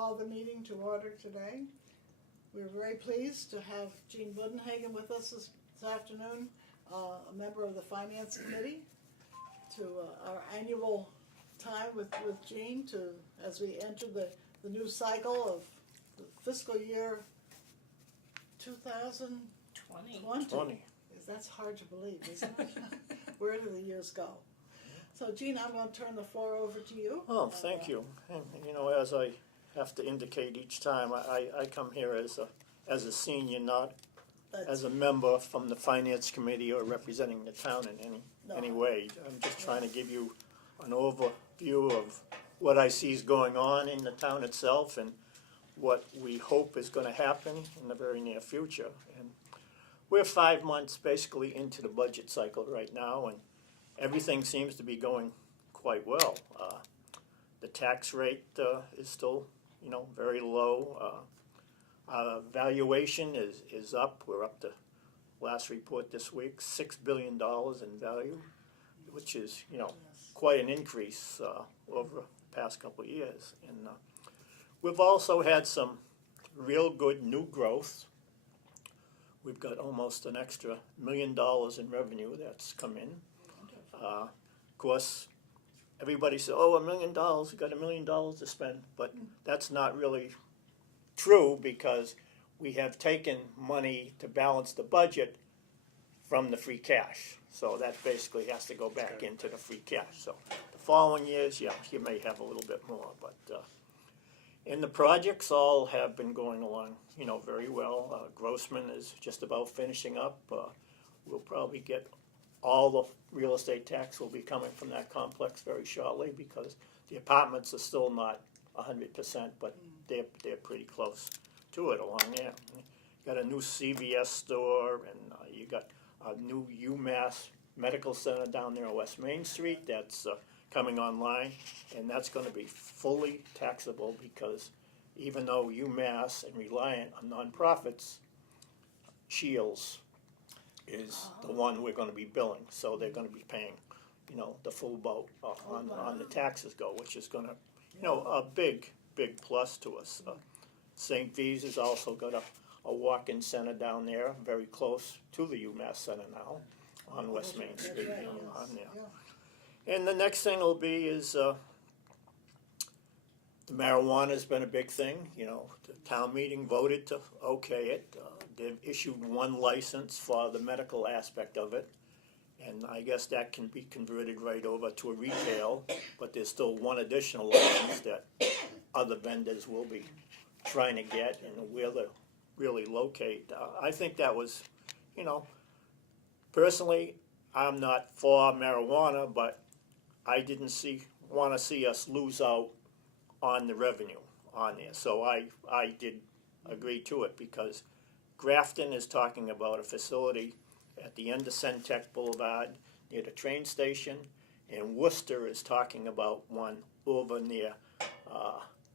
call the meeting to order today. We're very pleased to have Jean Budenhagen with us this afternoon, a member of the Finance Committee, to our annual time with Jean as we enter the new cycle of the fiscal year 2020. That's hard to believe, isn't it? Where do the years go? So, Jean, I'm going to turn the floor over to you. Oh, thank you. And, as I have to indicate each time, I come here as a senior, not as a member from the Finance Committee or representing the town in any way. I'm just trying to give you an overview of what I see is going on in the town itself and what we hope is going to happen in the very near future. And we're 5 months basically into the budget cycle right now, and everything seems to be going quite well. The tax rate is still, very low. Valuation is up. We're up to, last report this week, $6 billion in value, which is, quite an increase over the past couple of years. And we've also had some real good new growth. We've got almost an extra $1 million in revenue that's come in. Of course, everybody says, oh, $1 million, we've got $1 million to spend, but that's not really true because we have taken money to balance the budget from the free cash. So that basically has to go back into the free cash. So the following years, yeah, you may have a little bit more, but and the projects all have been going along, very well. Grossman is just about finishing up. We'll probably get all the real estate tax will be coming from that complex very shortly because the apartments are still not 100%, but they're pretty close to it along there. You got a new CVS store, and you got a new UMass Medical Center down there on West Main Street that's coming online, and that's going to be fully taxable because even though UMass and Reliant are nonprofits, Shields is the one we're going to be billing, so they're going to be paying, the full boat on the taxes go, which is going to, a big plus to us. St. V's has also got a walk-in center down there, very close to the UMass Center now, on West Main Street, on there. And the next thing will be is the marijuana has been a big thing. The town meeting voted to okay it. They've issued one license for the medical aspect of it, and I guess that can be converted right over to a retail, but there's still one additional license that other vendors will be trying to get and where to really locate. I think that was, personally, I'm not for marijuana, but I didn't want to see us lose out on the revenue on there. So I did agree to it because Grafton is talking about a facility at the end of Centec Boulevard near the train station, and Worcester is talking about one over near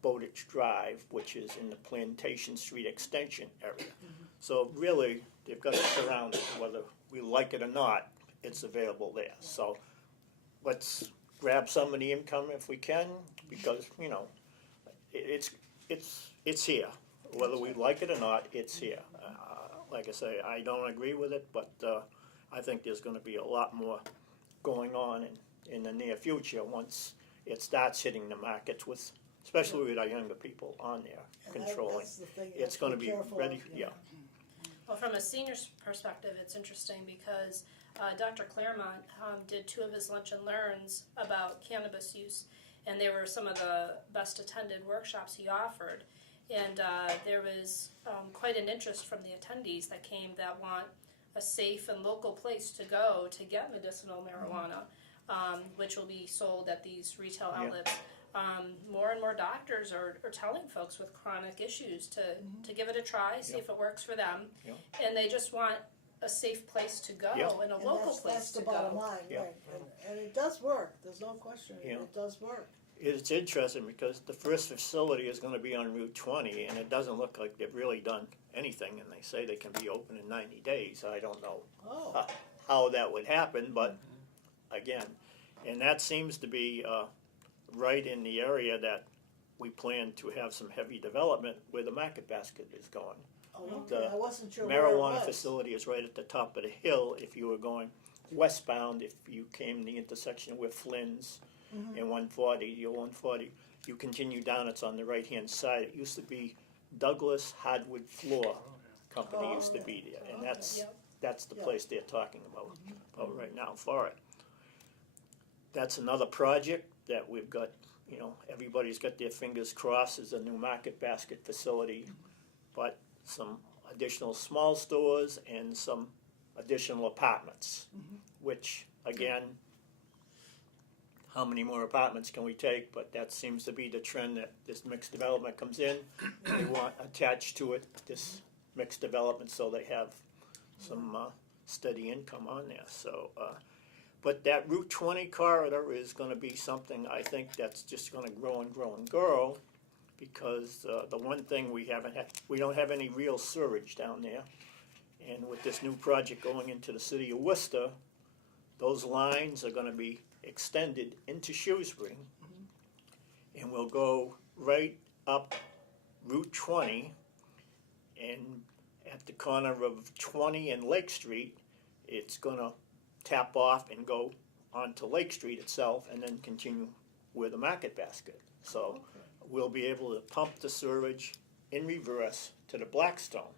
Bowditch Drive, which is in the Plantation Street Extension area. So really, they've got it surrounded. Whether we like it or not, it's available there. So let's grab some of the income if we can, because it's here. Whether we like it or not, it's here. Like I say, I don't agree with it, but I think there's going to be a lot more going on in the near future once it starts hitting the markets with, especially with our younger people on there controlling. It's going to be ready. Yeah. Well, from a senior's perspective, it's interesting because Dr. Claremont did 2 of his lunch and learns about cannabis use, and they were some of the best attended workshops he offered. And there was quite an interest from the attendees that came that want a safe and local place to go to get medicinal marijuana, which will be sold at these retail outlets. More and more doctors are telling folks with chronic issues to give it a try, see if it works for them, and they just want a safe place to go and a local place to go. That's the bottom line, right? And it does work. There's no question. It does work. It's interesting because the first facility is going to be on Route 20, and it doesn't look like they've really done anything, and they say they can be open in 90 days. I don't know how that would happen, but again, and that seems to be right in the area that we plan to have some heavy development where the Market Basket is going. Oh, okay, The I wasn't sure where it Marijuana was. facility is right at the top of the hill if you were going westbound, if you came the intersection with Flynn's and 140, your 140, you continue down, it's on the right-hand side. It used to be Douglas Hardwood Floor Company used to be there, and that's the Yeah. place they're talking about right now for it. That's another project that we've got, you know, everybody's got their fingers crossed as a new Market Basket facility, but some additional small stores and some additional apartments, which, again, how many more apartments can we take? But that seems to be the trend that this mixed development comes in. They want attached to it this mixed development so they have some steady income on there. So, but that Route 20 corridor is going to be something I think that's just going to grow and grow and grow, because the one thing we don't have any real sewerage down there, and with this new project going into the city of Worcester, those lines are going to be extended into Shrewsbury, and will go right up Route 20, and at the corner of 20 and Lake Street, it's going to tap off and go onto Lake Street itself, and then continue with the Market Basket. So we'll be able to pump the sewage in reverse to the Blackstone,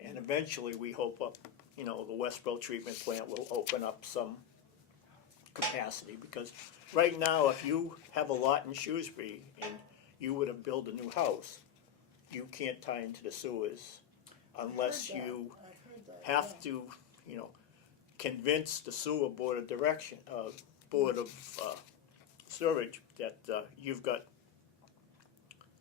and eventually we hope up, you know, the Westboro treatment plant will open up some capacity, because right now, if you have a lot in Shrewsbury and you were to build a new house, you can't tie into the sewers unless I heard that. you I heard that, have yeah. to, you know, convince the sewer board of direction, board of storage that you've got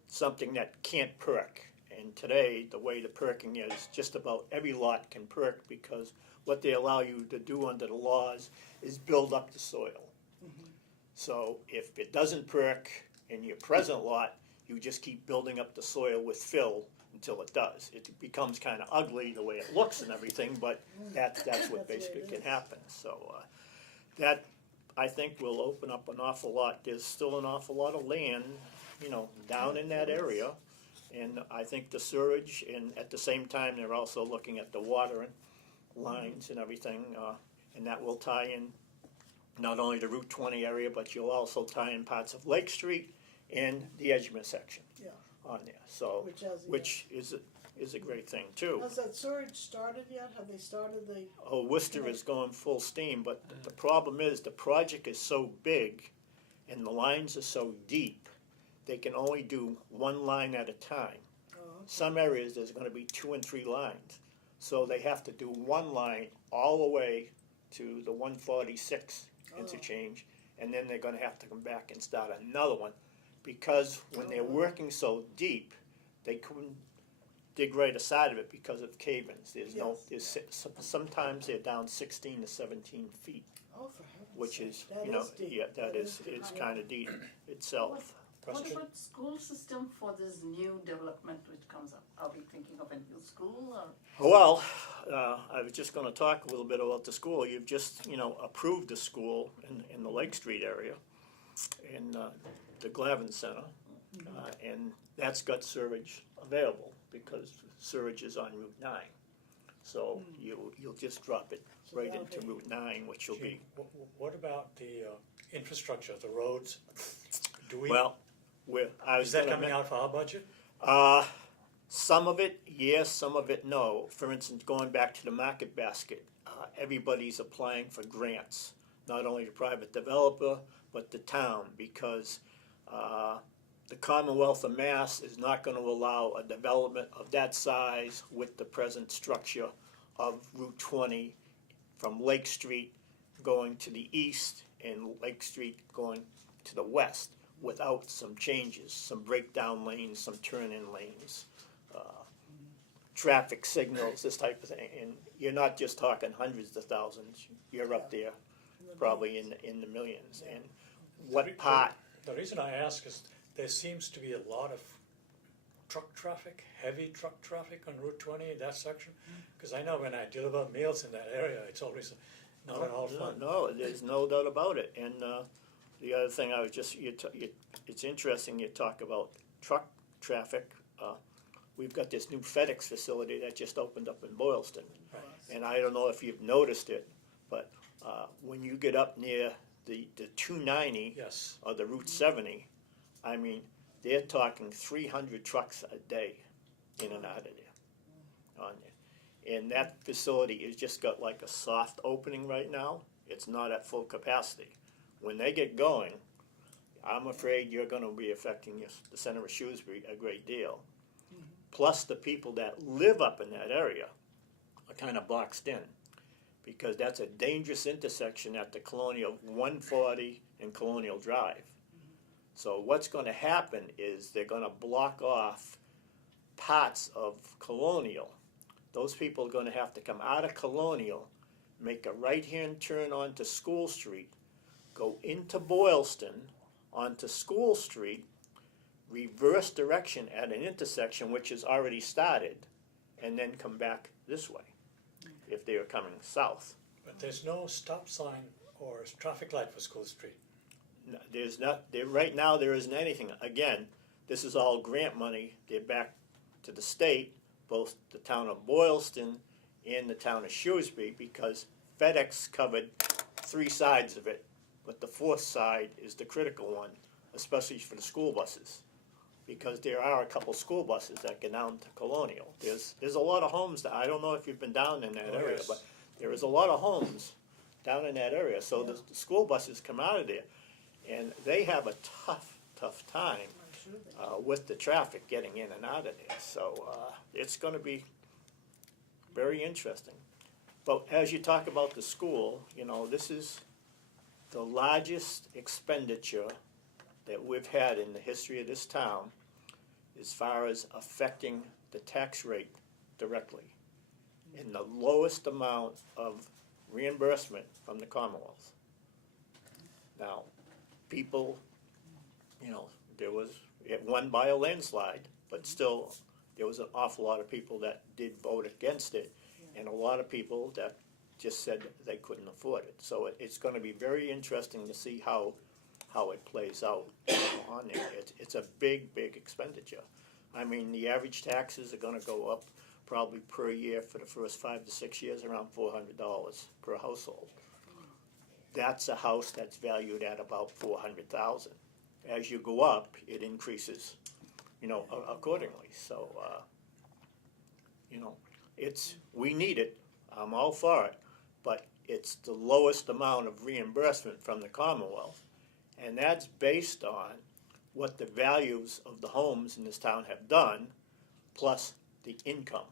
something that can't perk. And today, the way the perking is, just about every lot can perk, because what they allow you to do under the laws is build up the soil. So if it doesn't perk in your present lot, you just keep building up the soil with fill until it does. It becomes kind of ugly the way it looks and everything, but that's what That's the way basically it can is. happen. So that, I think, will open up an awful lot. There's still an awful lot of land, you know, down in that area. And I think the sewage, and at the same time, they're also looking at the watering lines and everything, and that will tie in not only the Route 20 area, but you'll also tie in parts of Lake Street and the Edgemere section Yeah. on there. So, Which has, is a great thing too. Has that storage started yet? Have they started the? Oh, Worcester is going full steam, but the problem is the project is so big and the lines are so deep, they can only do one line at a time. Some areas there's going to be 2 and 3 lines, so they have to do one line all the way to the 146 interchange, and then they're going to have to come back and start another one, because when they're working so deep, they couldn't dig right aside of it because of cave-ins. Sometimes they're down 16 to 17 feet, Oh, for heaven's which sake. is, That you know, is deep. yeah, that That is, deep. it's kind of deep itself. What Question? about school system for this new development which comes up? Are we thinking of a new school or? Well, I was just gonna talk a little bit about the school. You've just, you know, approved a school in the Lake Street area, in the Glavin Center, and that's got sewage available, because sewage is on Route 9. So you'll just drop it So right that'll into be- Route 9, which will be, What about the infrastructure, the roads? Do we, well, I was is that gonna coming out for our budget? Some of it, yes, some of it, no. For instance, going back to the Market Basket, everybody's applying for grants, not only the private developer, but the town, because the Commonwealth of Mass is not going to allow a development of that size with the present structure of Route 20 from Lake Street going to the east and Lake Street going to the west, without some changes, some breakdown lanes, some turn-in lanes, traffic signals, this type of thing. And you're not just talking hundreds of thousands, you're up there probably in the millions. And what part, The reason I ask is there seems to be a lot of truck traffic, heavy truck traffic on Route 20, that section. Because I know when I deliver meals in that area, it's always not at all fun. no, there's no doubt about it. And The other thing I was just, it's interesting you talk about truck traffic. We've got this new FedEx facility that just opened up in Boylston. And I don't know if you've noticed it, but when you get up near the 290 Yes. or the Route 70, I mean, they're talking 300 trucks a day in and out of there, on there. And that facility has just got like a soft opening right now. It's not at full capacity. When they get going, I'm afraid you're gonna be affecting the center of Shrewsbury a great deal. Plus, the people that live up in that area are kind of boxed in, because that's a dangerous intersection at the Colonial 140 and Colonial Drive. So what's gonna happen is they're gonna block off parts of Colonial. Those people are gonna have to come out of Colonial, make a right-hand turn onto School Street, go into Boylston, onto School Street, reverse direction at an intersection which is already started, and then come back this way, if they are coming south. But there's no stop sign or traffic light for School Street. No, there's not, right now there isn't anything. Again, this is all grant money. They're back to the state, both the town of Boylston and the town of Shrewsbury, because FedEx covered 3 sides of it, but the 4th side is the critical one, especially for the school buses, because there are a couple school buses that get down to Colonial. There's a lot of homes that, I don't know if you've been down in that Oh, area, yes. but there is a lot of homes down in that area. So the school buses come out of there, and they have a tough time with the traffic getting in and out of there. So it's going to be very interesting. But as you talk about the school, this is the largest expenditure that we've had in the history of this town as far as affecting the tax rate directly, and the lowest amount of reimbursement from the Commonwealth. Now, people, it won by a landslide, but still, there was an awful lot of people that did vote against it, and a lot of people that just said they couldn't afford it. So it's gonna be very interesting to see how it plays out on there. It's a big expenditure. I mean, the average taxes are gonna go up probably per year for the first 5 to 6 years, around $400 per household. That's a house that's valued at about $400,000. As you go up, it increases, accordingly. So, we need it. I'm all for it, but it's the lowest amount of reimbursement from the Commonwealth. And that's based on what the values of the homes in this town have done, plus the income.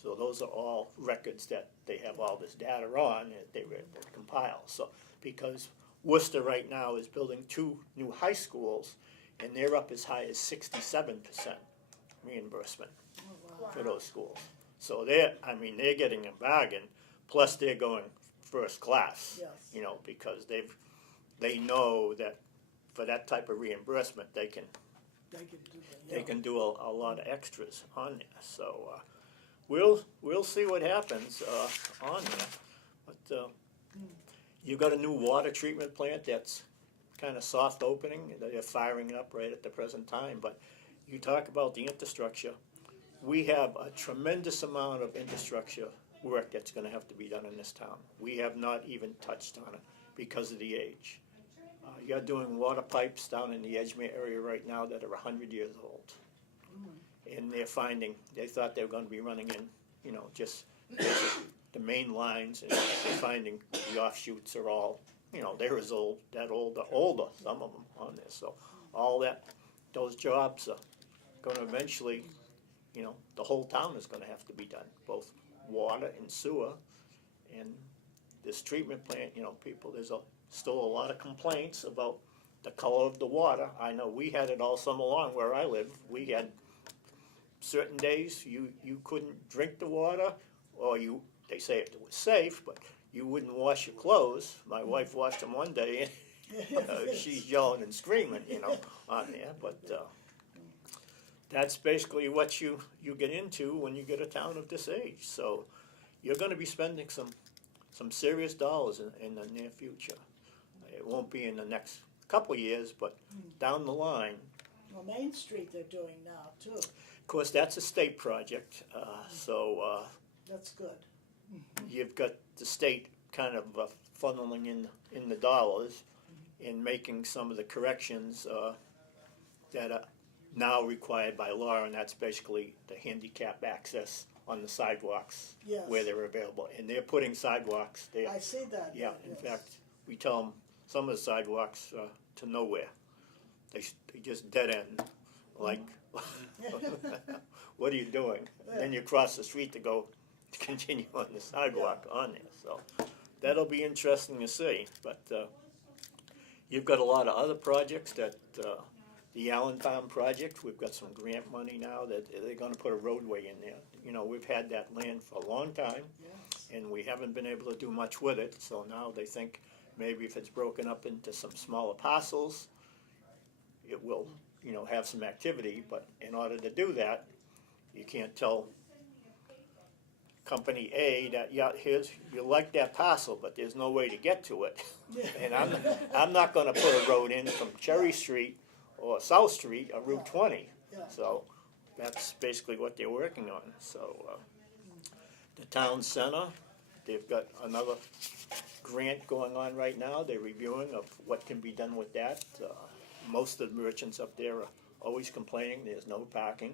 So those are all records that they have all this data on that they were able to compile. So because Worcester right now is building 2 new high schools, and they're up as high as 67% reimbursement for those schools. So they're getting a bargain, plus they're going first class, Yes. because they know that for that type of reimbursement, they can do a lot of extras on there. So we'll see what happens on there. But you got a new water treatment plant that's kind of soft opening. They're firing it up right at the present time. But you talk about the infrastructure. We have a tremendous amount of infrastructure work that's going to have to be done in this town. We have not even touched on it because of the age. You're doing water pipes down in the Edgemere area right now that are 100 years old. And they thought they were going to be running in, just the main lines, and they're finding the offshoots are all, they're as old, older, some of them on this. So all those jobs are going to eventually, the whole town is going to have to be done, both water and sewer. And this treatment plant, there's still a lot of complaints about the color of the water. I know we had it all summer long where I live. We had certain days you couldn't drink the water, or they say it was safe, but you wouldn't wash your clothes. My wife washed them one day, and she's yelling and screaming, on there. But that's basically what you get into when you get a town of this age. So you're going to be spending some serious dollars in the near future. It won't be in the next couple of years, but down the line. Well, Main Street they're doing now too. Of course, that's a state project, so That's good. you've got the state kind of funneling in the dollars and making some of the corrections that are now required by law, and that's basically the handicap access on the sidewalks Yes. where they're available. And they're putting sidewalks there. I see that. Yeah, in yes. fact, we tell them some of the sidewalks to nowhere. They just dead end, like, what are you doing? Then you cross the street to go to continue on the sidewalk on there, so that'll be interesting to see. But you've got a lot of other projects that, the Allen Farm project, we've got some grant money now that they're gonna put a roadway in there. You know, we've had that land for a long time, Yes. and we haven't been able to do much with it, so now they think maybe if it's broken up into some smaller parcels, it will, you know, have some activity, but in order to do that, you can't tell company A that, yeah, here's, you like that parcel, but there's no way to get to it. And I'm not gonna put a road in from Cherry Street or South Street or Route 20. Yeah. So that's basically what they're working on. So the town center, they've got another grant going on right now. They're reviewing of what can be done with that. Most of the merchants up there are always complaining there's no parking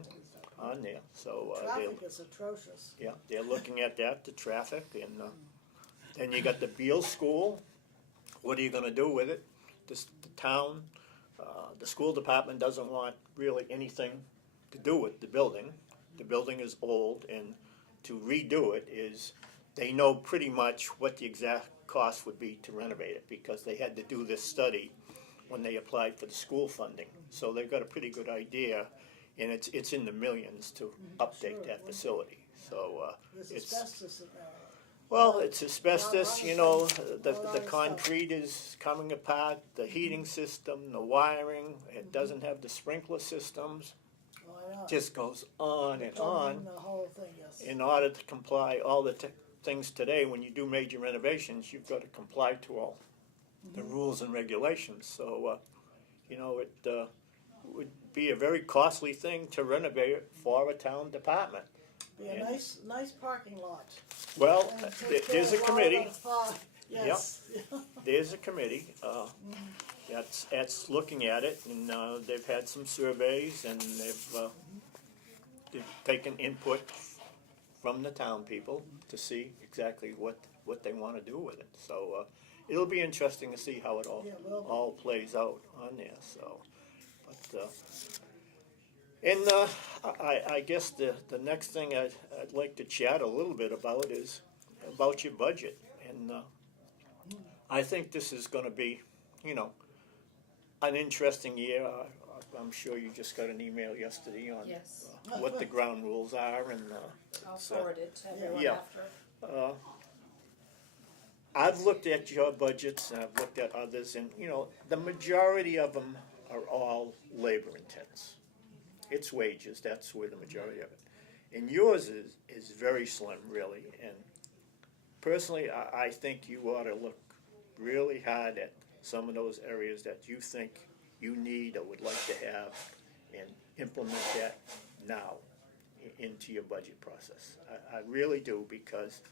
on there. So Traffic is atrocious. yeah, they're looking at that, the traffic, and then you got the Beal School. What are you gonna do with it? The town, the school department doesn't want really anything to do with the building. The building is old, and to redo it is, they know pretty much what the exact cost would be to renovate it, because they had to do this study when they applied for the school funding. So they've got a pretty good idea, and it's in the millions to update Sure. that facility. So There's it's, asbestos in there. well, it's asbestos, you know, Lot of the stuff. concrete is coming apart, the heating system, the wiring, it doesn't have the sprinkler systems, Why not? just goes on and on. The whole thing, yes. In order to comply, all the things today, when you do major renovations, you've got to comply to all the rules and regulations. So, you know, it would be a very costly thing to renovate it for a town department. Be a nice parking lot. Well, And take there's a care of committee. all the yes. There's a committee that's looking at it, and they've had some surveys, and they've taken input from the town people to see exactly what they want to do with it. So it'll be interesting to see how it Yeah, it will be. all plays out on there. So, but and I guess the next thing I'd like to chat a little bit about is about your budget, and I think this is going to be, you know, an interesting year. I'm sure you just got an email yesterday on Yes. what the ground rules are, and I'll So- forward it to everyone Yeah. after. I've looked at your budgets and I've looked at others, and you know, the majority of them are all labor intense. It's wages, that's where the majority of it. And yours is very slim, really, and personally, I think you ought to look really hard at some of those areas that you think you need or would like to have, and implement that now into your budget process. I really do, because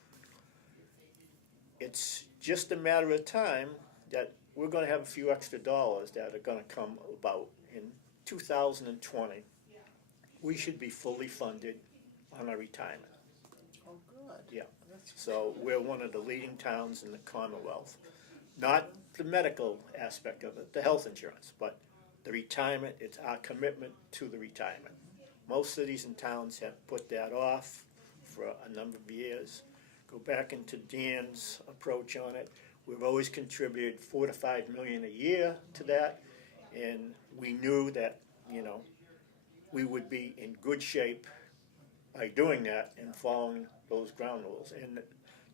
it's just a matter of time that we're gonna have a few extra dollars that are gonna come about. In 2020, we should be fully funded on our retirement. Oh, good. Yeah. That's So we're one of the leading towns in the Commonwealth. Not the medical aspect of it, the health insurance, but the retirement, it's our commitment to the retirement. Most cities and towns have put that off for a number of years. Go back into Dan's approach on it. We've always contributed 4 to 5 million a year to that, and we knew that, you know, we would be in good shape by doing that and following those ground rules. And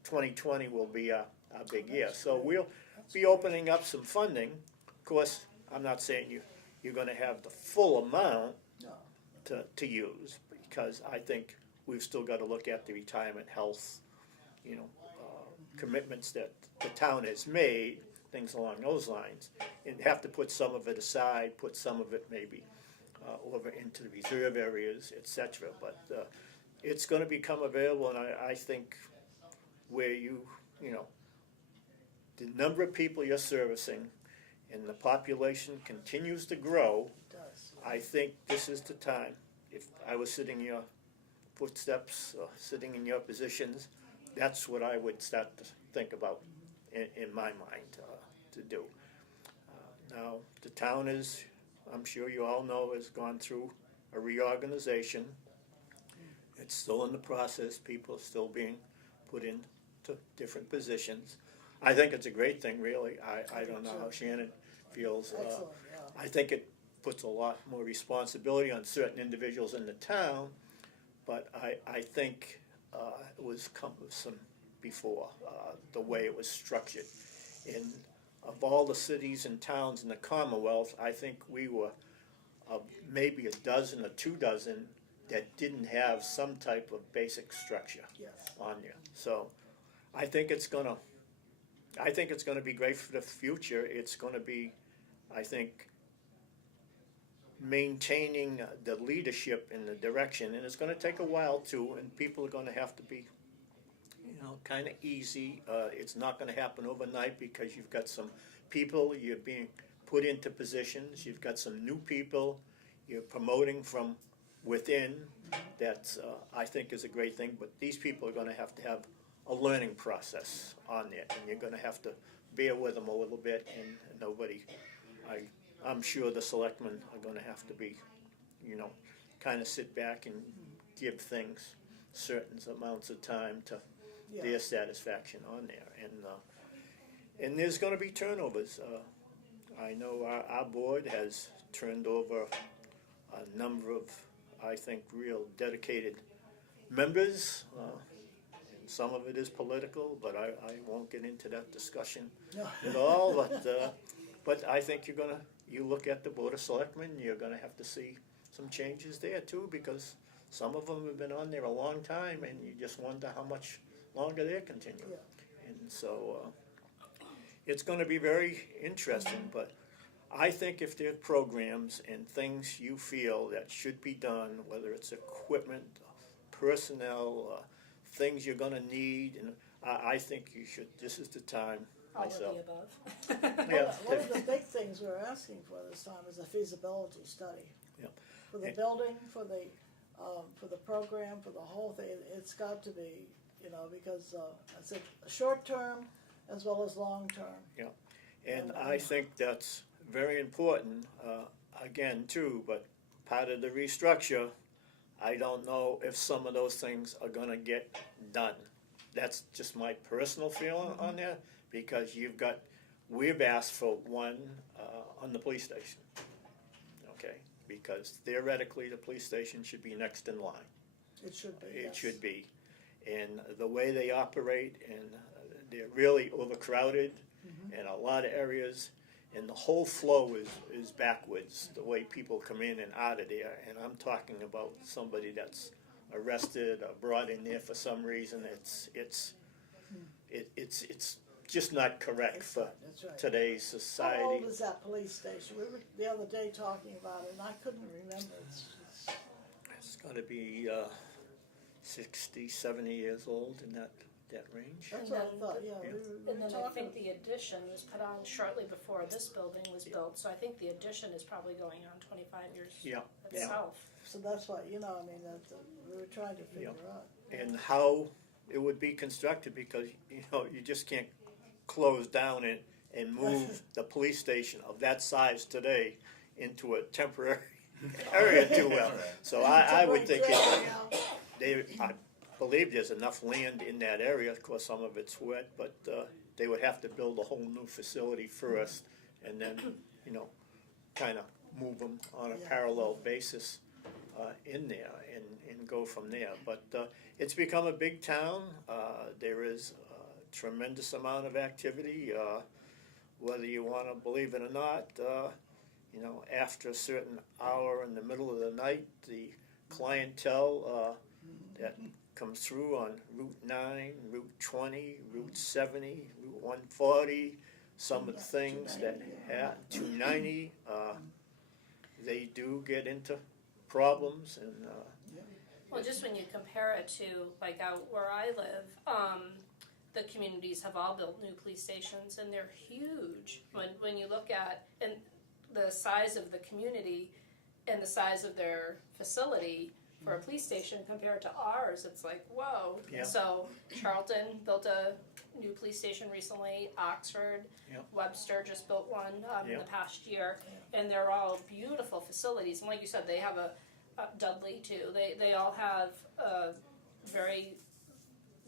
2020 will be a big year. So we'll be opening up some funding. Of course, I'm not saying you're gonna have the full amount No. to use, because I think we've still gotta look at the retirement health, you know, commitments that the town has made, things along those lines, and have to put some of it aside, put some of it maybe over into the reserve areas, et cetera. But it's gonna become available, and I think where you know, the number of people you're servicing and the population continues to grow, It does. I think this is the time. If I was sitting in your footsteps, sitting in your positions, that's what I would start to think about in my mind to do. Now, the town is, I'm sure you all know, has gone through a reorganization. It's still in the process. People are still being put into different positions. I think it's a great thing, really. I don't know how Shannon feels. Excellent, yeah. I think it puts a lot more responsibility on certain individuals in the town, but I think it was cumbersome before, the way it was structured. Of all the cities and towns in the Commonwealth, I think we were maybe a dozen or 2 dozen that didn't have some type of basic structure Yes. on there. So I think it's gonna be great for the future. It's gonna be, I think, maintaining the leadership and the direction, and it's gonna take a while too, and people are gonna have to be, kinda easy. It's not gonna happen overnight because you've got some people, you're being put into positions, you've got some new people, you're promoting from within. That's, I think is a great thing, but these people are gonna have to have a learning process on there, and you're gonna have to bear with them a little bit, and nobody, I'm sure the selectmen are gonna have to be, kinda sit back and give things certain amounts of time to Yeah. their satisfaction on there, and there's gonna be turnovers. I know our board has turned over a number of, I think, real dedicated members. And some of it is political, but I won't get into that discussion No. at all, but I think you look at the Board of Selectmen, you're gonna have to see some changes there too, because some of them have been on there a long time, and you just wonder how much longer they're continuing. Yeah. And so, it's gonna be very interesting, but I think if there are programs and things you feel that should be done, whether it's equipment, personnel, things you're gonna need, and I think you should, this is the time All of myself. the above. Yeah. One of the big things we're asking for this time is a feasibility study. Yep. For the And- building, for the program, for the whole thing, it's got to be, because, it's a short term as well as long term. And I think that's very important, again, too, but part of the restructure, I don't know if some of those things are gonna get done. That's just my personal feeling on there, because we've asked for one, on the police station. Okay, because theoretically, the police station should be next in line. It should be, It yes. should be. And the way they operate, and they're really overcrowded in a lot of areas, and the whole flow is backwards, the way people come in and out of there. And I'm talking about somebody that's arrested or brought in there for some reason. It's just not correct for That's right. today's How old society. is that police station? We were the other day talking about it, and I couldn't remember. It's gotta be 60, 70 years old in that range. That's And what I then thought, yeah. Yeah. We were And then I talking. think the addition was put on shortly before this building was built, so I think the addition is probably going on 25 years Yeah, yeah. itself. So that's why, we were trying to figure out. And how it would be constructed, because, you just can't close down and move the police station of that size today into a temporary area too well. So I would think I believe there's enough land in that area. Of course, some of it's wet, but they would have to build a whole new facility first, and then, kind of move them on a Yeah. parallel basis in there and go from there. But it's become a big town. There is a tremendous amount of activity, whether you want to believe it or not. After a certain hour in the middle of the night, the clientele that comes through on Route 9, Route 20, Route 70, Route 140, some of the things that had 290, they do get into problems and, Well, just when you compare it to like out where I live, the communities have all built new police stations and they're huge. When you look at and the size of the community and the size of their facility for a police station compared to ours, it's like whoa. Yeah. So Charlton built a new police station recently. Oxford, Yep. Webster just built one in Yep. the past year, and they're all beautiful facilities. And like you said, they have a Dudley too. They all have a very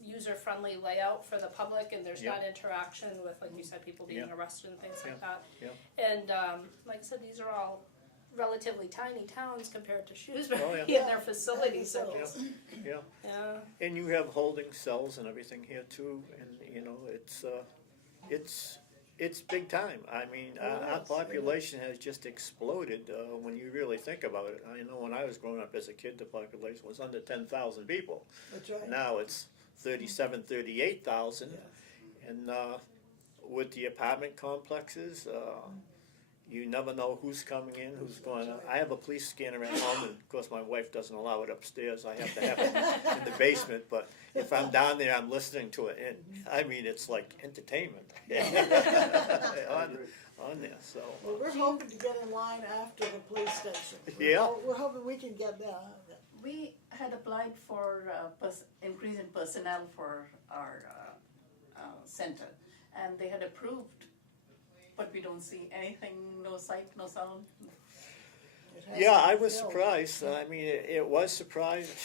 user-friendly layout for the public, and there's Yep. not interaction with, like you said, people being Yep. arrested and things like Yep. that. Yep. And like I said, these are all relatively tiny towns compared to Shrewsbury Oh, yeah. and their facilities. So, yeah. yeah. And you have holding cells and everything here too, and you know, it's big time. I mean, our population has just exploded when you really think about it. I know when I was growing up as a kid, the population was under 10,000 people. That's right. Now it's 37, 38,000, and with the apartment complexes, you never know who's coming in, who's going out. I have a police scanner at home, and of course my wife doesn't allow it upstairs. I have to have it in the basement, but if I'm down there, I'm listening to it, and I mean, it's like entertainment on there, so. Well, we're hoping to get in line after the police station. Yeah. We're hoping we can get there. We had applied for increase in personnel for our center, and they had approved, but we don't see anything, no sight, no sound. It has Yeah, to I be was filled. surprised. I mean, it was surprised.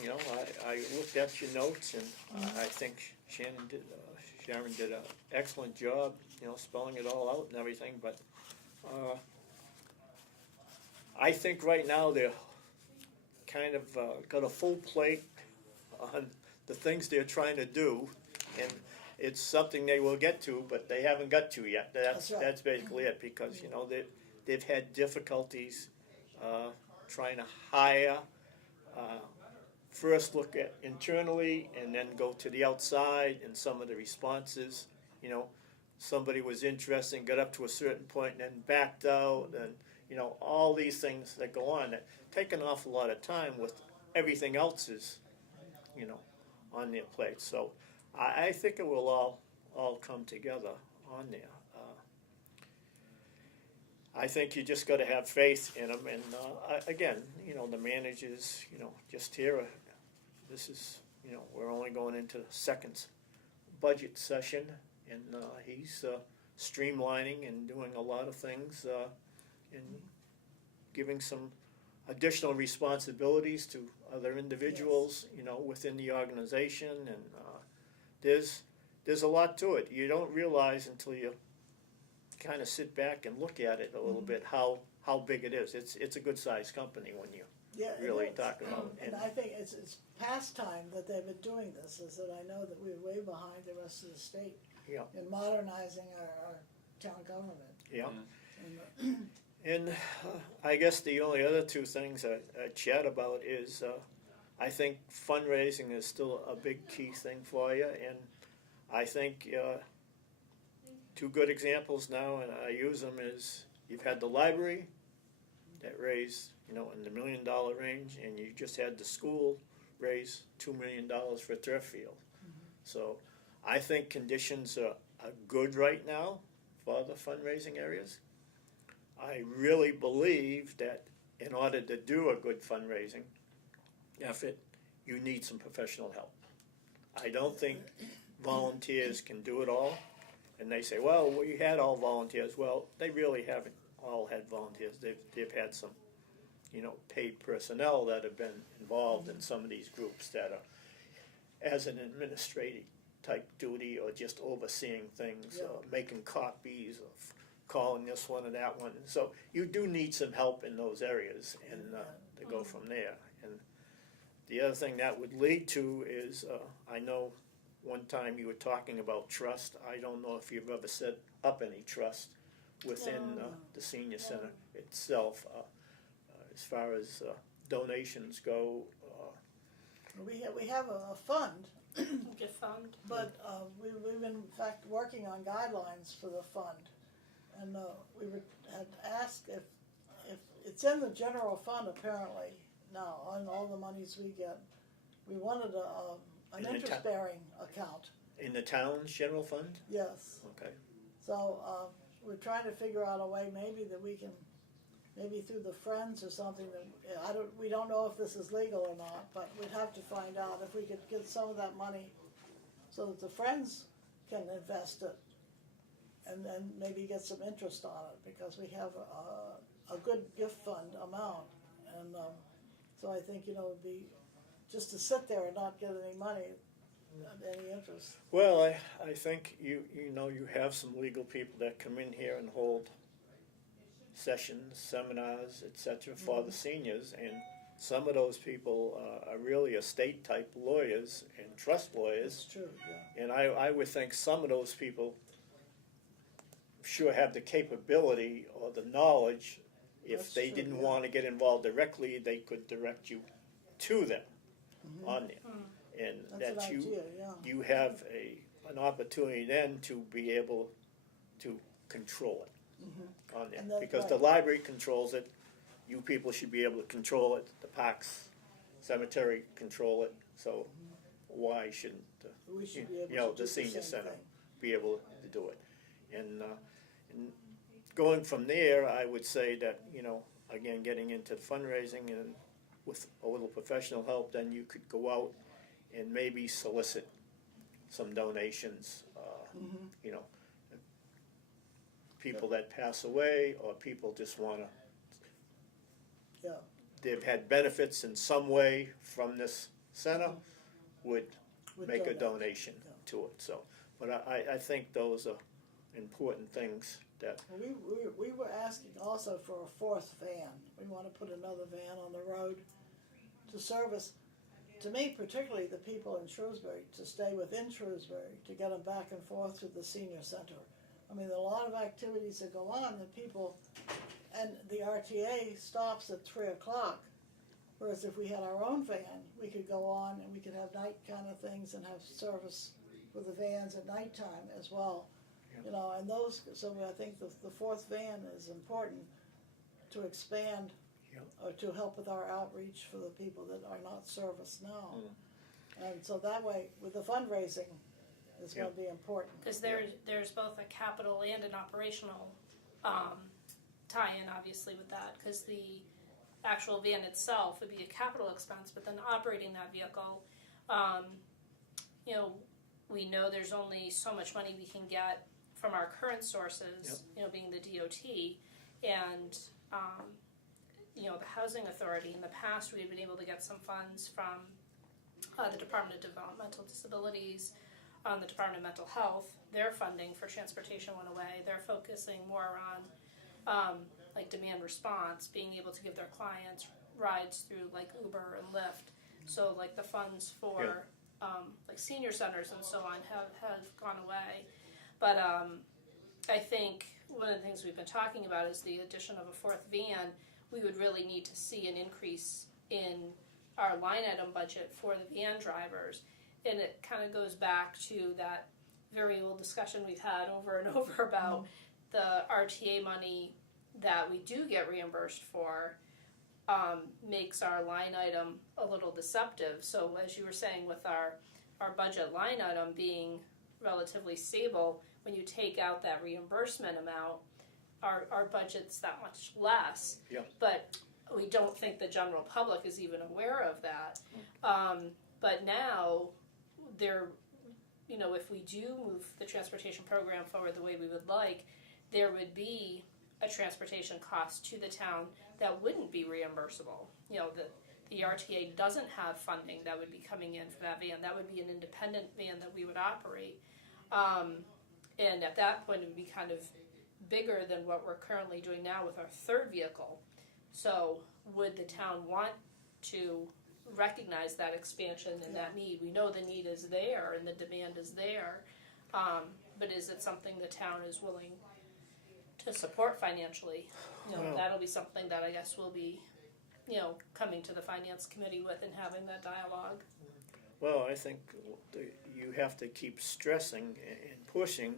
You know, I looked at your notes, and I think Sharon did an excellent job, you know, spelling it all out and everything. But I think right now they're kind of got a full plate on the things they're trying to do, and it's something they will get to, but they haven't got to yet. That's right. That's basically it, because you know they've had difficulties trying to hire. First look at internally and then go to the outside, and some of the responses, you know, somebody was interested, got up to a certain point and then backed out, and you know, all these things that go on that take an awful lot of time with everything else is, you know, on their plate. So I think it will all come together on there. I think you just got to have faith in them, and again, you know, the managers, you know, just here. This is, you know, we're only going into the second budget session, and he's streamlining and doing a lot of things and giving some additional responsibilities to other individuals, you know, within the organization, and there's a lot to it. You don't realize until you kind of sit back and look at it a little bit how big it is. It's a good sized company when you really talk about it. And I think it's past time that they've been doing this, is that I know that we're way behind the rest of the state Yeah. in modernizing our town government. Yeah. And, And I guess the only other two things I chat about is I think fundraising is still a big key thing for you, and I think two good examples now, and I use them, is you've had the library that raised, you know, in the $1 million range, and you just had the school raise $2 million for a turf field. So I think conditions are good right now for the fundraising areas. I really believe that in order to do a good fundraising effort, you need some professional help. I don't think volunteers can do it all. And they say, well, we had all volunteers. Well, they really haven't all had volunteers. They've had some, you know, paid personnel that have been involved in some of these groups that are as an administrative type duty, or just overseeing things, making copies of calling this one and that one. So you do need some help in those areas, and to go from there. And the other thing that would lead to is, I know one time you were talking about trust. I don't know if you've ever set up any trust within the senior center itself. As far as donations go, we have a fund Gift fund. But we've been, in fact, working on guidelines for the fund. And had asked if it's in the general fund apparently now, on all the monies we get. We wanted an In the interest-bearing account, In the town's general fund? yes. Okay. So we're trying to figure out a way maybe that we can, maybe through the Friends or something, that we don't know if this is legal or not, but we'd have to find out if we could get some of that money so that the Friends can invest it and then maybe get some interest on it, because we have a good gift fund amount. And so I think, it'd be just to sit there and not get any money, any interest. Well, I think you have some legal people that come in here and hold sessions, seminars, etc. for the seniors, and some of those people are really estate type lawyers and trust It's lawyers, true, yeah. and I would think some of those people sure have the capability or the knowledge. If That's they true, didn't yeah. want to get involved directly, they could direct you to them on there, and That's that an idea, yeah. you have an opportunity then to be able to control it on there. And that's Because the right. library controls it, you people should be able to control it, the parks, cemetery control it, so why shouldn't We should be able to do the senior same center thing. be able to do it? And going from there, I would say that, again, getting into fundraising and with a little professional help, then you could go out and maybe solicit some donations, people that pass away, or people just wanna, Yeah, they've had benefits in some way from this center, would would make a donate. donation Yeah. to it, so. But I think those are important things that, Well, we were asking also for a fourth van. We want to put another van on the road to service, to me particularly, the people in Shrewsbury, to stay within Shrewsbury, to get them back and forth to the senior center. I mean, there are a lot of activities that go on that people, and the RTA stops at 3 o'clock. Whereas if we had our own van, we could go on and we could have night kind of things and have service with the vans at nighttime as well. And those, so I think the fourth van is important to expand Yeah. or to help with our outreach for the people that are not serviced now. And so that way, with the fundraising, is going to be important. Because there's both a capital and an operational tie-in, obviously, with that. Because the actual van itself would be a capital expense, but then operating that vehicle, we know there's only so much money we can get from our current sources, being the DOT, and the Housing Authority. In the past, we had been able to get some funds from the Department of Developmental Disabilities, the Department of Mental Health. Their funding for transportation went away. They're focusing more on like demand response, being able to give their clients rides through like Uber and Lyft. So like the funds for like senior centers and so on have gone away. But I think one of the things we've been talking about is the addition of a fourth van. We would really need to see an increase in our line item budget for the van drivers. And it kind of goes back to that very old discussion we've had over and over about the RTA money that we do get reimbursed for makes our line item a little deceptive. So as you were saying, with our budget line item being relatively stable, when you take out that reimbursement amount, our budget's that much less. Yeah. But we don't think the general public is even aware of that. But now, if we do move the transportation program forward the way we would like, there would be a transportation cost to the town that wouldn't be reimbursable. The RTA doesn't have funding that would be coming in for that van. That would be an independent van that we would operate. And at that point, it would be kind of bigger than what we're currently doing now with our third vehicle. So would the town want to recognize that expansion and that need? We know the need is there and the demand is there, but is it something the town is willing to support financially? Well- That'll be something that I guess we'll be, coming to the finance committee with and having that dialogue. Well, I think you have to keep stressing and pushing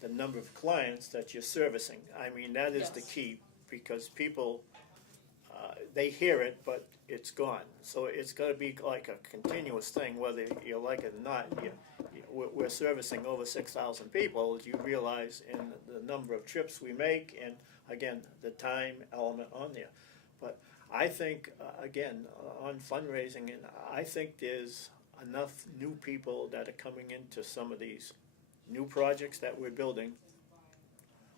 the number of clients that you're servicing. I mean, that is the Yes. key, because people, they hear it, but it's gone. So it's gotta be like a continuous thing, whether you like it or not. We're servicing over 6,000 people, as you realize, in the number of trips we make, and again, the time element on there. But I think, again, on fundraising, and I think there's enough new people that are coming into some of these new projects that we're building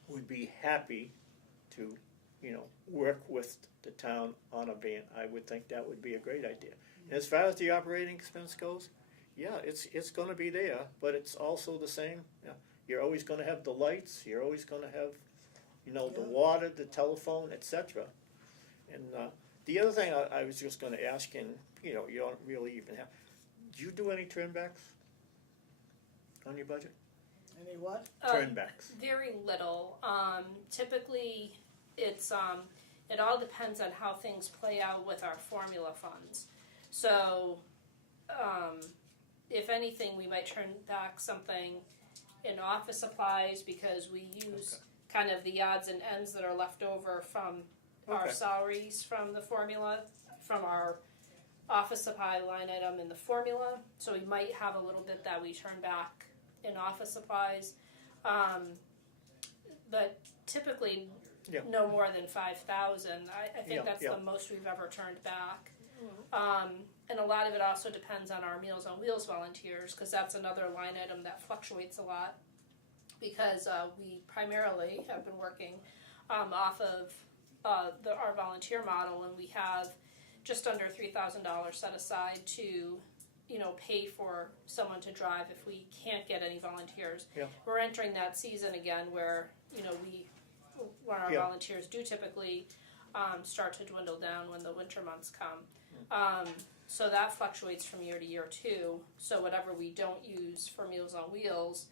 would be happy to, work with the town on a van. I would think that would be a great idea. And as far as the operating expense goes, yeah, it's gonna be there, but it's also the same. You're always gonna have the lights, you're always gonna have, the water, the telephone, etc. And the other thing I was just gonna ask, and, you don't really even have, do you do any turnbacks on your budget? Any what? Turnbacks. Very little. Typically, it's it all depends on how things play out with our formula funds. So, if anything, we might turn back something in office supplies because we use kind of the odds and ends that are left over from our Okay. salaries from the formula, from our office supply line item in the formula. So we might have a little bit that we turn back in office supplies. But typically, Yeah. no more than 5,000. I think Yeah, that's yeah. the most we've ever turned back. And a lot of it also depends on our Meals on Wheels volunteers, because that's another line item that fluctuates a lot. Because we primarily have been working off of our volunteer model, and we have just under $3,000 set aside to, pay for someone to drive if we can't get any volunteers. Yeah. We're entering that season again where, when our Yeah. volunteers do typically start to dwindle down when the winter months come. So that fluctuates from year to year too. So whatever we don't use for Meals on Wheels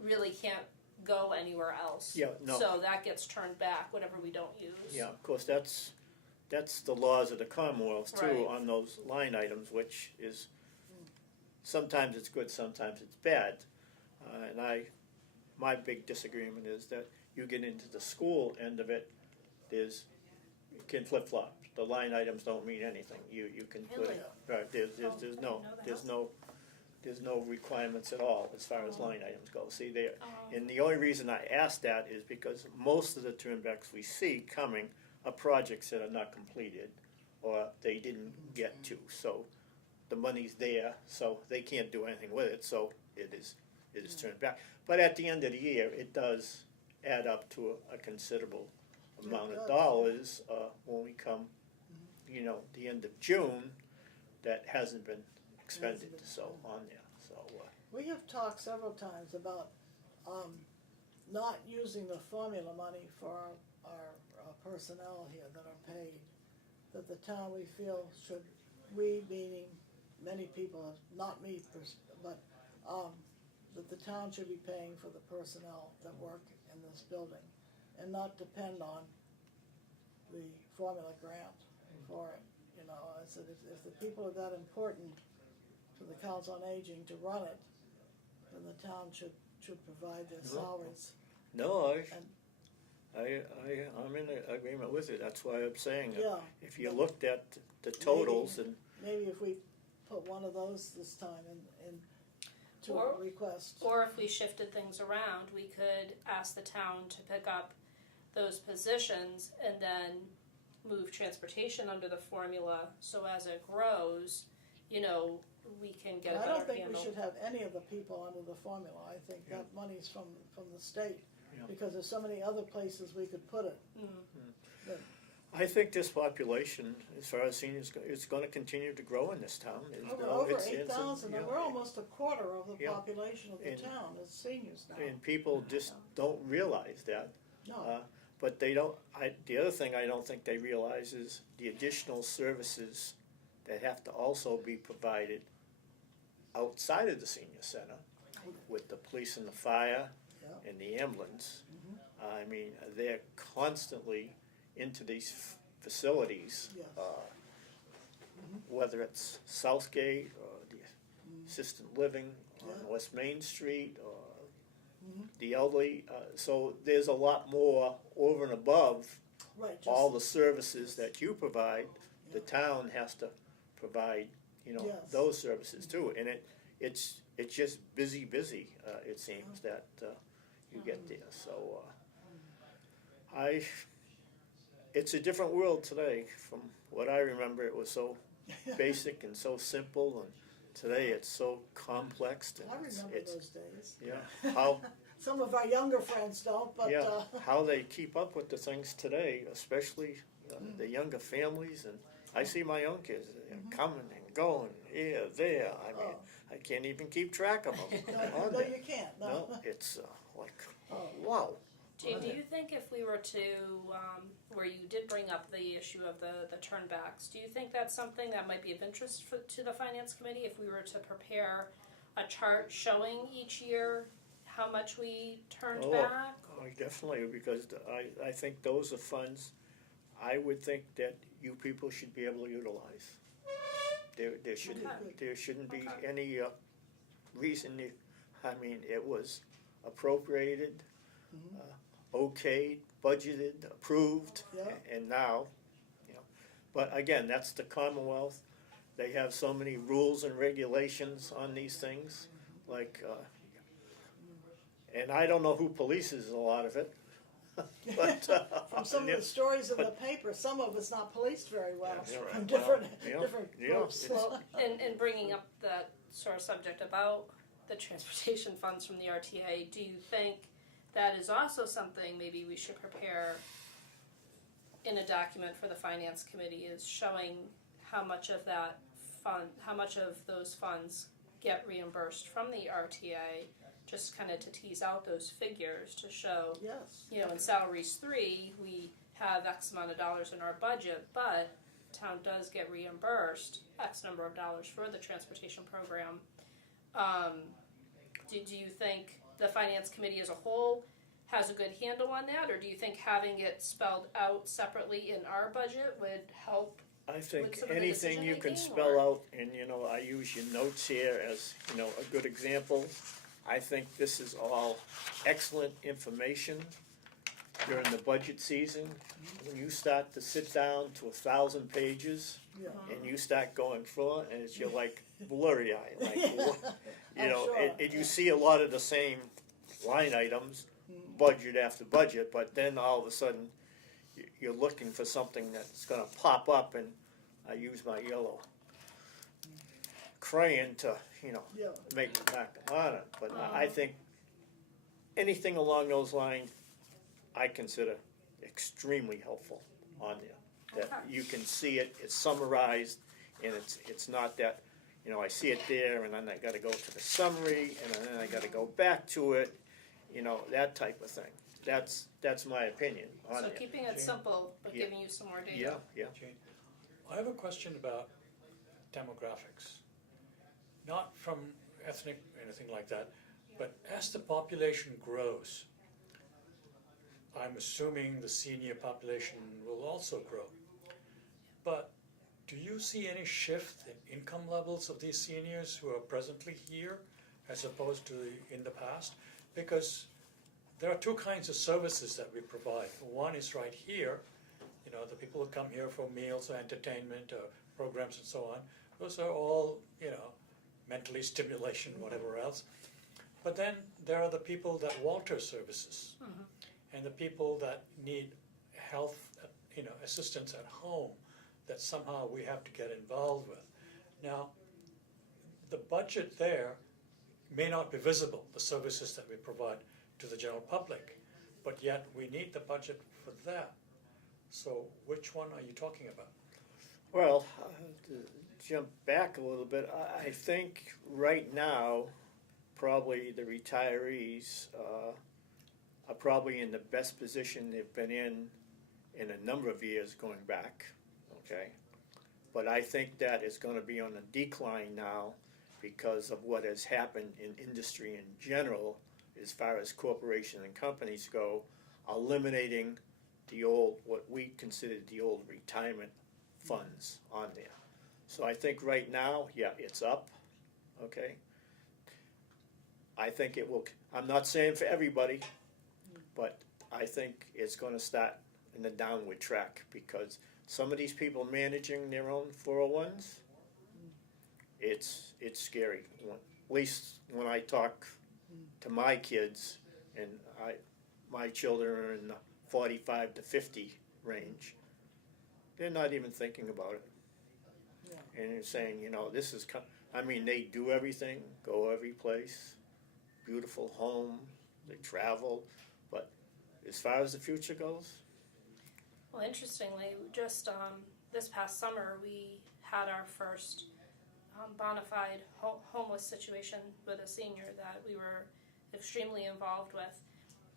really can't go anywhere else. Yeah, no. So that gets turned back, whatever we don't use. Yeah, of course, that's the laws of the Commonwealth too, Right. on those line items, which is, sometimes it's good, sometimes it's bad. And my big disagreement is that you get into the school end of it, you can flip-flop. The line items don't mean anything. You can put, Really? right, there's Oh, I didn't know that. there's no requirements at all as far as line items go. See, there, Oh. and the only reason I ask that is because most of the turnbacks we see coming are projects that are not completed or they didn't get to. So the money's there, so they can't do anything with it, so it is turned back. But at the end of the year, it does add up to a considerable amount of does. dollars when we come, the end of June, that hasn't been expended, so on there, so. We have talked several times about not using the formula money for our personnel here that are paid. That the town, we feel, meaning many people, not me, but that the town should be paying for the personnel that work in this building and not depend on the formula grant for it. I said, if the people are that important to the Council on Aging to run it, then the town should provide their salaries. No, And- I'm in agreement with you, that's why I'm saying, Yeah, if you looked at the totals and, maybe if we put one of those this time in to Or- a request. Or if we shifted things around, we could ask the town to pick up those positions and then move transportation under the formula, so as it grows, we can get a I better don't think we handle. should have any of the people under the formula. I think that money's from the state, Yeah. because there's so many other places we could put it. I think this population, as far as seniors go, is gonna continue to grow in this town. Over It's- 8,000, and yeah. we're almost a quarter of the Yeah. population of the And- town is seniors now. And people just don't realize that. No, But they don't, the other thing I don't think they realize is the additional services that have to also be provided outside of the senior center with the police and the fire Yeah. and the ambulance. I mean, they're constantly into these facilities, Yes. whether it's Southgate or assisted living on Yeah. West Main Street, or the elderly, so there's a lot more over and above Right, just, all the services that you provide. The town has to provide, Yes. those services too, and it's just busy, it seems, that, you get there, so, it's a different world today. From what I remember, it was so basic and so simple, and today it's so complex, and I remember it's, those days. yeah, how, Some of our younger friends don't, but, yeah, how they keep up with the things today, especially the younger families, and I see my own kids coming and going here, there. I mean, I can't even keep track of them. no, you can't, no. No, it's like, wow. Gene, do you think if we were to, where you did bring up the issue of the turnbacks, do you think that's something that might be of interest to the Finance Committee if we were to prepare a chart showing each year how much we turned Oh, back? Definitely, because I think those are funds I would think that you people should be able to utilize. There shouldn't, Okay. there shouldn't be Okay. any reason, I mean, it was appropriated, okayed, budgeted, approved, Yeah. and now, but again, that's the Commonwealth. They have so many rules and regulations on these things, like, and I don't know who polices a lot of it, but. From some of the stories in the paper, some of it's not policed very well, Yeah, right. from different, Well, different yeah, groups. it's- Well, and bringing up that sort of subject about the transportation funds from the RTA, do you think that is also something maybe we should prepare in a document for the Finance Committee, is showing how much of that fund, how much of those funds get reimbursed from the RTA, just kind of to tease out those figures to show, Yes. in salaries 3, we have X amount of dollars in our budget, but town does get reimbursed X number of dollars for the transportation program. Do you think the Finance Committee as a whole has a good handle on that, or do you think having it spelled out separately in our budget would help? I think With some of the anything you can decision-making, spell or- out, and I use your notes here as, a good example. I think this is all excellent information during the budget season. When you start to sit down to 1,000 pages Yeah. and you start going through it, and you're like blurry eyed, like, I'm sure. and you see a lot of the same line items, budget after budget, but then all of a sudden you're looking for something that's gonna pop up, and I use my yellow crayon to, Yeah. make the mark on it, but I think anything along those lines, I consider extremely helpful on there. That Okay. you can see it, it's summarized, and it's not that, I see it there, and then I gotta go to the summary, and then I gotta go back to it, that type of thing. That's my opinion on So it. keeping it simple, but Yeah. giving you some more data. Yeah. Jane, I have a question about demographics. Not from ethnic, anything like that, but as the population grows, I'm assuming the senior population will also grow. But do you see any shift in income levels of these seniors who are presently here as opposed to in the past? Because there are two kinds of services that we provide. One is right here, the people who come here for meals or entertainment or programs and so on. Those are all, mentally stimulation, whatever else. But then there are the people that Walter services, and the people that need health, assistance at home that somehow we have to get involved with. Now, the budget there may not be visible, the services that we provide to the general public, but yet we need the budget for that. So which one are you talking about? Well, to jump back a little bit, I think right now, probably the retirees are probably in the best position they've been in a number of years going back, okay? But I think that is gonna be on a decline now because of what has happened in industry in general, as far as corporations and companies go, eliminating the old, what we considered the old retirement funds on there. So I think right now, yeah, it's up. okay? I think it will, I'm not saying for everybody, but I think it's gonna start in the downward track, because some of these people managing their own 401s, it's scary. At least when I talk to my kids, and my children are in the 45 to 50 range, they're not even thinking about it. Yeah. And they're saying, this is, I mean, they do everything, go every place, beautiful home, they travel, but as far as the future goes, Well, interestingly, just this past summer, we had our first bona fide homeless situation with a senior that we were extremely involved with.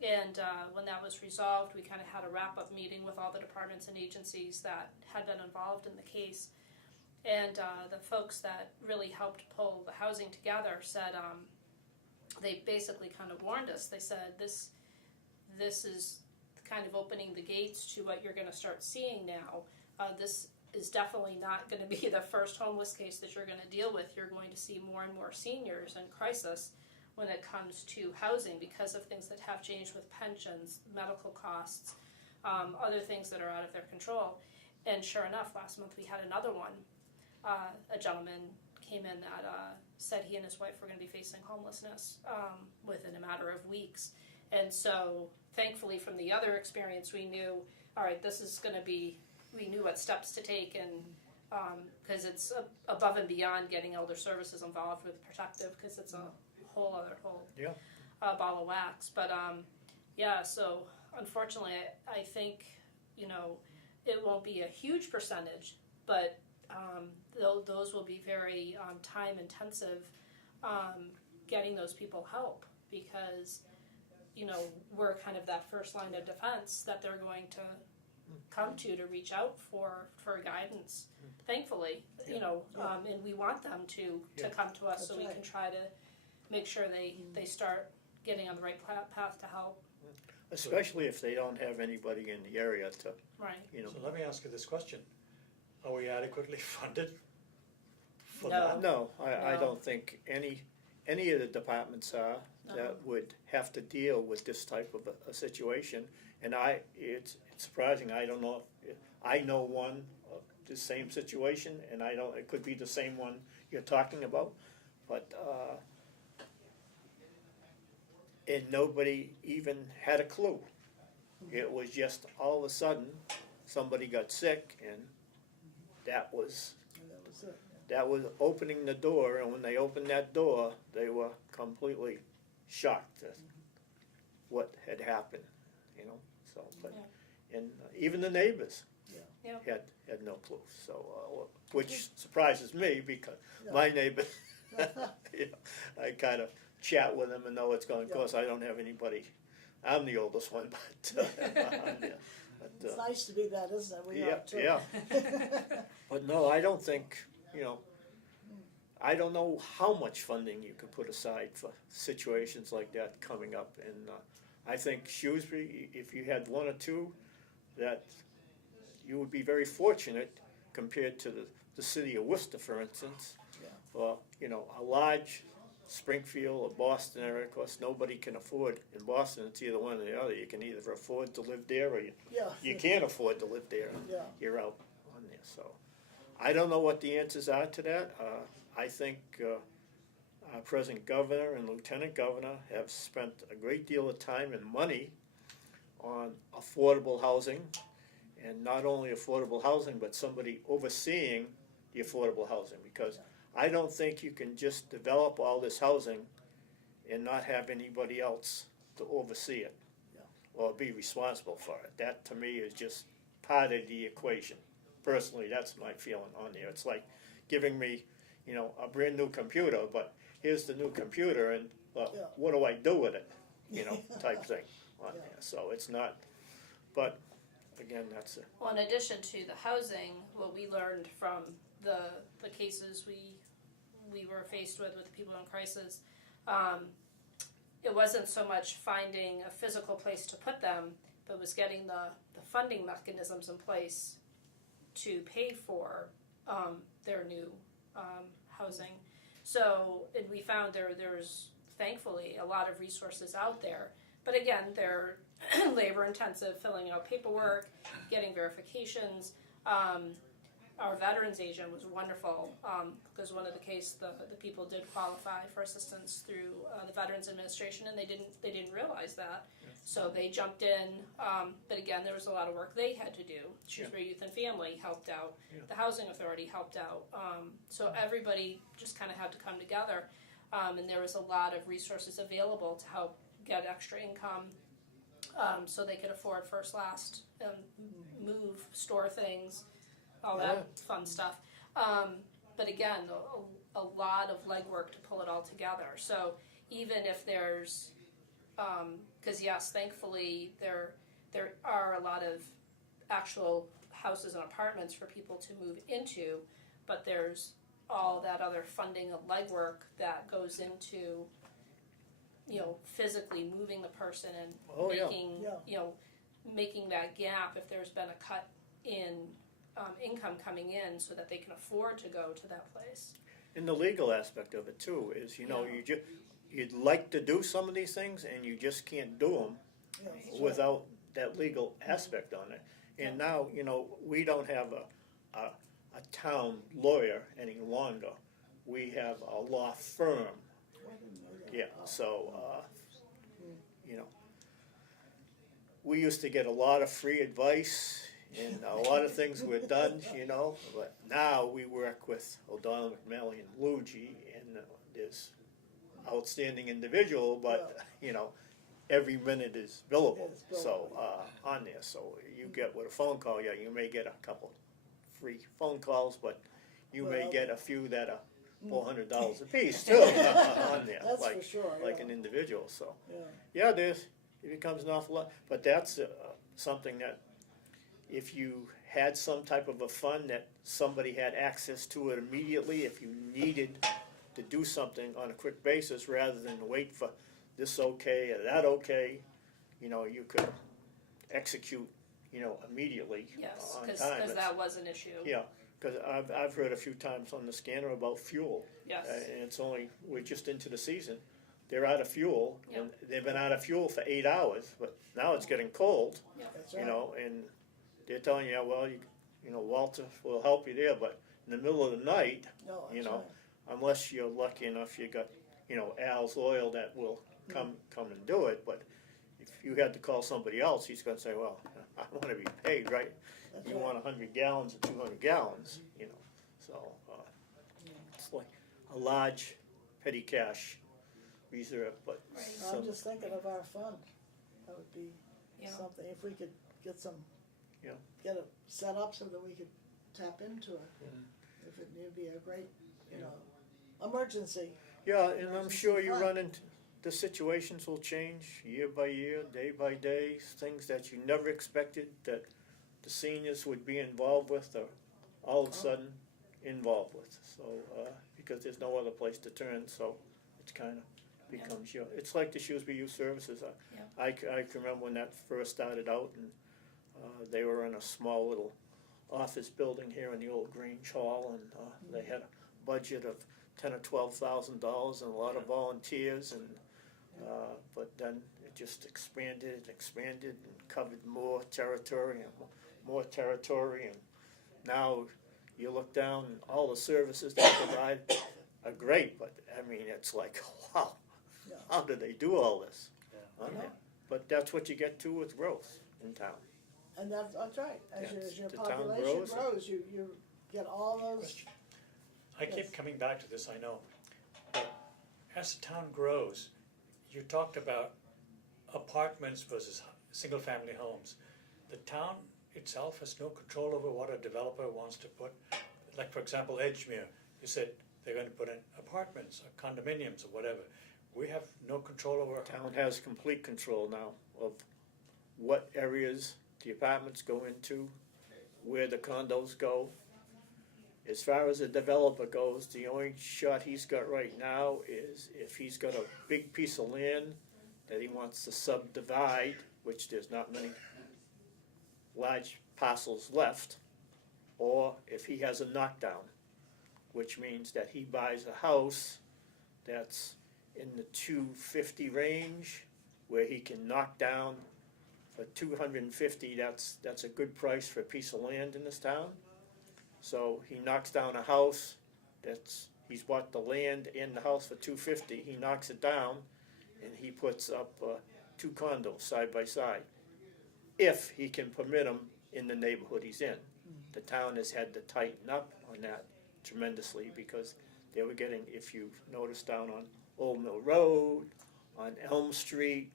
And when that was resolved, we kind of had a wrap-up meeting with all the departments and agencies that had been involved in the case. And the folks that really helped pull the housing together said, they basically kind of warned us. They said, this is kind of opening the gates to what you're going to start seeing now. This is definitely not going to be the first homeless case that you're going to deal with. You're going to see more and more seniors in crisis when it comes to housing, because of things that have changed with pensions, medical costs, other things that are out of their control. And sure enough, last month we had another one. A gentleman came in that said he and his wife were going to be facing homelessness within a matter of weeks. And so thankfully from the other experience, we knew, all right, this is going to be, we knew what steps to take, and because it's above and beyond getting elder services involved with protective, because it's a whole ball of wax. But yeah, so unfortunately I think it won't be a huge percentage, but those will be very time intensive, getting those people help, because we're kind of that first line of defense that they're going to come to reach out for guidance. Thankfully, and we want them to come to us. That's so we right. can try to make sure they start getting on the right path to help. especially if they don't have anybody in the area to, Right. So let me ask you this question. Are we adequately funded for No. that? No, I No. don't think any of the departments are that would have to deal with this type of a situation. And it's surprising, I don't know if, I know one of the same situation, and it could be the same one you're talking about, but, and nobody even had a clue. It was just all of a sudden, somebody got sick, and that was And that was it. that was opening the door, and when they opened that door, they were completely shocked at what had happened, so, but, and even the neighbors Yeah. had no clue, so, which surprises me, because my neighbor, I kind of chat with them and know what's going, of course, I don't have anybody, I'm the oldest one, but, It's nice to be that, isn't it? We yeah, are too. yeah. But no, I don't think, I don't know how much funding you could put aside for situations like that coming up. And I think Shrewsbury, if you had one or two, that you would be very fortunate compared to the city of Worcester, for instance. Yeah. Or, a large Springfield or Boston area. Of course, nobody can afford, in Boston, it's either one or the other. You can either afford to live there, or you can't afford to live there. Yeah. You're out on there. So I don't know what the answers are to that. I think our present governor and lieutenant governor have spent a great deal of time and money on affordable housing, and not only affordable housing, but somebody overseeing the affordable housing, because I don't think you can just develop all this housing and not have anybody else to oversee it or be responsible for it. That, to me, is just part of the equation. Personally, that's my feeling on there. It's like giving me, a brand new computer, but here's the new computer, and what do I do with it? Type thing on there. So it's not, but again, that's it. Well, in addition to the housing, what we learned from the cases we were faced with people in crisis, it wasn't so much finding a physical place to put them, but was getting the funding mechanisms in place to pay for their new housing. So, and we found there's thankfully a lot of resources out there. But again, they're labor intensive, filling out paperwork, getting verifications. Our veterans agent was wonderful because one of the people did qualify for assistance through the Veterans Administration, and they didn't realize that. So they jumped in, but again, there was a lot of work they had to do. Shrewsbury Youth and Family helped out. The Housing Authority helped out. So everybody just kind of had to come together, and there was a lot of resources available to help get extra income, so they could afford first, last, move, store things, all that fun stuff. But again, a lot of legwork to pull it all together. So even if there's, because yes, thankfully there are a lot of actual houses and apartments for people to move into, but there's all that other funding of legwork that goes into, physically moving the person and making that gap if there's been a cut in income coming in, so that they can afford to go to that place. And the legal aspect of it too is, you'd like to do some of these things and you just can't do them without that legal aspect on it. And now, we don't have a town lawyer any longer. We have a law firm. Yeah, so, we used to get a lot of free advice and a lot of things were done, but now we work with O'Donnell, McNally, and Luigi, and there's outstanding individual, but, every minute is billable, so, on there, so you get with a phone call, you may get a couple free phone calls, but you may get a few that are $400 a piece too, on there, That's like, for sure, like yeah. an individual, so. Yeah. It becomes an awful lot, but that's something that if you had some type of a fund that somebody had access to it immediately, if you needed to do something on a quick basis rather than wait for this okay or that okay, you could execute, immediately Yes, on because time. that was an issue. Yeah, because I've heard a few times on the scanner about fuel. Yes. And it's we're just into the season. They're out of fuel, Yep. and they've been out of fuel for 8 hours, but now it's getting cold, That's right. and they're telling you, well, Walter will help you there, but in the middle of the night, No, that's right. unless you're lucky enough, you got, Al's Oil that will come and do it, but if you had to call somebody else, he's gonna say, well, I wanna be paid, right? That's You right. want 100 gallons or 200 gallons, so, it's like a large petty cash reserve, but I'm some, just thinking of our fund. That would be Yeah. something, if we could get Yeah. get it set up so that we could tap into it. Yeah. If it'd be a great, emergency. yeah, and I'm sure you Fun. run into, the situations will change year by year, day by day, things that you never expected that the seniors would be involved with, or all of a sudden involved with, so, because there's no other place to turn, so it's kinda becomes it's like the Shrewsbury Youth Services. I can remember when that first started out, and they were in a small little office building here in the old Grange Hall, and they had a budget of $10,000 or $12,000 and a lot of volunteers, and but then it just expanded and covered more territory, and now you look down and all the services they provide are great, but I mean, it's like, wow, Yeah. how do they do all this? Yeah. on there? But that's what you get to with growth in town. And that's right. As your the town population grows. grows, you get all those. I keep Yes. coming back to this, I know. But as the town grows, you talked about apartments versus single-family homes. The town itself has no control over what a developer wants to put. Like, for example, Edgemere, you said they're going to put in apartments or condominiums or whatever. We have no control over. Town has complete control now of what areas the apartments go into, where the condos go. As far as the developer goes, the only shot he's got right now is if he's got a big piece of land that he wants to subdivide, which there's not many large parcels left, or if he has a knockdown. which means that he buys a house that's in the 250 range, where he can knock down for 250. That's a good price for a piece of land in this town. So he knocks down a house he's bought the land and the house for 250. He knocks it down, and he puts up 2 condos side by side, if he can permit them in the neighborhood he's in. The town has had to tighten up on that tremendously, because they were getting, if you notice down on Old Mill Road, on Elm Street,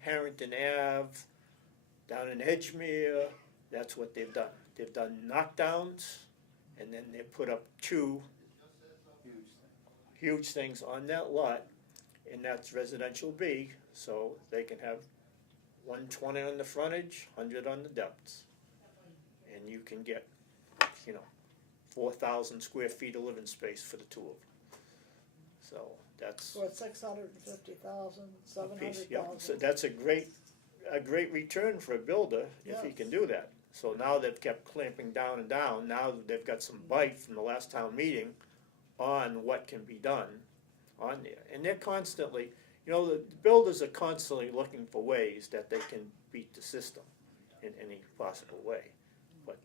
Harrington Ave, down in Edgemere, that's what they've done. They've done knockdowns, and then they put up 2 huge things on that lot, and that's residential B, so they can have 120 on the frontage, 100 on the depths. And you can get, 4,000 square feet of living space for the 2 of them. So that's For 650,000, a piece, 700,000. yeah. So that's a great return for a builder if he Yes. can do that. So now they've kept clamping down and down. Now they've got some bite from the last town meeting on what can be done on there. And they're constantly, the builders are constantly looking for ways that they can beat the system in any possible way. But,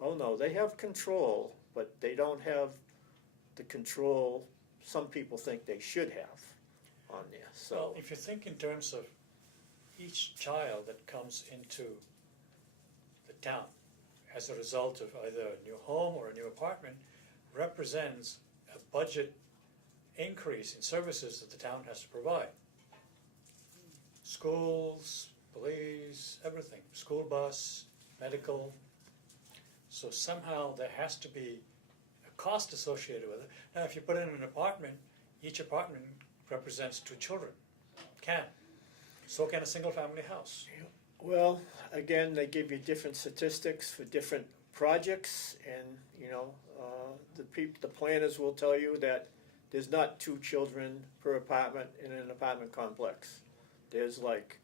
oh no, they have control, but they don't have the control some people think they should have on there, so. Well, if you think in terms of each child that comes into the town as a result of either a new home or a new apartment, represents a budget increase in services that the town has to provide. Schools, police, everything, school bus, medical. So somehow there has to be a cost associated with it. Now, if you put in an apartment, each apartment represents 2 children. So can a single-family house. Well, again, they give you different statistics for different projects, and, the planners will tell you that there's not 2 children per apartment in an apartment complex. There's like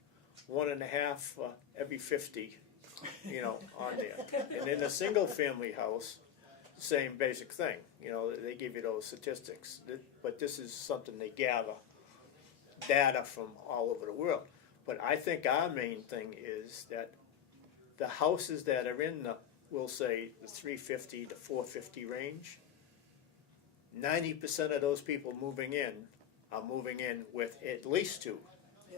1.5 every 50, on there. And in a single-family house, same basic thing, they give you those statistics. But this is something they gather data from all over the world. But I think our main thing is that the houses that are in we'll say, the 350 to 450 range, 90% of those people moving in are moving in with at least 2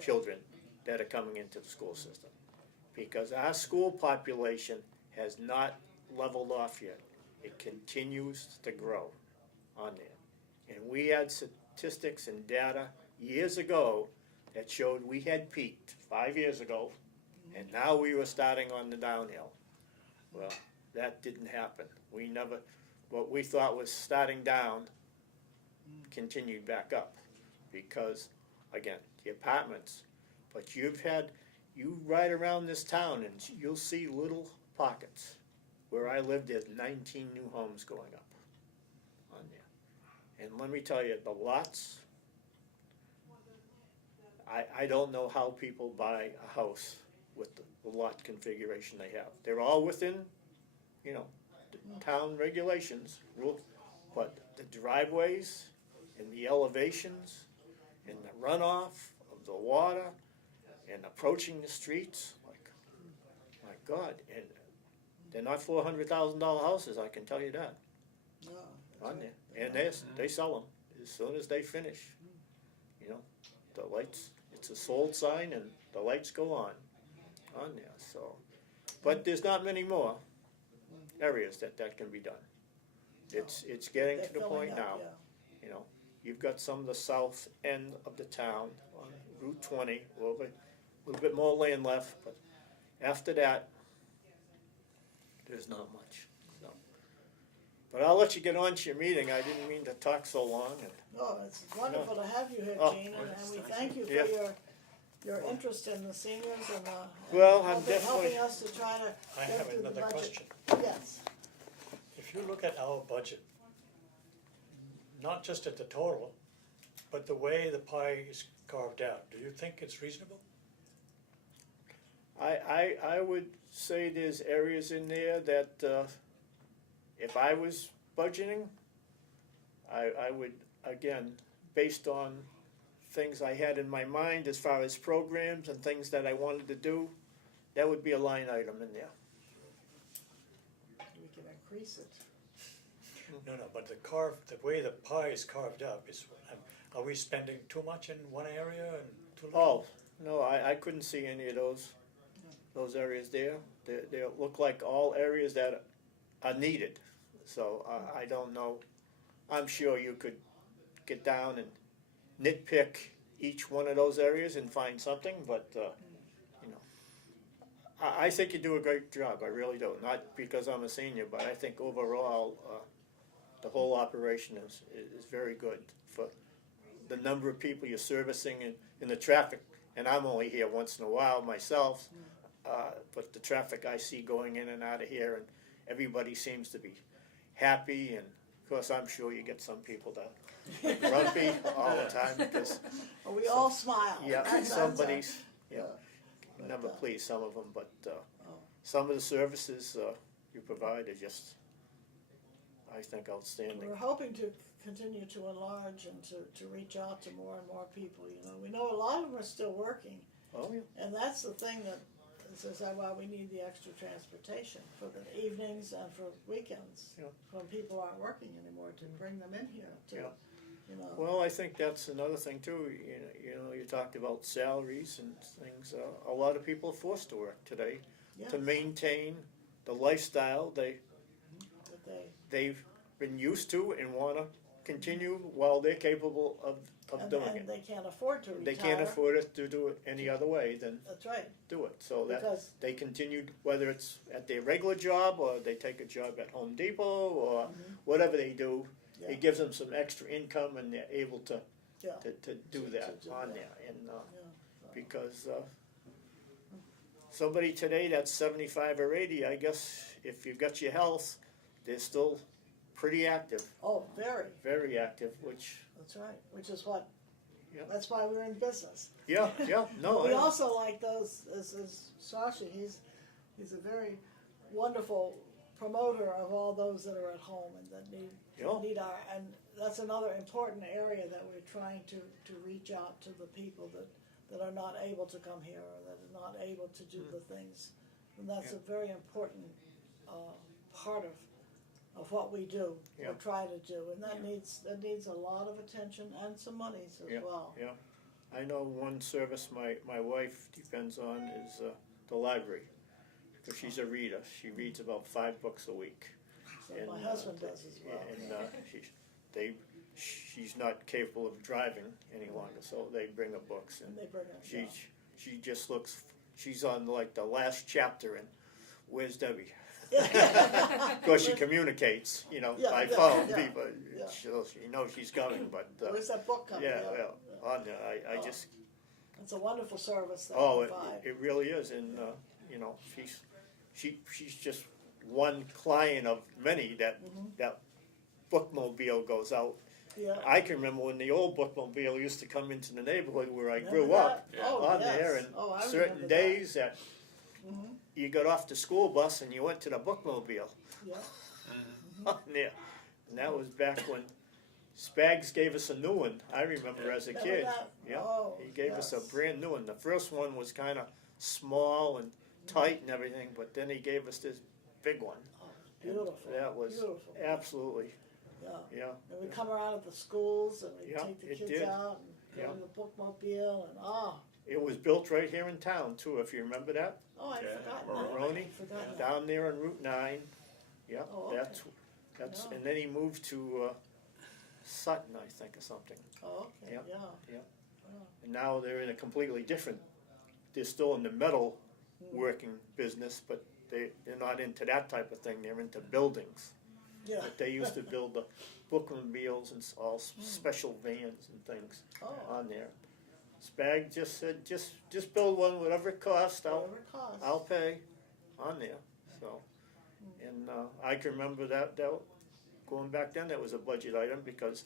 children that are coming into the school system. Because our school population has not leveled off yet. It continues to grow on there. And we had statistics and data years ago that showed we had peaked 5 years ago, and now we were starting on the downhill. Well, that didn't happen. What we thought was starting down continued back up, because, again, the apartments, but you ride around this town and you'll see little pockets. Where I live, there's 19 new homes going up on there. And let me tell you, the lots, I don't know how people buy a house with the lot configuration they have. They're all within, the town regulations, rules, but the driveways and the elevations and the runoff of the water and approaching the streets, like, my God, and they're not $400,000 houses, I can tell you that, No, on there. And they sell them as soon as they finish. The lights, it's a sold sign and the lights go on there, so. But there's not many more areas that can be done. It's getting they're to the filling point up, now, yeah. You've got some of the south end of the town on Route 20, a little bit more land left, but after that, there's not much, so. But I'll let you get on to your meeting. I didn't mean to talk so long, and No, it's wonderful to have you here, Oh, Gene, and we thank you for yeah. your interest in the seniors and Well, I'm helping definitely- us to try to I get have through the another budget. question. Yes, If you look at our budget, not just at the total, but the way the pie is carved out, do you think it's reasonable? I would say there's areas in there that, if I was budgeting, I would, again, based on things I had in my mind as far as programs and things that I wanted to do, that would be a line item in there. We can increase it. No, but the way the pie is carved up is, are we spending too much in one area and too little? Oh, no, I couldn't see any of those areas there. They look like all areas that are needed. So I don't know. I'm sure you could get down and nitpick each one of those areas and find something, but, you know, I think you do a great job, I really do. Not because I'm a senior, but I think overall, the whole operation is very good for the number of people you're servicing in the traffic. And I'm only here once in a while myself, but the traffic I see going in and out of here, and everybody seems to be happy. And of course, I'm sure you get some people that are grumpy all the time because We all smile. yeah, That's somebody's Yeah. can never please some of them, but Oh. some of the services you provide are just, I think, outstanding. We're hoping to continue to enlarge and to reach out to more and more people, you know. We know a lot of them are still working, Oh yeah. and that's the thing that is why we need the extra transportation for the evenings and for weekends. Yeah. When people aren't working anymore, to bring them in here to, Yeah. you know. Well, I think that's another thing too. You know, you talked about salaries and things. A lot of people are forced to work today to Yes, maintain the lifestyle that they've been used to and want to continue while they're capable of doing and it. they can't afford to retire. They can't afford it to do it any other way than That's right, do it. So that because, they continued, whether it's at their regular job or they take a job at Home Depot or whatever they do, yeah, it gives them some extra income and they're able to yeah, to do To that do on that. there. And yeah. because somebody today that's 75 or 80, I guess if you've got your health, they're still pretty active, Oh, very active, which, that's right, which is what, Yeah. that's why we're in business. yeah, no, We I- also like those, as Sasha, he's a very wonderful promoter of all those that are at home and that Yeah. need our, and that's another important area that we're trying to reach out to the people that are not able to come here or that are not able to do the things. And that's Yeah. a very important part of what we do, Yeah. or try to do, and that needs a lot of attention and some monies as Yeah. well. yeah. I know one service my wife depends on is the library, because she's a reader. She reads about 5 books a week. So And, my husband does as well. And she's not capable of driving any longer, so they bring her books, And and they bring it. she just looks. She's on like the last chapter in Where's Debbie? Yeah. Of course, she communicates, you know, Yeah, by yeah, phone. yeah, People, yeah. she knows she's coming, but Where's that book coming? yeah, well, on there, I Oh. just. It's a wonderful service that Oh, we it, provide. it really is, and you know, she's just one client of many that bookmobile goes out. Yeah. I can remember when the old bookmobile used to come into the neighborhood where I grew Remember up that? Oh, on yes. there, and Oh, I certain remember days that Mhm. you got off the school bus and you went to the bookmobile Yeah. on there, and that was back when Spags gave us a new one. I remember as a Remember kid. that? Yeah, Oh, he gave us a yes. brand new one. The first one was kind of small and tight and everything, but then he gave us this big one. Beautiful. That was Beautiful. absolutely, Yeah. yeah, And we come around at the schools and we Yeah, take the it kids did. out and go Yeah. to the bookmobile and it was built right here in town too, if you remember that. I'd Yeah, forgotten that. Maroney, I'd forgotten that. down there on Route 9, yeah, Oh, okay. that's, Yeah. and then he moved to Sutton, I think, or something. Oh, okay, Yeah. yeah. And now they're in a completely different, they're still in the metal working business, but they're not into that type of thing, they're into buildings. Yeah. But they used to build the bookmobiles and all special vans and things Oh, on there. Spag just said, just build one, whatever it costs, whatever it costs. I'll pay on there, so. And I can remember that going back then, that was a budget item, because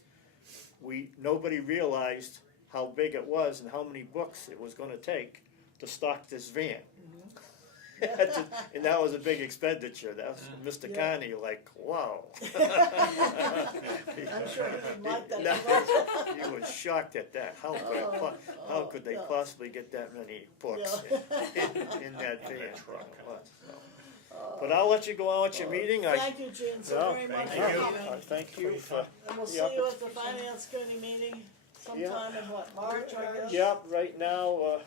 nobody realized how big it was and how many books it was gonna take to stock this van. And that was a big expenditure. That was Mr. Yeah. Carney, like, wow. I'm sure he didn't like that. He was shocked at that. How could they possibly get that many books in that van? But I'll let you go on with your meeting. Thank you, Gene, so very much for coming. Thank you for And we'll the see you at the finance committee meeting sometime in what, March, I guess? Yeah, right now,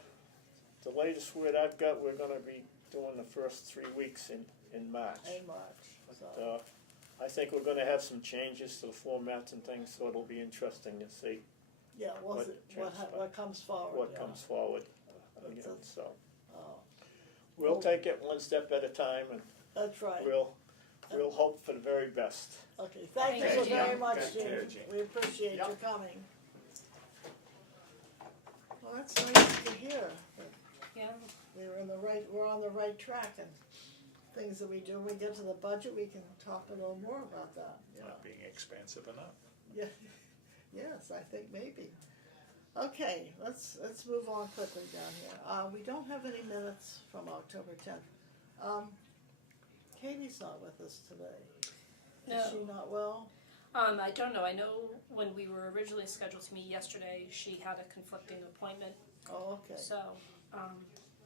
the latest word I've got, we're gonna be doing the first 3 weeks in March. In March, so, I think we're gonna have some changes to the formats and things, so it'll be interesting to see yeah, what what comes forward, what yeah. comes forward. That's Again, it. so, Oh, we'll take it one step at a time, and that's right. we'll hope for the very best. Okay, thank you Thank so you, very Gene. much, Thank Gene. you, Gene. We appreciate Yep. your coming. Well, that's nice to hear. That Yeah. we're on the right track, and things that we do, when we get to the budget, we can talk a little more about that, you know. Not being expansive enough. Yeah, yes, I think maybe. Okay, let's move on quickly down here. We don't have any minutes from October 10th. Katie's not with us today. No. Is she not well? I don't know. I know when we were originally scheduled to meet yesterday, she had a conflicting appointment. Oh, okay. So,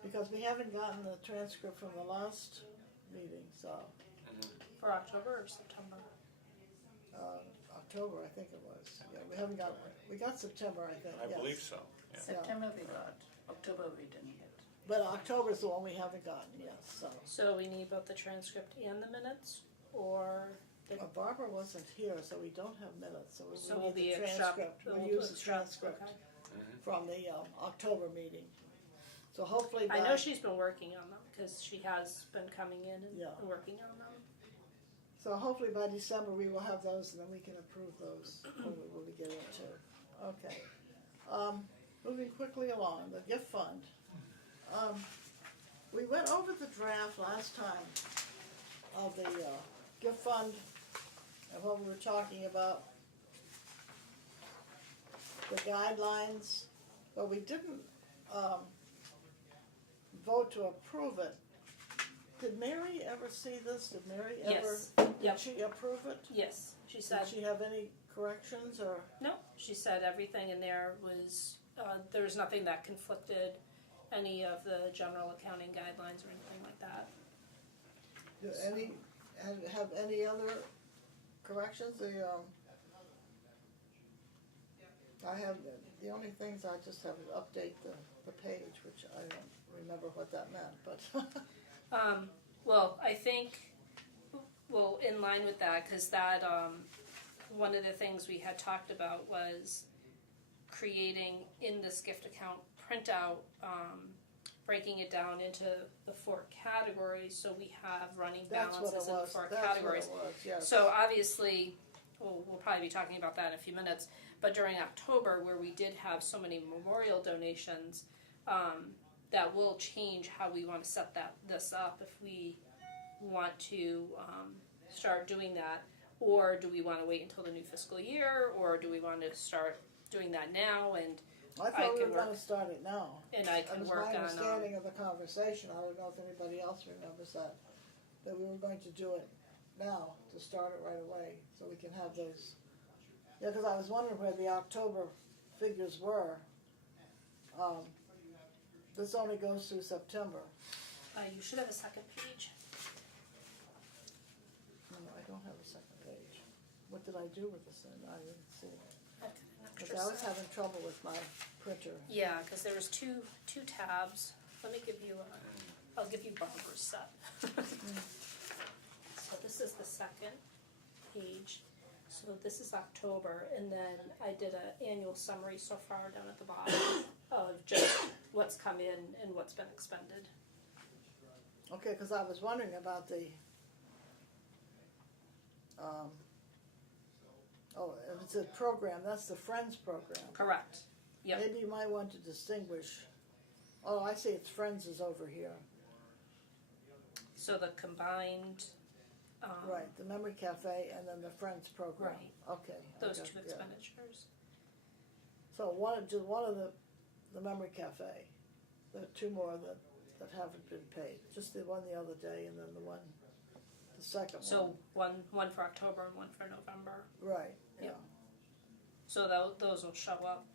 Because we haven't gotten the transcript from the last meeting, so, for October or September? October, I think it was. Yeah, we got September, I think, I yes. believe so, yeah. September we got, October we didn't get. But October's the one we haven't gotten, yes, so. So we need both the transcript and the minutes, or Barbara wasn't here, so we don't have minutes, so so we we'll need be the extract. transcript. We'll we'll use the extract- transcript okay. from the October meeting. So hopefully by. I know she's been working on them because she has been coming in and Yeah. working on them. So hopefully by December we will have those, and then we can approve those when we get into. Okay. Moving quickly along, the gift fund. We went over the draft last time of the gift fund and what we were talking about, the guidelines, but we didn't vote to approve it. Did Mary ever see this? Did Mary ever? Yes. Did Yep. she approve it? Yes, she said. Did she have any corrections or? No, she said everything in there was, there was nothing that conflicted any of the general accounting guidelines or anything like that. Do have any other corrections? I have, the only things I just have to update the page, which I don't remember what that meant, but. Well, I think, well, in line with that, because that, one of the things we had talked about was creating in this gift account printout, breaking it down into the 4 categories, so we have running That's what it balances in the was, 4 that's categories. what it was, yes. So obviously, we'll probably be talking about that in a few minutes, but during October, where we did have so many memorial donations, that will change how we want to set this up if we want to start doing that, or do we want to wait until the new fiscal year, or do we want to start doing that now and I I thought we can were gonna work- start it now. and I That can was work my on understanding of the conversation, I don't know if anybody else remembers that we were going to do it now, to start it right away, so we can have those. Yeah, cause I was wondering where the October figures were. This only goes through September. you should have a second page. No, I don't have a second page. What did I do with this thing? I didn't see it. I've got an extra Cause I was set. having trouble with my printer. Yeah, because there was two tabs. Let me give you I'll give you Barbara's set. So this is the second page. So this is October, and then I did an annual summary so far down at the bottom of just what's come in and what's been expended. Okay, cause I was wondering about the, if it's a program, that's the Friends program. Correct. Yep. Maybe you might want to distinguish, oh, I see it's Friends is over here. So the combined, Right, the Memory Cafe and then the Friends program. Right. Okay. I those got- two yeah. expenditures. So just one of the Memory Cafe, the 2 more, that haven't been paid. Just the one the other day and then the second So one. one for October and one for November. Right, yeah, Yep. So those will show up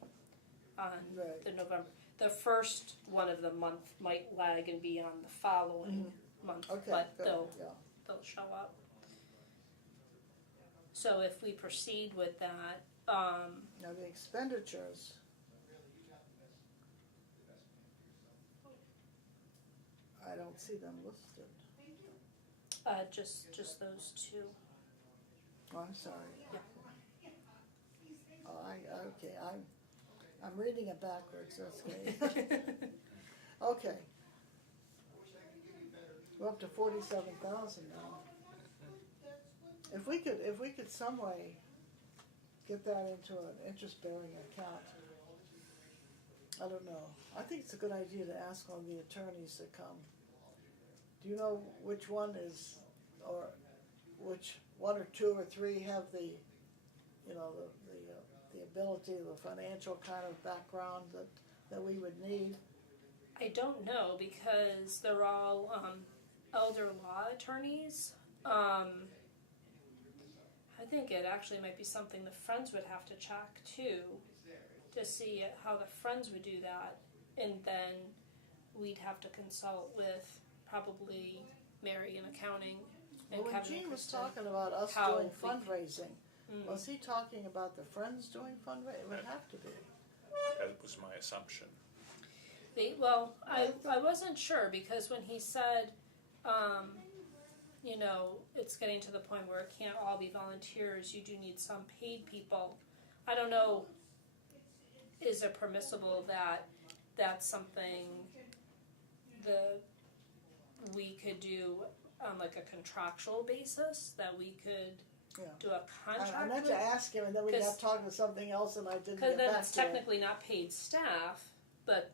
on right. the November. The first one of the month might lag and be on the following month, Okay, but good, they'll yeah. show up. So if we proceed with that, Now the expenditures. I don't see them listed. just those two. Oh, I'm sorry. Yep. Oh, okay, I'm reading it backwards, that's okay. Okay. We're up to 47,000 now. If we could some way get that into an interest-bearing account, I don't know. I think it's a good idea to ask one of the attorneys that come. Do you know which one is, or which one or two or three have the, you know, the ability, the financial kind of background that we would need? I don't know because they're all elder law attorneys. I think it actually might be something the Friends would have to check too, to see how the Friends would do that, and then we'd have to consult with probably Mary in accounting and Well, when Kevin Gene and was Kristen. talking about us how doing we- fundraising, Mm. was he talking about the Friends doing fundraising? It would have to be. That was my assumption. Well, I wasn't sure because when he said, you know, it's getting to the point where it can't all be volunteers, you do need some paid people. I don't know, is it permissible that that's something we could do on like a contractual basis, that we could Yeah. do a contract I meant with? to ask him, and then we got 'Cause- talking to something else, and I didn't Because get then back it's to it. technically not paid staff, but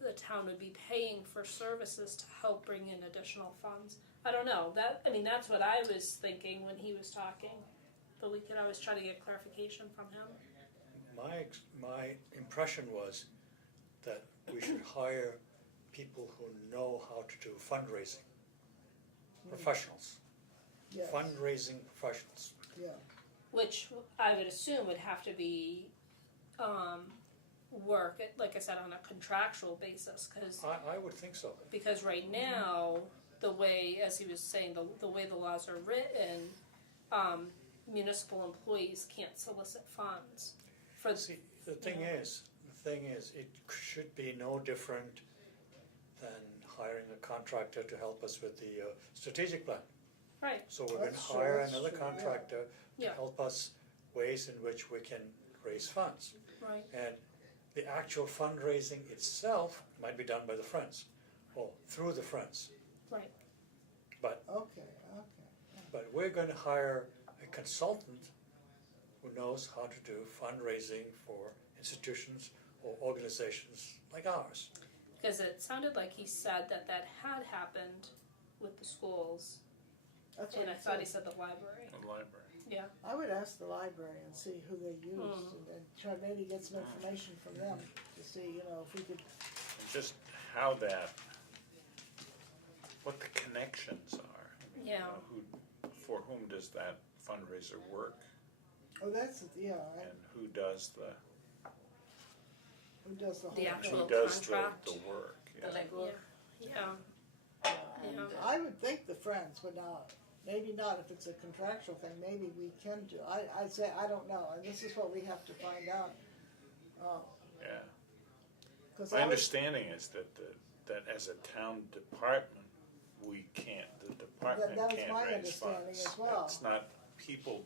the town would be paying for services to help bring in additional funds. I don't know, that's what I was thinking when he was talking, but we could always try to get clarification from him. My impression was that we should hire people who know how to do fundraising, professionals, Yes. fundraising professionals. Yeah, Which I would assume would have to be, work, like I said, on a contractual basis, I would think so. because right now, the way, as he was saying, the way the laws are written, municipal employees can't solicit funds for. See, the thing is, it should be no different than hiring a contractor to help us with the strategic plan. Right, So we're going to That's true, hire that's another true, yeah. contractor to Yeah. help us ways in which we can raise funds. right, And the actual fundraising itself might be done by the Friends, or through the Friends. right. okay. But we're going to hire a consultant who knows how to do fundraising for institutions or organizations like ours. Because it sounded like he said that had happened with the schools, That's what and I he thought he said. said the library. The library. Yeah, I would ask the library and see who they used, and try maybe get some information from them to see, you know, if we could. And just how what the connections are. I mean, you Yeah. know, for whom does that fundraiser work, Oh, that's yeah. and who does the Who does the whole The thing? actual who does contract. the work? The Yeah. legwork. yeah, And, Yeah. I would think the Friends would not. Maybe not if it's a contractual thing. Maybe we can do. I'd say I don't know, and this is what we have to find out. Yeah. Because My understanding is that that as a town department, the department That was can't my raise understanding funds. as well. It's not people,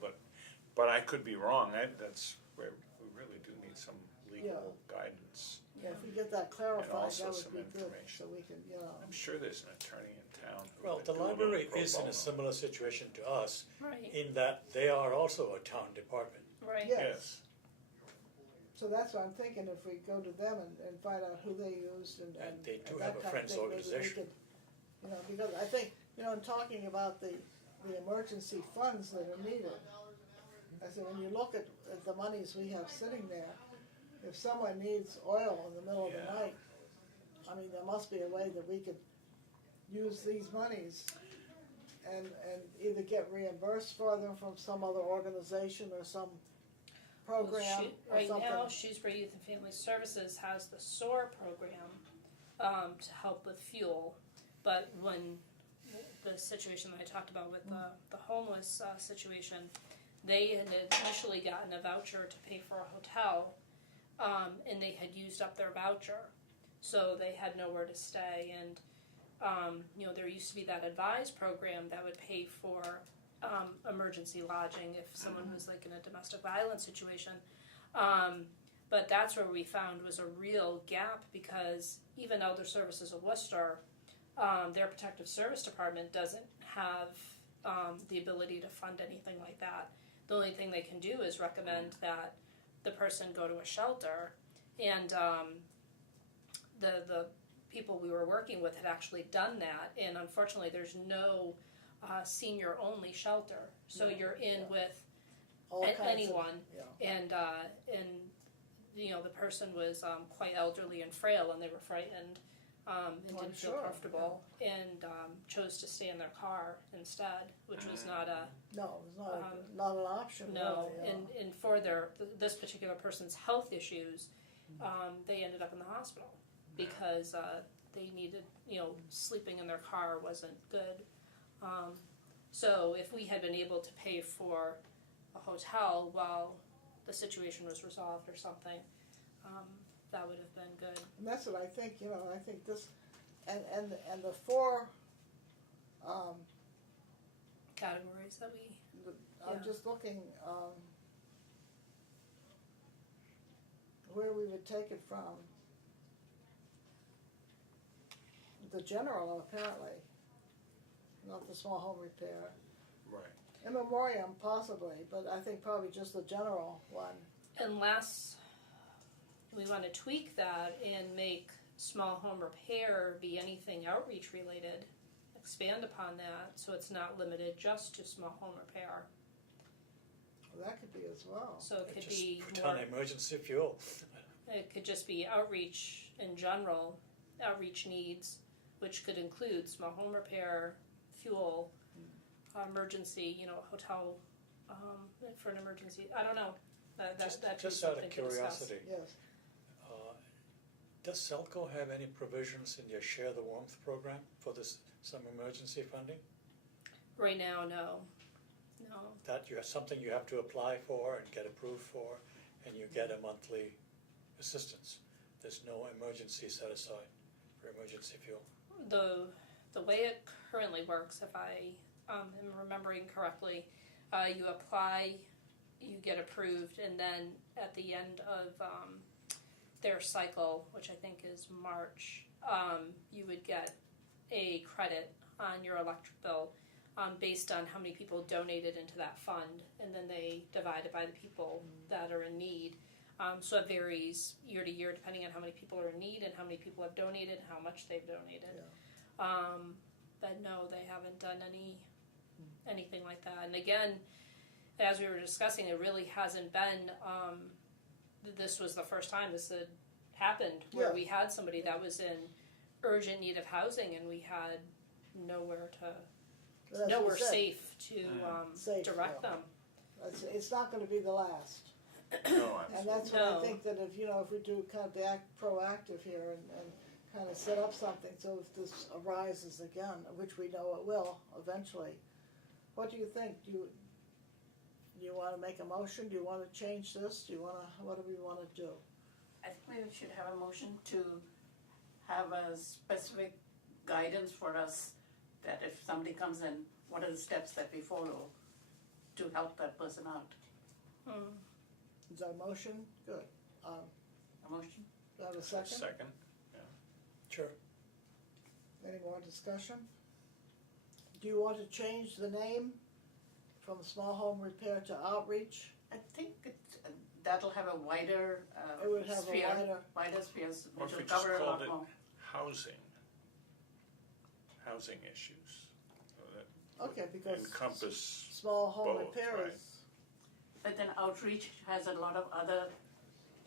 but I could be wrong. That's where we really do need some legal guidance. Yeah, if we get that clarified, also that some would be good. information. So we can, you know. I'm sure there's an attorney in town who Well, would the do a little library pro is in bono. a similar situation to us, right, in that they are also a town department. right. Yes. Yes. So that's what I'm thinking. If we go to them and find out who they used and And they do that have a kind of Friends thing, maybe we organization. could, you know, because I think, you know, in talking about the emergency funds that are needed, I said when you look at the monies we have sitting there, if someone needs oil in the middle of the Yeah. night, I mean, there must be a way that we could use these monies and either get reimbursed for them from some other organization or some program or Right something. now, Shrewsbury Youth and Family Services has the SOAR program to help with fuel. But when the situation that I talked about with the homeless situation, they had initially gotten a voucher to pay for a hotel, and they had used up their voucher. So they had nowhere to stay. And, there used to be that ADVISE program that would pay for emergency lodging if someone was like in a domestic violence situation. But that's where we found was a real gap, because even Elder Services of Worcester, their protective service department doesn't have the ability to fund anything like that. The only thing they can do is recommend that the person go to a shelter, and the people we were working with had actually done that, and unfortunately there's no senior only shelter, so you're in with All kinds of- anyone, yeah. and the person was quite elderly and frail, and they were frightened and Well, didn't feel sure, comfortable, and chose to stay in their car instead, which was not a No, it's not an option. no. Really, And for this particular person's health issues, they ended up in the hospital because they needed, sleeping in their car wasn't good. So if we had been able to pay for a hotel while the situation was resolved or something, that would have been good. And that's what I think. I think this, and the four. Categories that we, I'm Yeah. just looking where we would take it from. The general, apparently, not the small home repair. Right. In memoriam, possibly, but I think probably just the general one. unless we want to tweak that and make small home repair be anything outreach related, expand upon that so it's not limited just to small home repair. Well, that could be as well. So it could Just be put more, on emergency fuel. it could just be outreach in general, outreach needs, which could include small home repair, fuel, emergency, hotel for an emergency. I don't know. That Just could be out something of to discuss. curiosity, Yes. does Selco have any provisions in your Share the Warmth program for some emergency funding? Right now, no. That you have something you have to apply for and get approved for, and you get a monthly assistance. There's no emergency set aside for emergency fuel. The way it currently works, if I am remembering correctly, you apply, you get approved, and then at the end of their cycle, which I think is March, you would get a credit on your electric bill based on how many people donated into that fund, and then they divide it by the people that are in need. So it varies year to year depending on how many people are in need and how many people have donated and how much they've donated. But no, they haven't done anything like that. And again, as we were discussing, it really hasn't been, this was the first time this had happened, where Yeah. we had somebody that was in urgent need of housing and we had nowhere That's what we said. safe to Safe, direct yeah. them. It's not going to be the last. No, And that's what I think that if we do kind of act proactive here and kind of set up something, so if this arises again, which we know it will eventually, what do you think? Do you want to make a motion? Do you want to change this? What do we want to do? I think we should have a motion to have a specific guidance for us that if somebody comes in, what are the steps that we follow to help that person out? Is that a motion? Good. A motion? Do I have a second? Second. Sure. Any more discussion? Do you want to change the name from small home repair to outreach? I think that'll have a wider It would have sphere, a wider spheres, Or which if we will just cover a called lot it more. housing issues. Okay, because Encompass small home both, repair right? is, But then outreach has a lot of other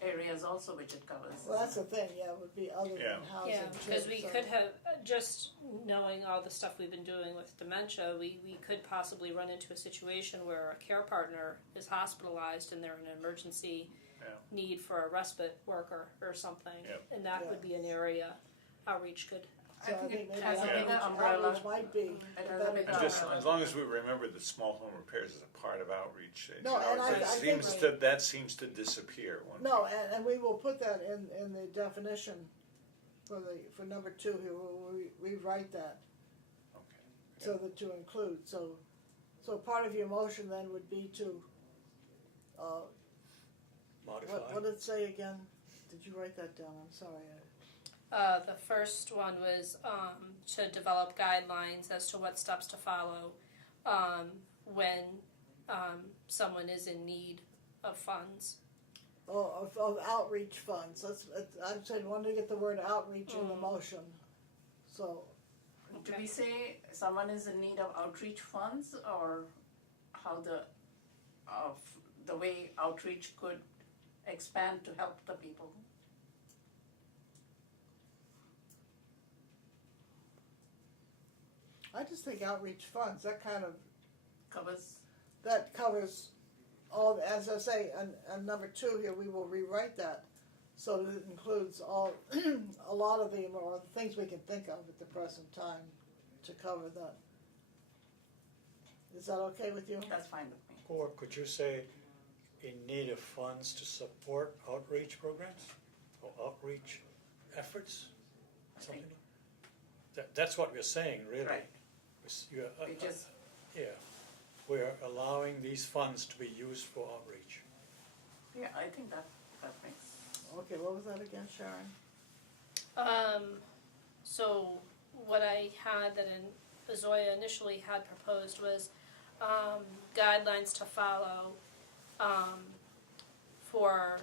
areas also which it covers. Well, that's the thing, yeah, it would be other Yeah. than housing Yeah, too. because we so- could have, just knowing all the stuff we've been doing with dementia, we could possibly run into a situation where a care partner is hospitalized and they're in an emergency Yeah. need for a respite worker or something. Yep. And that Yeah. would be an area outreach could, So I think it maybe has a outreach- bigger umbrella. outreach might be It a has a better bigger term. Just umbrella. as long as we remember that small home repairs is a part of outreach. No, and it I seems think- that seems to disappear. When No, and we will put that in the definition for number 2 here, we'll rewrite that Okay. so that to include, so part of your motion then would be to, Modify. what did it say again? Did you write that down? I'm sorry. the first one was, to develop guidelines as to what steps to follow, when, someone is in need of funds. Of outreach funds, I said, wanted to get the word outreach in the motion, so, Do we say someone is in need of outreach funds, or how the way outreach could expand to help the people? I just think outreach funds, that kind of, Covers, that covers all, as I say, and number 2 here, we will rewrite that, so that it includes all, a lot of them, or the things we can think of at the present time to cover that. Is that okay with you? that's fine with me. Or could you say in need of funds to support outreach programs or outreach efforts? Something like that's what we're saying, really. Right. You're, We just, yeah, we're allowing these funds to be used for outreach. yeah, I think that makes, Okay, what was that again, Sharon? So what I had that Zoya initially had proposed was, guidelines to follow, for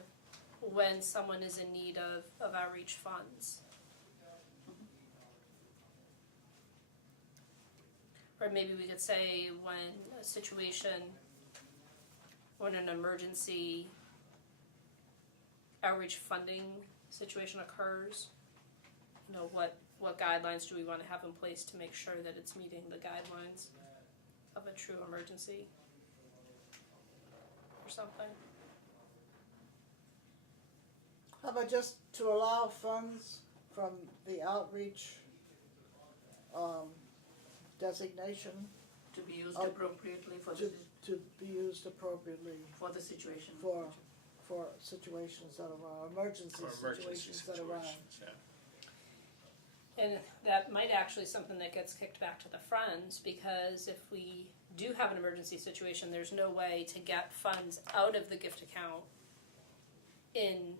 when someone is in need of outreach funds. Or maybe we could say when a situation, when an emergency outreach funding situation occurs, you know, what guidelines do we want to have in place to make sure that it's meeting the guidelines of a true emergency or something? How about just to allow funds from the outreach, designation to be used Oh, appropriately for to be used appropriately the situation. for situations that arise, emergency For emergency situations that arise. situations, yeah. And that might actually something that gets kicked back to the Friends, because if we do have an emergency situation, there's no way to get funds out of the gift account in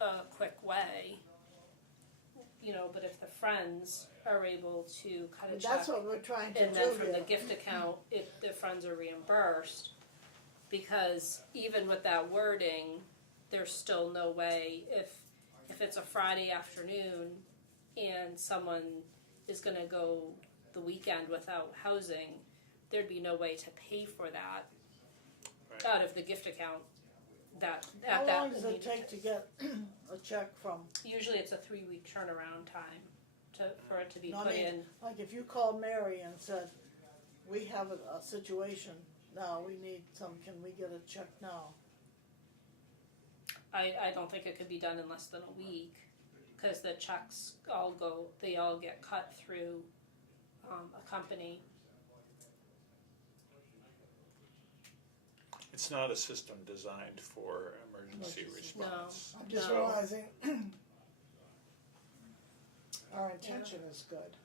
a quick way. You know, but if the Friends are able to cut a And check, that's what we're trying to and do then from the here. gift account, the Friends are reimbursed, because even with that wording, there's still no way, if it's a Friday afternoon and someone is gonna go the weekend without housing, there'd be no way to pay for that Right. out of the gift account, that, How at that long does it immediate take to get a check from, Usually it's a 3-week turnaround time for it to be No, I put mean- in. like if you called Mary and said, we have a situation now, we need can we get a check now? I don't think it could be done in less than a week, because the checks they all get cut through a company. It's not a system designed for emergency Emergency. response. I'm just No. realizing our intention is good.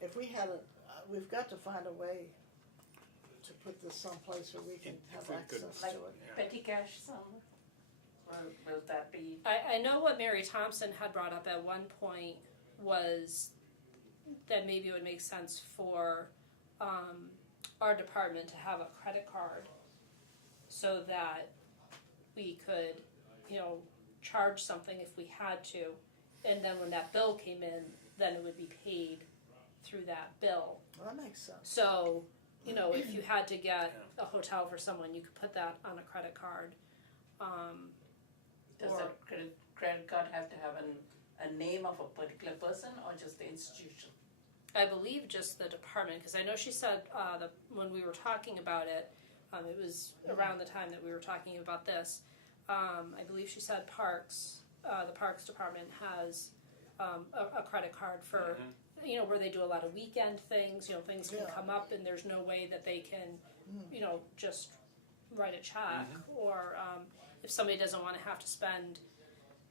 If we had we've got to find a way to put this someplace where we can If have we could- access Like to it. Yeah. petty cash sum, will that be? I know what Mary Thompson had brought up at one point was that maybe it would make sense for our department to have a credit card, so that we could, you know, charge something if we had to, and then when that bill came in, then it would be paid through that bill. Well, that makes sense. So, you know, if you had to get a hotel for someone, you could put that on a credit card. Does or that credit card have to have a name of a particular person or just the institution? I believe just the department, because I know she said when we were talking about it, it was around the time that we were talking about this. I believe she said Parks, the Parks Department has a credit card for, where they do a lot of weekend things. Things can Yeah. come up, and there's no way that they can, just write a check, or if somebody doesn't want to have to spend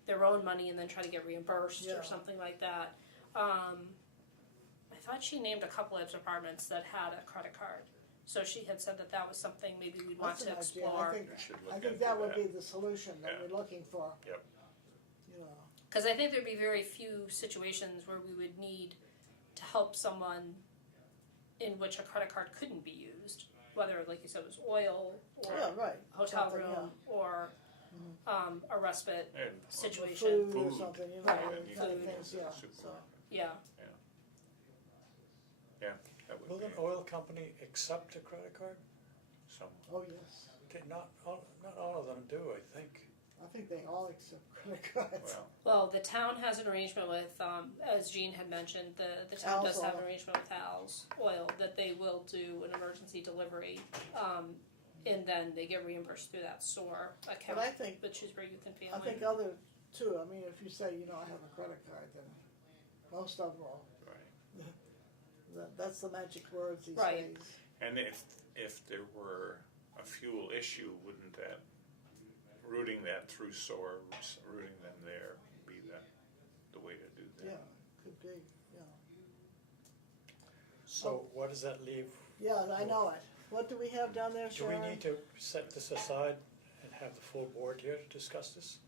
their own money and then try to get reimbursed Yeah. or something like that. I thought she named a couple of departments that had a credit card. So she had said that was something maybe we'd want That's to an idea. explore. We should look I think into that would that. be the solution that Yeah. we're looking for. Yep. You know, Because I think there'd be very few situations where we would need to help someone in which a credit card couldn't be used. Whether, like you said, it was oil or yeah, right. hotel Something, room or a respite And situation. Food or Food. something, you know, Right. kind of Food. things, yeah, so. Supermarket. Yeah. That would Will be an oil company accept a credit card? some. Oh, yes. Okay, not all of them do, I think. I think they all accept credit cards. Well, Well, the town has an arrangement with, as Jean had mentioned, the town Al's does have an Oil. arrangement with Al's Oil that they will do an emergency delivery, and then they get reimbursed through that SOAR account, But I think, which is Youth and I Family. think other too, I mean, if you say, I have a credit card, then most of them will. right. That's the magic words these Right. days. And if there were a fuel issue, wouldn't that, routing that through SOAR, routing them there, be the way to do that? Yeah, could be, yeah. So what does that leave? Yeah, I know it. What do we have down there, Do we Sharon? need to set this aside and have the full board here to discuss this?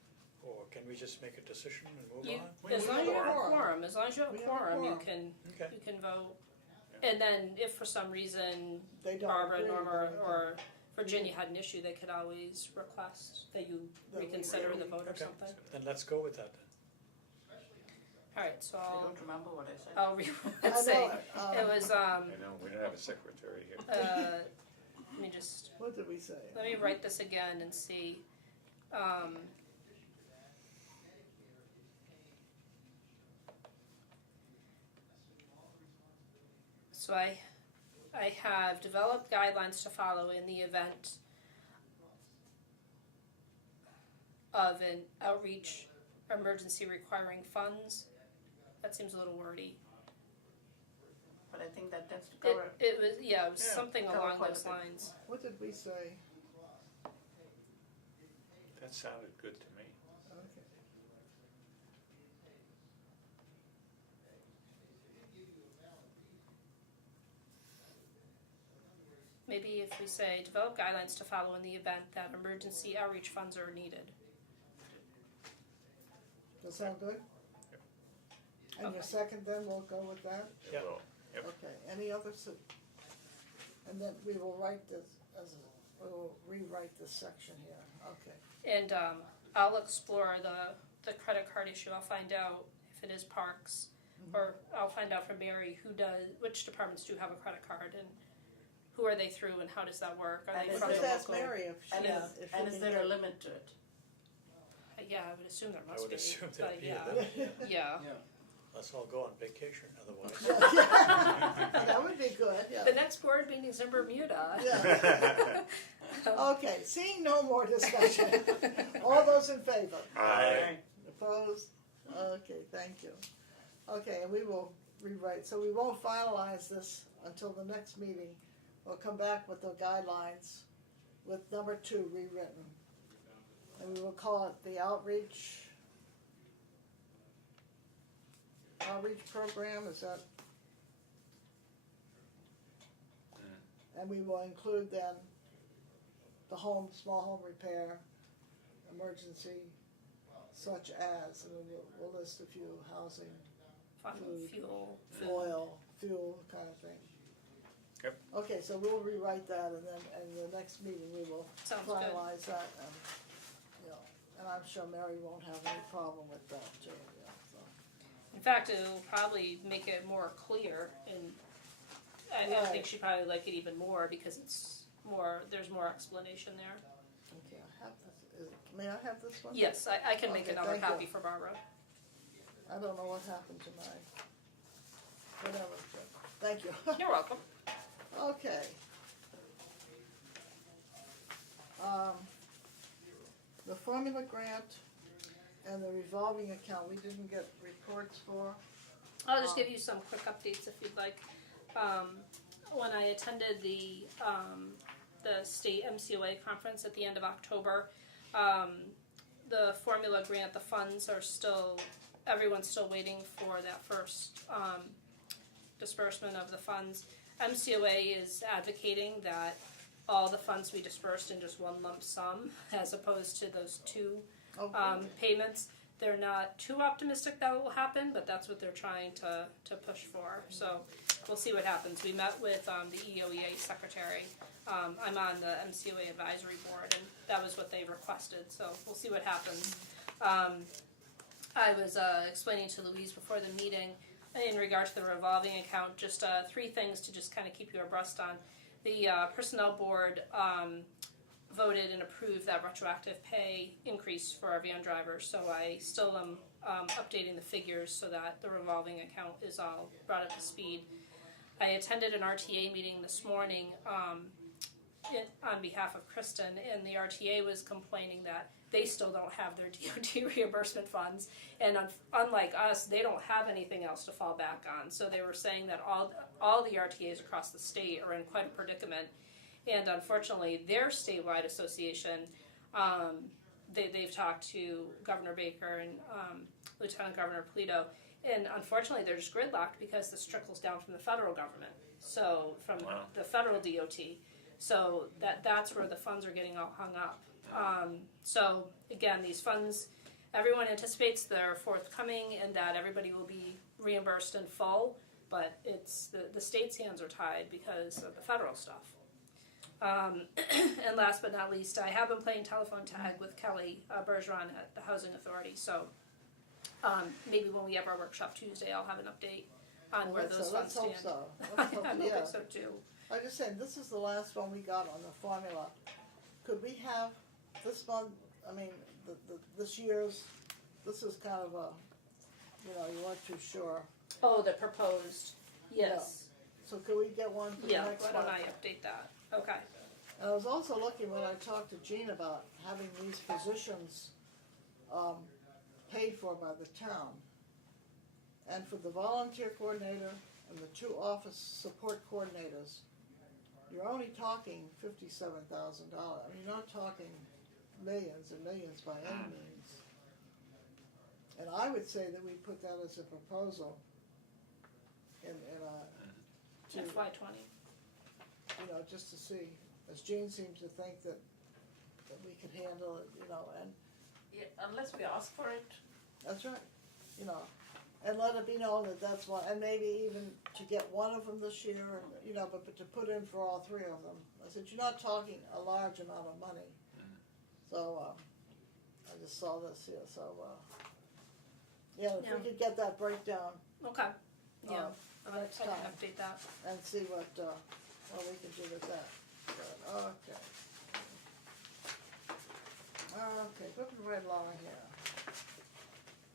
Or can we just make a decision and move You, on? as we long as have you a have a quorum. quorum, as long as you have a We have a quorum, you quorum. can Okay. you can vote. And then if for some reason They don't Barbara, agree, Norma, then we can- or Virginia had an issue, they could always request that you That we reconsider the really- vote or Okay. something. Then let's go with that then. All right, so I don't remember what I said. I'll read I let's know say it. it was I know, we don't have a secretary here. let me just What did we say? let me write this again and see. So I have developed guidelines to follow in the event of an outreach emergency requiring funds. That seems a little wordy. But I think that tends to cover. It was Yeah, something cover along quite a those bit. lines. What did we say? That sounded good to me. Okay. Maybe if we say develop guidelines to follow in the event that emergency outreach funds are needed. Does that sound good? And your Okay. second then, we'll go with that? It Yep. will. Yep. Okay, any other, and then we will write this we will rewrite this section here, okay. And I'll explore the credit card issue. I'll find out if it is Parks, or I'll find out from Mary which departments do have a credit card, and who are they through, and how does that work? Are And they is from Just the ask local? Mary if she, And Yeah. if and she is can there a get- limit to it? Yeah, I would assume there must would be. assume there'd But be yeah, a yeah. Let's all go on vacation otherwise. Yeah. That would be good, yeah. The next board meeting's in Bermuda. Yeah. Okay, seeing no more discussion. All those in favor? Aye. Opposed? Okay, thank you. Okay, and we will rewrite, so we won't finalize this until the next meeting. We'll come back with the guidelines with number 2 rewritten. And we will call it the outreach program, is that? And we will include then the small home repair, emergency, such as, and we'll list a few, housing, Fuel. oil, fuel kind of thing. Yep. Okay, so we'll rewrite that and then, the next meeting, we will Sounds good. finalize that and, and I'm sure Mary won't have any problem with that too, yeah, so. In fact, it'll probably make it more clear, and I Right. think she'd probably like it even more because it's more. There's more explanation there. Okay, I have this, may I have this one? Yes, I can make Okay, another thank you. copy for Barbara. I don't know what happened to my, whatever, thank you. You're welcome. Okay. The formula grant and the revolving account, we didn't get reports for. I'll just give you some quick updates if you'd like. When I attended the state MCOA conference at the end of October, the formula grant, the funds are still, everyone's still waiting for that first disbursement of the funds. MCOA is advocating that all the funds be dispersed in just one lump sum as opposed to those two Okay. payments. They're not too optimistic that will happen, but that's what they're trying to push for. So we'll see what happens. We met with the EOEA secretary. I'm on the MCOA advisory board, and that was what they requested. So we'll see what happens. I was explaining to Louise before the meeting in regard to the revolving account, just 3 things to just kind of keep you abreast on. The personnel board voted and approved that retroactive pay increase for our van drivers, so I still am updating the figures so that the revolving account is all brought up to speed. I attended an RTA meeting this morning on behalf of Kristen, and the RTA was complaining that they still don't have their DOT reimbursement funds, and unlike us, they don't have anything else to fall back on. So they were saying that all the RTAs across the state are in quite a predicament. And unfortunately, their statewide association, they've talked to Governor Baker and Lieutenant Governor Polito, and unfortunately, they're just gridlocked because this trickles down from the federal government, so from the federal DOT. So that's where the funds are getting all hung up. So again, these funds, everyone anticipates they're forthcoming and that everybody will be reimbursed in full, but it's the state's hands are tied because of the federal stuff. And last but not least, I have been playing telephone tag with Kelly Bergeron at the Housing Authority. So maybe when we have our workshop Tuesday, I'll have an update on where those funds stand. Let's hope so. I'm Let's hope, hoping yeah. so too. I'm just saying, this is the last one we got on the formula. Could we have this one, I mean, this year's, this is kind of a, you weren't too sure. Oh, the proposed, yes. So could we get one for the Yeah, next why one? don't I update that? Okay. And I was also looking when I talked to Jean about having these positions paid for by the town. And for the volunteer coordinator and the 2 office support coordinators, you're only talking $57,000. I mean, you're not talking millions and millions by any means. And I would say that we put that as a proposal in to, FY20. just to see, as Jean seems to think that we could handle it, and Yeah, unless we ask for it. that's right, and let it be known that that's one, and maybe even to get one of them this year, and, but to put in for all 3 of them. I said, you're not talking a large amount of money. So, I just saw this here, so, if Yeah. we could get that breakdown Okay. Yeah. next I can time. update that. And see what we can do with that. But, okay. Okay, moving right along here.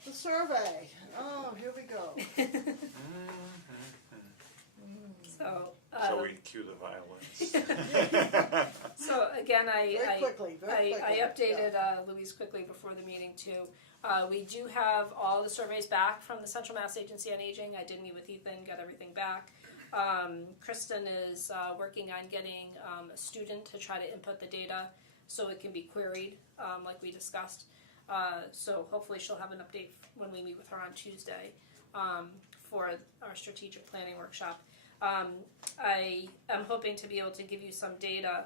The survey. Oh, here we go. So, So we cue the violins. so again, Very quickly. I updated Louise quickly before the meeting too. We do have all the surveys back from the Central Mass Agency on Aging. I did meet with Ethan, got everything back. Kristen is working on getting a student to try to input the data so it can be queried, like we discussed. So hopefully she'll have an update when we meet with her on Tuesday for our strategic planning workshop. I am hoping to be able to give you some data.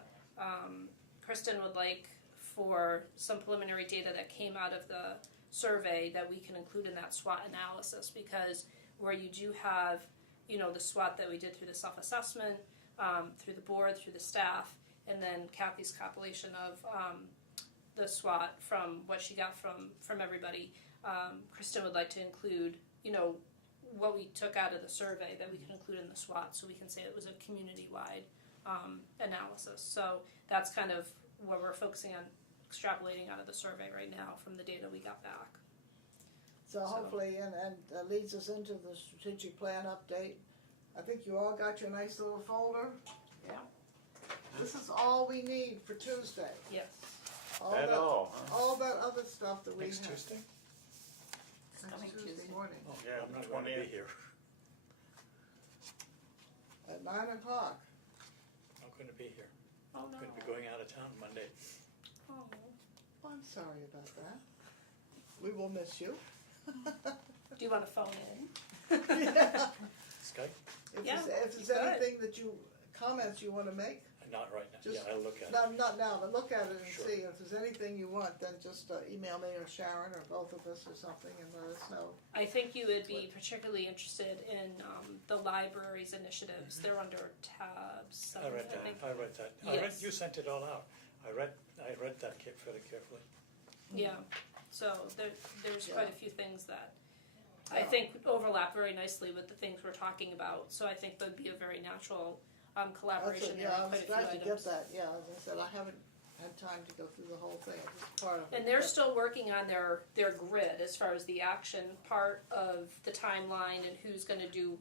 Kristen would like for some preliminary data that came out of the survey that we can include in that SWOT analysis, because where you do have, the SWOT that we did through the self-assessment, through the board, through the staff, and then Kathy's compilation of the SWOT from what she got from everybody. Kristen would like to include, what we took out of the survey that we can include in the SWOT, so we can say it was a community-wide analysis. So that's kind of where we're focusing on extrapolating out of the survey right now from the data we got back. So hopefully, and that leads us into the strategic plan update. I think you all got your nice little folder. Yeah. This is all we need for Tuesday. Yes. At all, huh? All that other stuff that we have. Next Tuesday? Next Coming Tuesday Tuesday. morning Oh, Yeah, I'm not the going to be 20th. here. at 9 o'clock. Not going to be here. Oh no. I'm going to be going out of town Monday. Oh. Oh, I'm sorry about that. We will miss you. Do you want to phone in? Yeah. Skype? Yeah, If you there's could. anything that comments you want to make, Not right now. Just- Yeah, I'll look at it. not now, but look at it and Sure. see. If there's anything you want, then just email me or Sharon or both of us or something and let us know. I think you would be particularly interested in the library's initiatives. They're under tabs. I read that. think. I read that. Yes. You sent it all out. I read that fairly carefully. Yeah. So there's quite Yeah. a few things that I Yeah. think overlap very nicely with the things we're talking about. So I think there'd be a very natural collaboration there. Yeah, I on was quite a few glad to get items. that. Yeah, as I said, I haven't had time to go through the whole thing. Just part of it. And they're but- still working on their grid as far as the action part of the timeline and who's going to do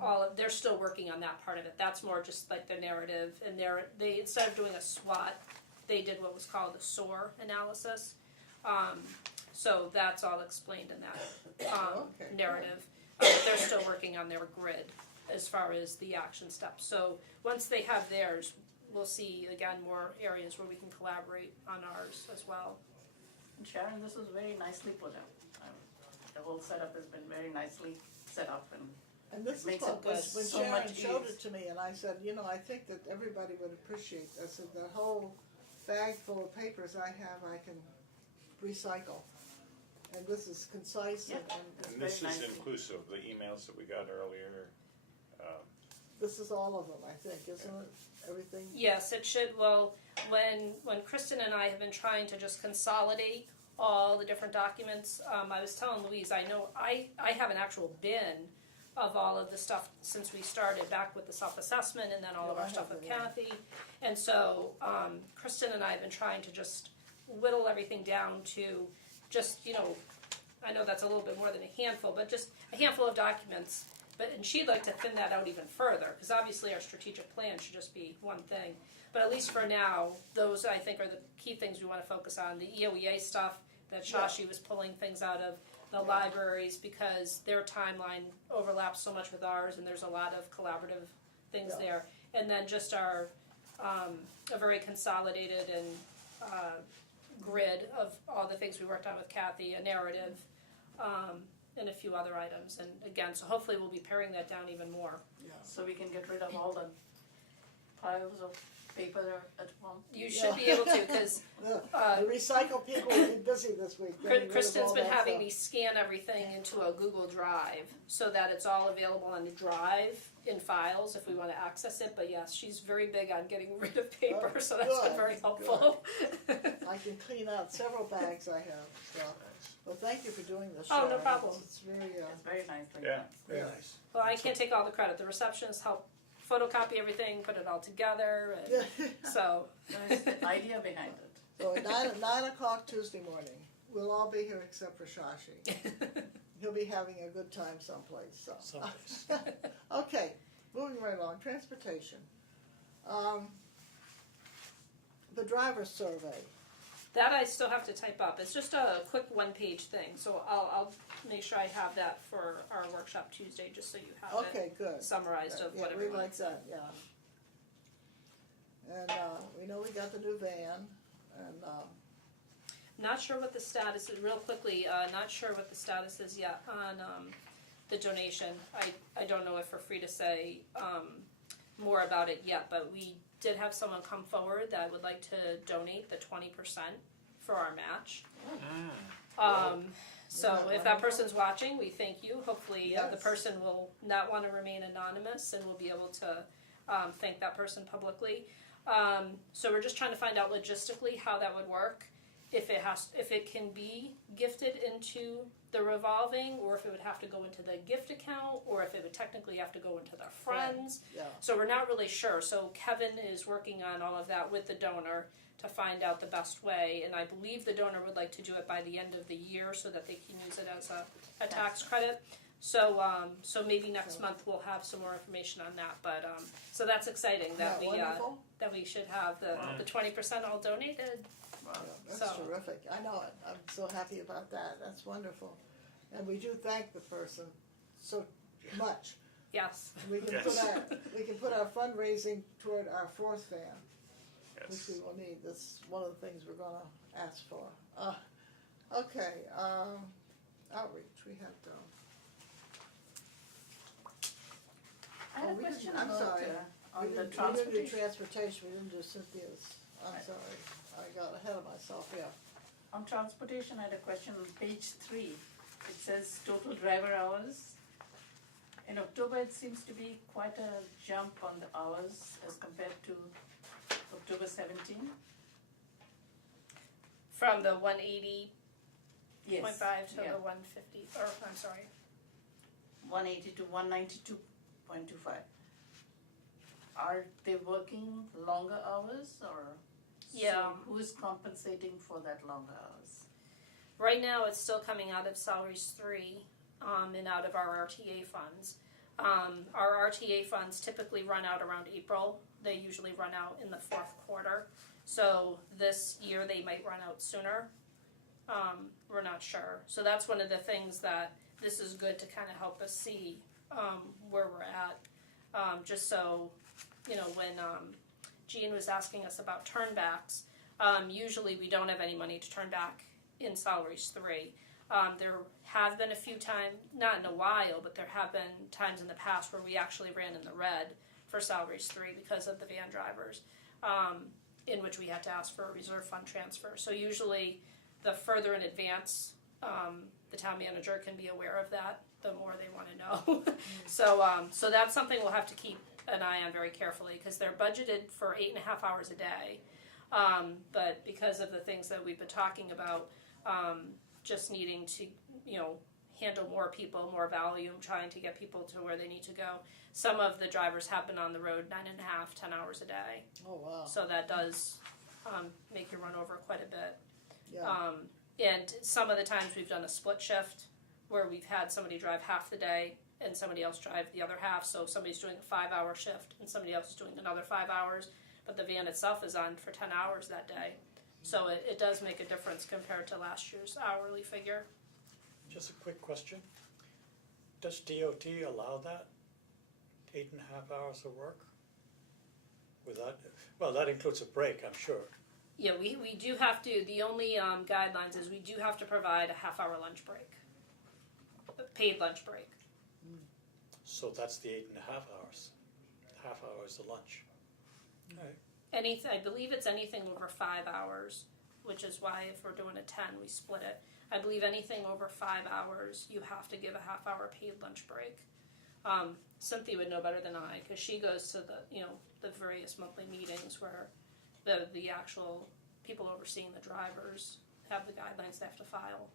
all of. They're still working on that part of it. That's more just like the narrative. And they instead of doing a SWOT, they did what was called a SOAR analysis. So that's all explained in that Okay, narrative. They're still working on their grid as far as the action steps. So once they have theirs, we'll see again more areas where we can collaborate on ours as well. And Sharon, this is very nicely put up. The whole setup has been very nicely set up, and And this is makes what it was, when so Sharon much showed ease. it to me, and I said, I think that everybody would appreciate this. And the whole bag full of papers I have, I can recycle. And this is concise Yeah. and And very this is nicely. inclusive, the emails that we got earlier. this is all of them, I think, isn't it? Everything. Yes, it should. Well, when Kristen and I have been trying to just consolidate all the different documents, I was telling Louise, I know I have an actual bin of all of the stuff since we started back with the self-assessment and then all of Yeah, our I stuff have with that, yeah. Kathy. And so Kristen and I have been trying to just whittle everything down to just, I know that's a little bit more than a handful, but just a handful of documents. And she'd like to thin that out even further, because obviously our strategic plan should just be one thing. But at least for now, those I think are the key things we want to focus on. The EOEA stuff that Shashi was pulling things out of, the libraries, because their timeline overlaps so much with ours, and there's a lot of collaborative things Yeah. there. And then just our a very consolidated and grid of all the things we worked on with Kathy, a narrative, and a few other items. And again, so hopefully we'll be paring that down even more. so we can get rid of all the piles of paper at home. You should be able to, because The recycle people will be busy this week. getting rid of Kristen's all been that having stuff. me scan everything into a Google Drive so that it's all available on the drive in files if we want to access it. But yes, she's very big on getting rid of paper, Oh, so that's been good, very helpful. I can clean out several bags I have, so. Well, thank you for doing this, Oh, no Sharon. problem. It's very, It's very nicely Yeah. done. Very Yeah. nice. Well, I can't take all the credit. The receptionist helped photocopy everything, put it all together, and so There's the idea behind it. So at 9 o'clock Tuesday morning, we'll all be here except for Shashi. He'll be having a good time someplace, so. Someplace. Okay, moving right along, transportation. The driver's survey. that I still have to type up. It's just a quick one-page thing, so I'll make sure I have that for our workshop Tuesday, just so you have it Okay, good. summarized of Yeah, what we everyone like that, yeah. And, we know we got the new van, and, Not sure what the status is, real quickly, not sure what the status is yet on the donation. I don't know if we're free to say more about it yet, but we did have someone come forward that would like to donate the 20% for our match. So Isn't that if that person's watching, we thank you. Hopefully the Yes. person will not want to remain anonymous and we'll be able to thank that person publicly. So we're just trying to find out logistically how that would work. If it can be gifted into the revolving, or if it would have to go into the gift account, or if it would technically have to go into their friends. yeah. So we're not really sure. So Kevin is working on all of that with the donor to find out the best way. And I believe the donor would like to do it by the end of the year so that they can use it as a tax credit. So maybe next month we'll have some more information on that. But so that's exciting that Wonderful? we should have the 20% all donated. Yeah, that's So- terrific. I know it. I'm so happy about that. That's wonderful. And we do thank the person so much. Yes. We can put our fundraising toward our fourth van, which Yes. we will need. That's one of the things we're gonna ask for. Okay, outreach, we have to. I had a we didn't- question I'm about, sorry. on We the didn't do transportation. transportation, we didn't do Cynthia's. I'm sorry, I got ahead of myself, yeah. On transportation, I had a question on page 3. It says total driver hours. In October, it seems to be quite a jump on the hours as compared to October 17. From the 180.5 Yes. to yeah. the 150, or I'm sorry. 180 to 192.25. Are they working longer hours or? Yeah. So who is compensating for that longer hours? Right now, it's still coming out of salaries 3 and out of our RTA funds. Our RTA funds typically run out around April. They usually run out in the fourth quarter. So this year they might run out sooner. We're not sure. So that's one of the things that this is good to kind of help us see where we're at. Just so, when Jean was asking us about turnbacks, usually we don't have any money to turn back in salaries 3. There have been a few times, not in a while, but there have been times in the past where we actually ran in the red for salaries 3 because of the van drivers, in which we had to ask for a reserve fund transfer. So usually the further in advance the town manager can be aware of that, the more they want to know. So that's something we'll have to keep an eye on very carefully because they're budgeted for 8.5 hours a day. But because of the things that we've been talking about, just needing to, handle more people, more volume, trying to get people to where they need to go. Some of the drivers have been on the road 9.5, 10 hours a day. Oh, wow. So that does make you run over quite a bit. Yeah, And some of the times we've done a split shift where we've had somebody drive half the day and somebody else drive the other half. So somebody's doing a 5-hour shift and somebody else is doing another 5 hours, but the van itself is on for 10 hours that day. So it does make a difference compared to last year's hourly figure. Just a quick question. Does DOT allow that? 8.5 hours of work? That includes a break, I'm sure. Yeah, we do have to, the only guidelines is we do have to provide a half-hour lunch break, a paid lunch break. So that's the 8.5 hours. Half hour is the lunch. All right. I believe it's anything over 5 hours, which is why if we're doing a 10, we split it. I believe anything over 5 hours, you have to give a half-hour paid lunch break. Cynthia would know better than I, because she goes to the various monthly meetings where the actual people overseeing the drivers have the guidelines they have to follow.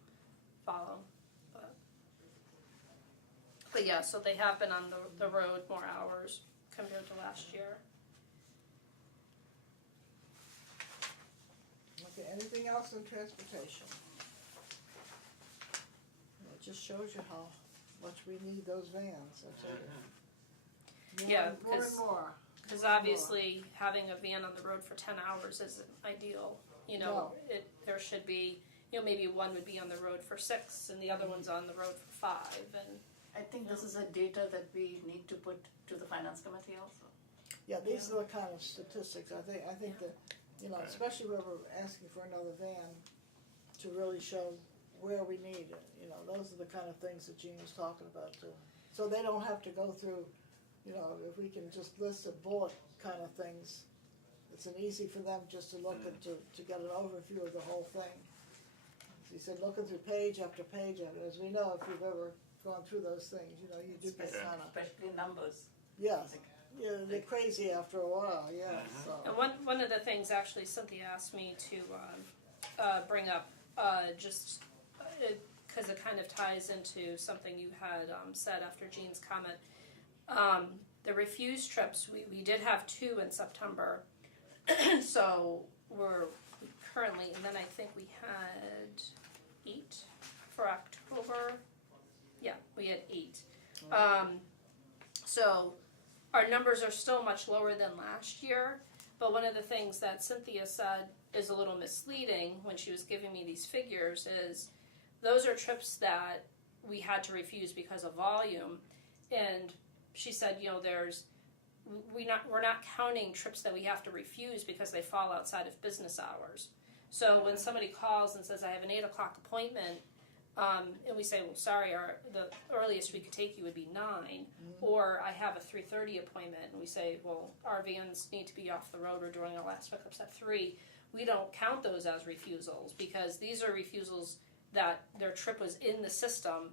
But yeah, so they have been on the road more hours compared to last year. okay, anything else in transportation? It just shows you how much we need those vans, I tell you. Yeah, More and 'cause- more. Because obviously, having a van on the road for 10 hours isn't ideal. No. There should be, maybe one would be on the road for 6 and the other one's on the road for 5. And I think this is a data that we need to put to the finance committee also. Yeah, these are the kind of statistics, I think that, especially where we're asking for another van to really show where we need it, those are the kind of things that Jean was talking about too. So they don't have to go through, if we can just list a bullet kind of things, it's an easy for them just to look at, to get an overview of the whole thing. So he said, looking through page after page of it, as we know, if you've ever gone through those things, you do get Yeah. kind of, Especially numbers. yeah, they're crazy after a while, yeah, so. And one of the things actually Cynthia asked me to bring up, just because it kind of ties into something you had said after Jean's comment. The refused trips, we did have 2 in September. So we're currently, and then I think we had 8 for October. Yeah, we had 8. So our numbers are still much lower than last year, but one of the things that Cynthia said is a little misleading when she was giving me these figures is those are trips that we had to refuse because of volume, and she said, we're not counting trips that we have to refuse because they fall outside of business hours. So when somebody calls and says, I have an 8 o'clock appointment, and we say, well, sorry, the earliest we could take you would be 9, or I have a 3:30 appointment, and we say, well, our vans need to be off the road, we're doing our last pickups at 3. We don't count those as refusals because these are refusals that their trip was in the system,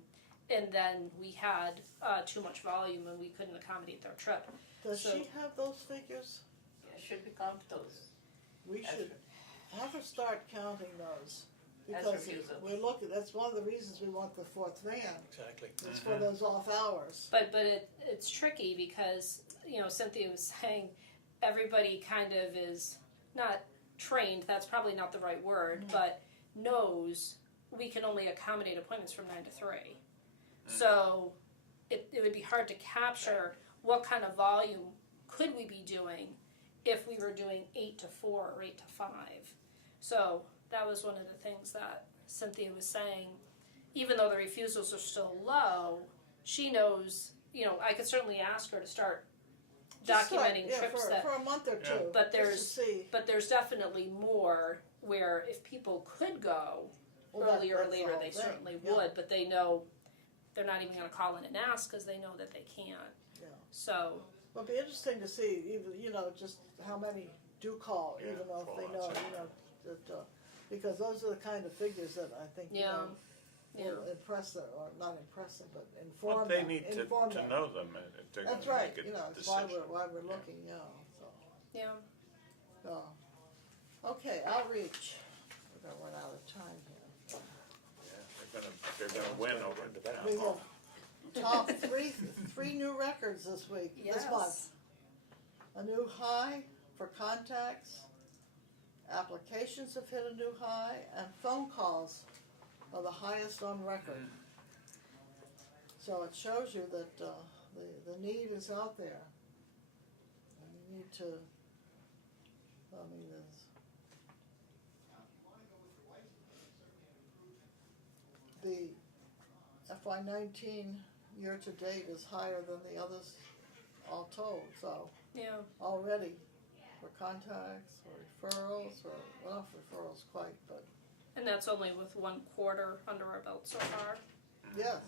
and then we had too much volume and we couldn't accommodate their trip. Does So- she have those figures? Yeah, should we count those? We As should have her start counting those. As Because refusals. we're looking, that's one of the reasons we want the 4th van, Exactly. is for those off hours. But it's tricky because, Cynthia was saying everybody kind of is not trained, that's probably not the right word, but knows we can only accommodate appointments from 9 to 3. So it would be hard to capture what kind of volume could we be doing if we were doing 8 to 4 or 8 to 5. So that was one of the things that Cynthia was saying. Even though the refusals are still low, she knows, I could certainly ask her to start Just start, documenting yeah, trips for a month or two. But just to see. but there's definitely more where if people could go Well, that- earlier or that's the later, whole they thing, certainly yeah. would, but they know they're not even going to call in and ask because they know that they can't. Yeah. So, Well, it'd be interesting to see, even, just how many do call, Yeah, even though if call they know, outside. that, because those are the kind of figures that I think, Yeah. will impress them, or not impress them, but inform But them. they need to inform them. know them if they're going That's to right, make a it's why decision. we're looking, so. yeah. So, okay, outreach. We're gonna run out of time here. Yeah, they're gonna win over the town We hall. have top three new records this week, this month. A new high for contacts, applications have hit a new high, and phone calls are the highest on record. So it shows you that the need is out there. And you need to, the FY19 year-to-date is higher than the others all told, so Yeah. already for contacts or referrals, or, well, not referrals quite, but And that's only with 1 quarter under our belt so far. yes.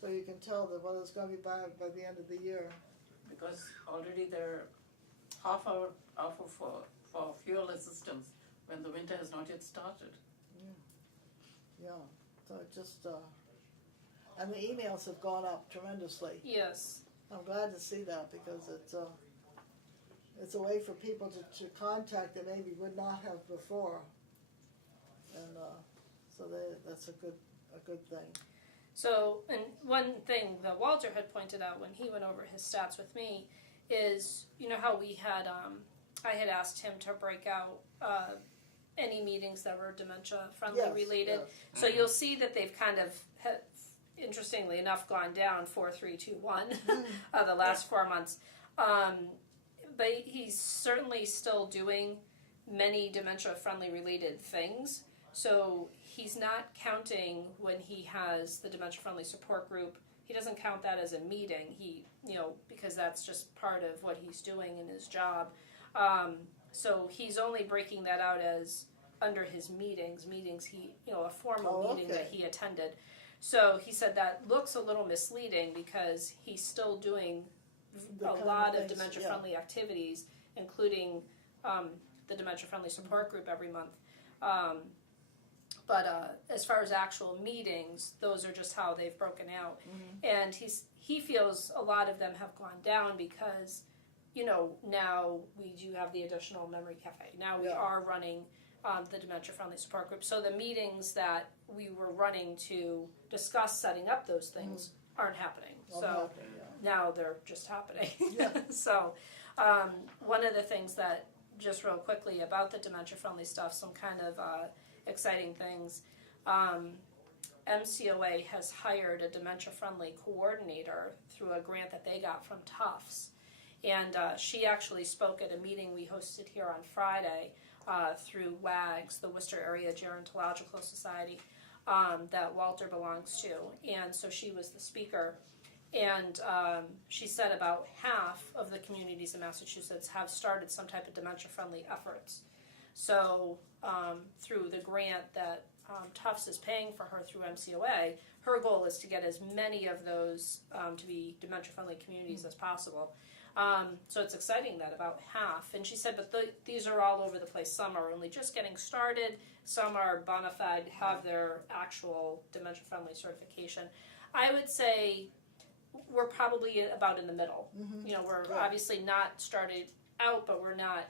So you can tell that whether it's gonna be by the end of the year. Because already they're half hour for fuel assistance when the winter has not yet started. Yeah, so it just, and the emails have gone up tremendously. Yes. I'm glad to see that because it's a way for people to contact that maybe would not have before. And, so that's a good thing. So, and one thing that Walter had pointed out when he went over his stats with me is, how we had, I had asked him to break out any meetings that were dementia friendly Yes, related. yes. So you'll see that they've kind of, interestingly enough, gone down 4, 3, 2, 1 the last 4 months. But he's certainly still doing many dementia friendly related things. So he's not counting when he has the dementia friendly support group. He doesn't count that as a meeting. He, because that's just part of what he's doing in his job. So he's only breaking that out as under his meetings he, a formal meeting that okay. he attended. So he said that looks a little misleading because he's still doing The a kind of lot of things, dementia yeah. friendly activities, including the dementia friendly support group every month. But as far as actual meetings, those are just how they've broken out. And he feels a lot of them have gone down because, now we do have the additional memory cafe. Now we Yeah. are running the dementia friendly support group. So the meetings that we were running to discuss setting up those things aren't happening. Well, So happening, yeah. now they're just happening. Yeah. So one of the things that just real quickly about the dementia-friendly stuff, some kind of exciting things. MCOA has hired a dementia-friendly coordinator through a grant that they got from Tufts. And she actually spoke at a meeting we hosted here on Friday through WAGS, the Worcester Area Gerontological Society, that Walter belongs to. And so she was the speaker. And she said about half of the communities in Massachusetts have started some type of dementia-friendly efforts. So through the grant that Tufts is paying for her through MCOA, her goal is to get as many of those to be dementia-friendly communities as possible. So it's exciting that about half. And she said, but these are all over the place. Some are only just getting started. Some are bona fide, have their actual dementia-friendly certification. I would say we're probably about in the middle. You know, we're obviously not started out, but we're not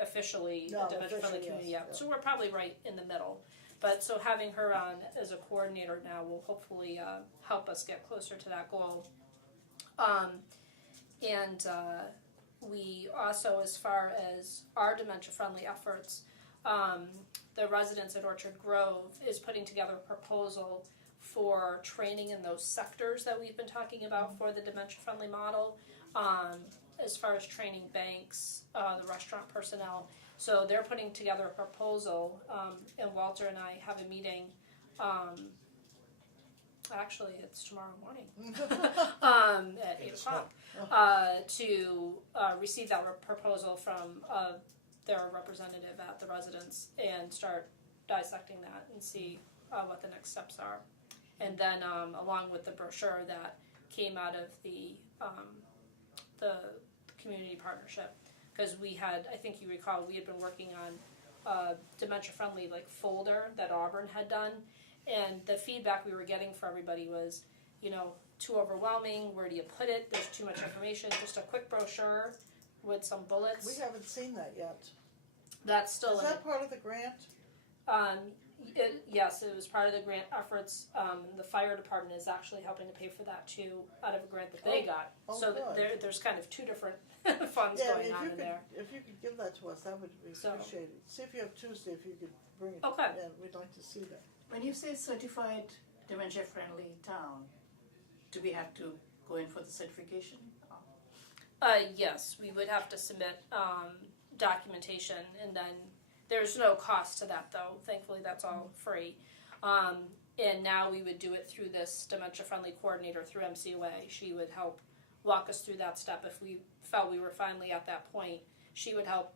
officially a dementia-friendly community yet. So we're probably right in the middle. But so having her on as a coordinator now will hopefully help us get closer to that goal. And we also, as far as our dementia-friendly efforts, the residents at Orchard Grove is putting together a proposal for training in those sectors that we've been talking about for the dementia-friendly model, as far as training banks, the restaurant personnel. So they're putting together a proposal, and Walter and I have a meeting. Actually, it's tomorrow morning at 8 o'clock to receive that proposal from their representative at the residence and start dissecting that and see what the next steps are. And then along with the brochure that came out of the community partnership, because we had, I think you recall, we had been working on a dementia-friendly folder that Auburn had done. And the feedback we were getting for everybody was, you know, too overwhelming. Where do you put it? There's too much information. Just a quick brochure with some bullets. We haven't seen that yet. That's still Is that part of the grant? Yes, it was part of the grant efforts. The fire department is actually helping to pay for that too, out of a grant that they got. So good. there's kind of two different funds going on in there. If you could give that to us, that would be So- appreciated. See if you have Tuesday, if you could bring it. Okay. Yeah, we'd like to see that. When you say certified dementia-friendly town, do we have to go in for the certification? Yes, we would have to submit documentation, and then there's no cost to that though. Thankfully, that's all free. And now we would do it through this dementia-friendly coordinator through MCOA. She would help walk us through that step. If we felt we were finally at that point, she would help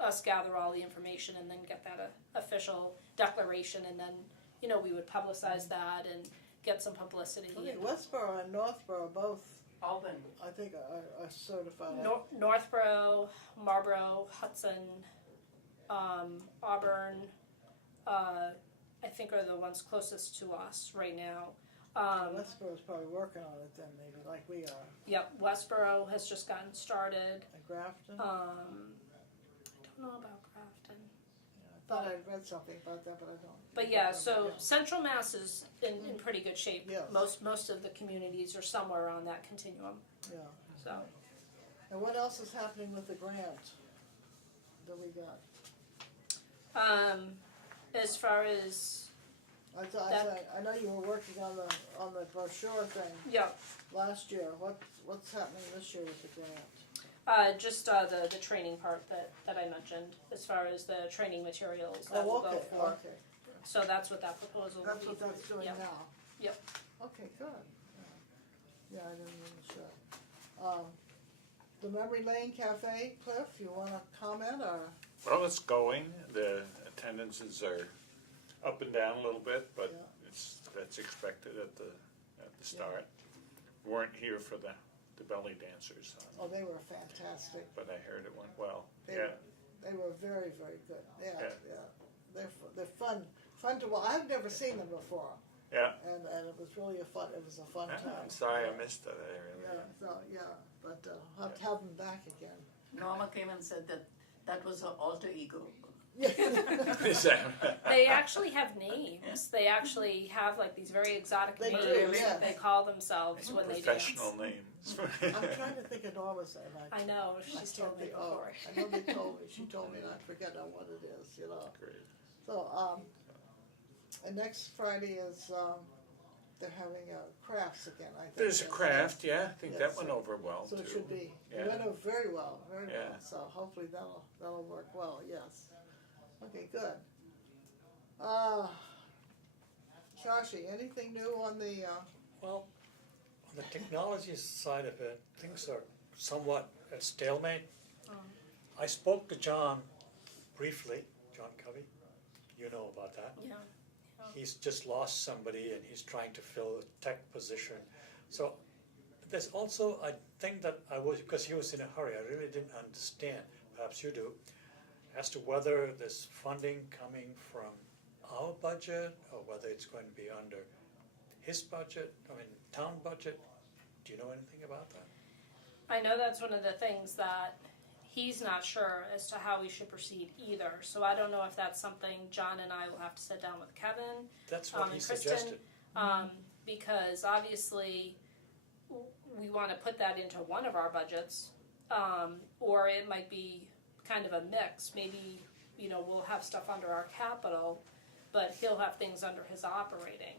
us gather all the information and then get that official declaration, and then, you know, we would publicize that and get some publicity. I think Westboro and Northboro both, Auburn. I think, are certified. Northborough, Marlborough, Hudson, Auburn, I think are the ones closest to us right now. Westboro's probably working on it then, maybe, like we are. Yep, Westboro has just gotten started. And Grafton? I don't know about Grafton. I thought I'd read something about that, but I don't. But yeah, so Central Mass is in pretty good shape. Yes. Most of the communities are somewhere on that continuum. Yeah. So And what else is happening with the grant that we got? as far as I know you were working on the brochure thing yeah, last year. What's happening this year with the grant? just the training part that I mentioned, as far as the training materials that will go for. Okay. So that's what that proposal That's will what be. that's doing Yep. now. Yep. Okay, good. Yeah, I didn't even sure. The Memory Lane Cafe, Cliff, you want to comment or? Well, it's going. The attendances are up and down a little bit, but Yeah. that's expected at the start. Weren't here for the belly dancers, Oh, they were fantastic. but I heard it went well. They Yeah, They were very, very good. Yeah, Yeah. yeah. They're fun to watch. I've never seen them before, yeah. and it was really a fun time. I'm sorry I missed it. I really. Yeah, so but I'll have to have them back again. Norma came and said that was her alter ego. Yeah. is that? They actually have names. They actually have like these very exotic They names do, that yes. they call themselves when they dance. Professional names. I'm trying to think of Norma's name. I know, she's told me before. I know they told me, she told me, and I forget now what it is, you know. Great. So, and next Friday is, they're having crafts again, I think. There's a Yes, craft, yeah, I think Yes. that went over well So too. it should be, Yeah. it went over very well, very well, Yeah. so hopefully that'll work well, yes. Okay, good. Shashi, anything new on the, Well, on the technology side of it, things are somewhat at stalemate. I spoke to John briefly, John Covey, you know about that. Yeah. He's just lost somebody and he's trying to fill a tech position. So there's also a thing that because he was in a hurry, I really didn't understand, perhaps you do, as to whether there's funding coming from our budget or whether it's going to be under his budget, town budget. Do you know anything about that? I know that's one of the things that he's not sure as to how we should proceed either. So I don't know if that's something John and I will have to sit down with Kevin. That's what he and Kristen, suggested. Because obviously we want to put that into one of our budgets, or it might be kind of a mix. Maybe, we'll have stuff under our capital, but he'll have things under his operating.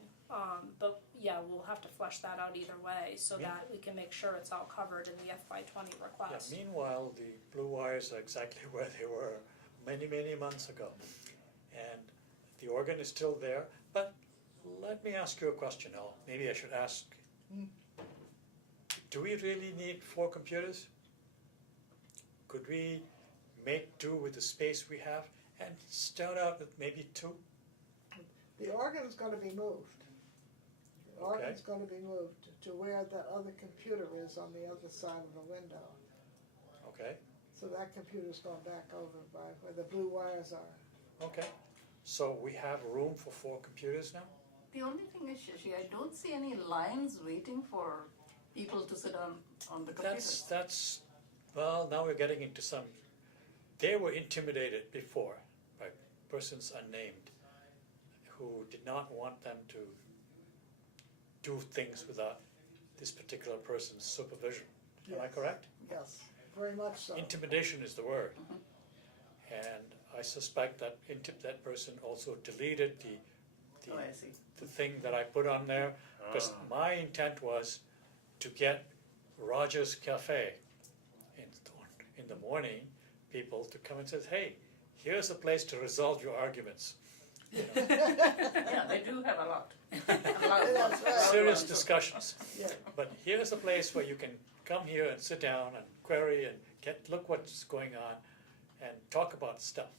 But yeah, we'll have to flesh that out either way so Yeah. that we can make sure it's all covered in the FY20 Yeah, request. meanwhile, the blue wires are exactly where they were many, many months ago. And the organ is still there, but let me ask you a question, Al. Maybe I should ask, do we really need 4 computers? Could we make do with the space we have and start out with maybe 2? the organ's gonna be moved. The Okay. organ's gonna be moved to where that other computer is on the other side of the window. Okay, So that computer's going back over by where the blue wires are. okay. So we have room for 4 computers now? The only thing is, Shashi, I don't see any lines waiting for people to sit on the computers. That's, well, now we're getting into some, they were intimidated before by persons unnamed who did not want them to do things without this particular person's supervision. Am I Yes. correct? Yes, very much so. Intimidation is the word. And I suspect that that person also deleted Oh, I see. the thing that I put on there, because my intent was to get Rogers Cafe in the morning, people to come and say, hey, here's a place to resolve your arguments. Yeah, they do have a lot. That's right. Serious discussions. Yeah. But here's a place where you can come here and sit down and query and look what's going on and talk about stuff.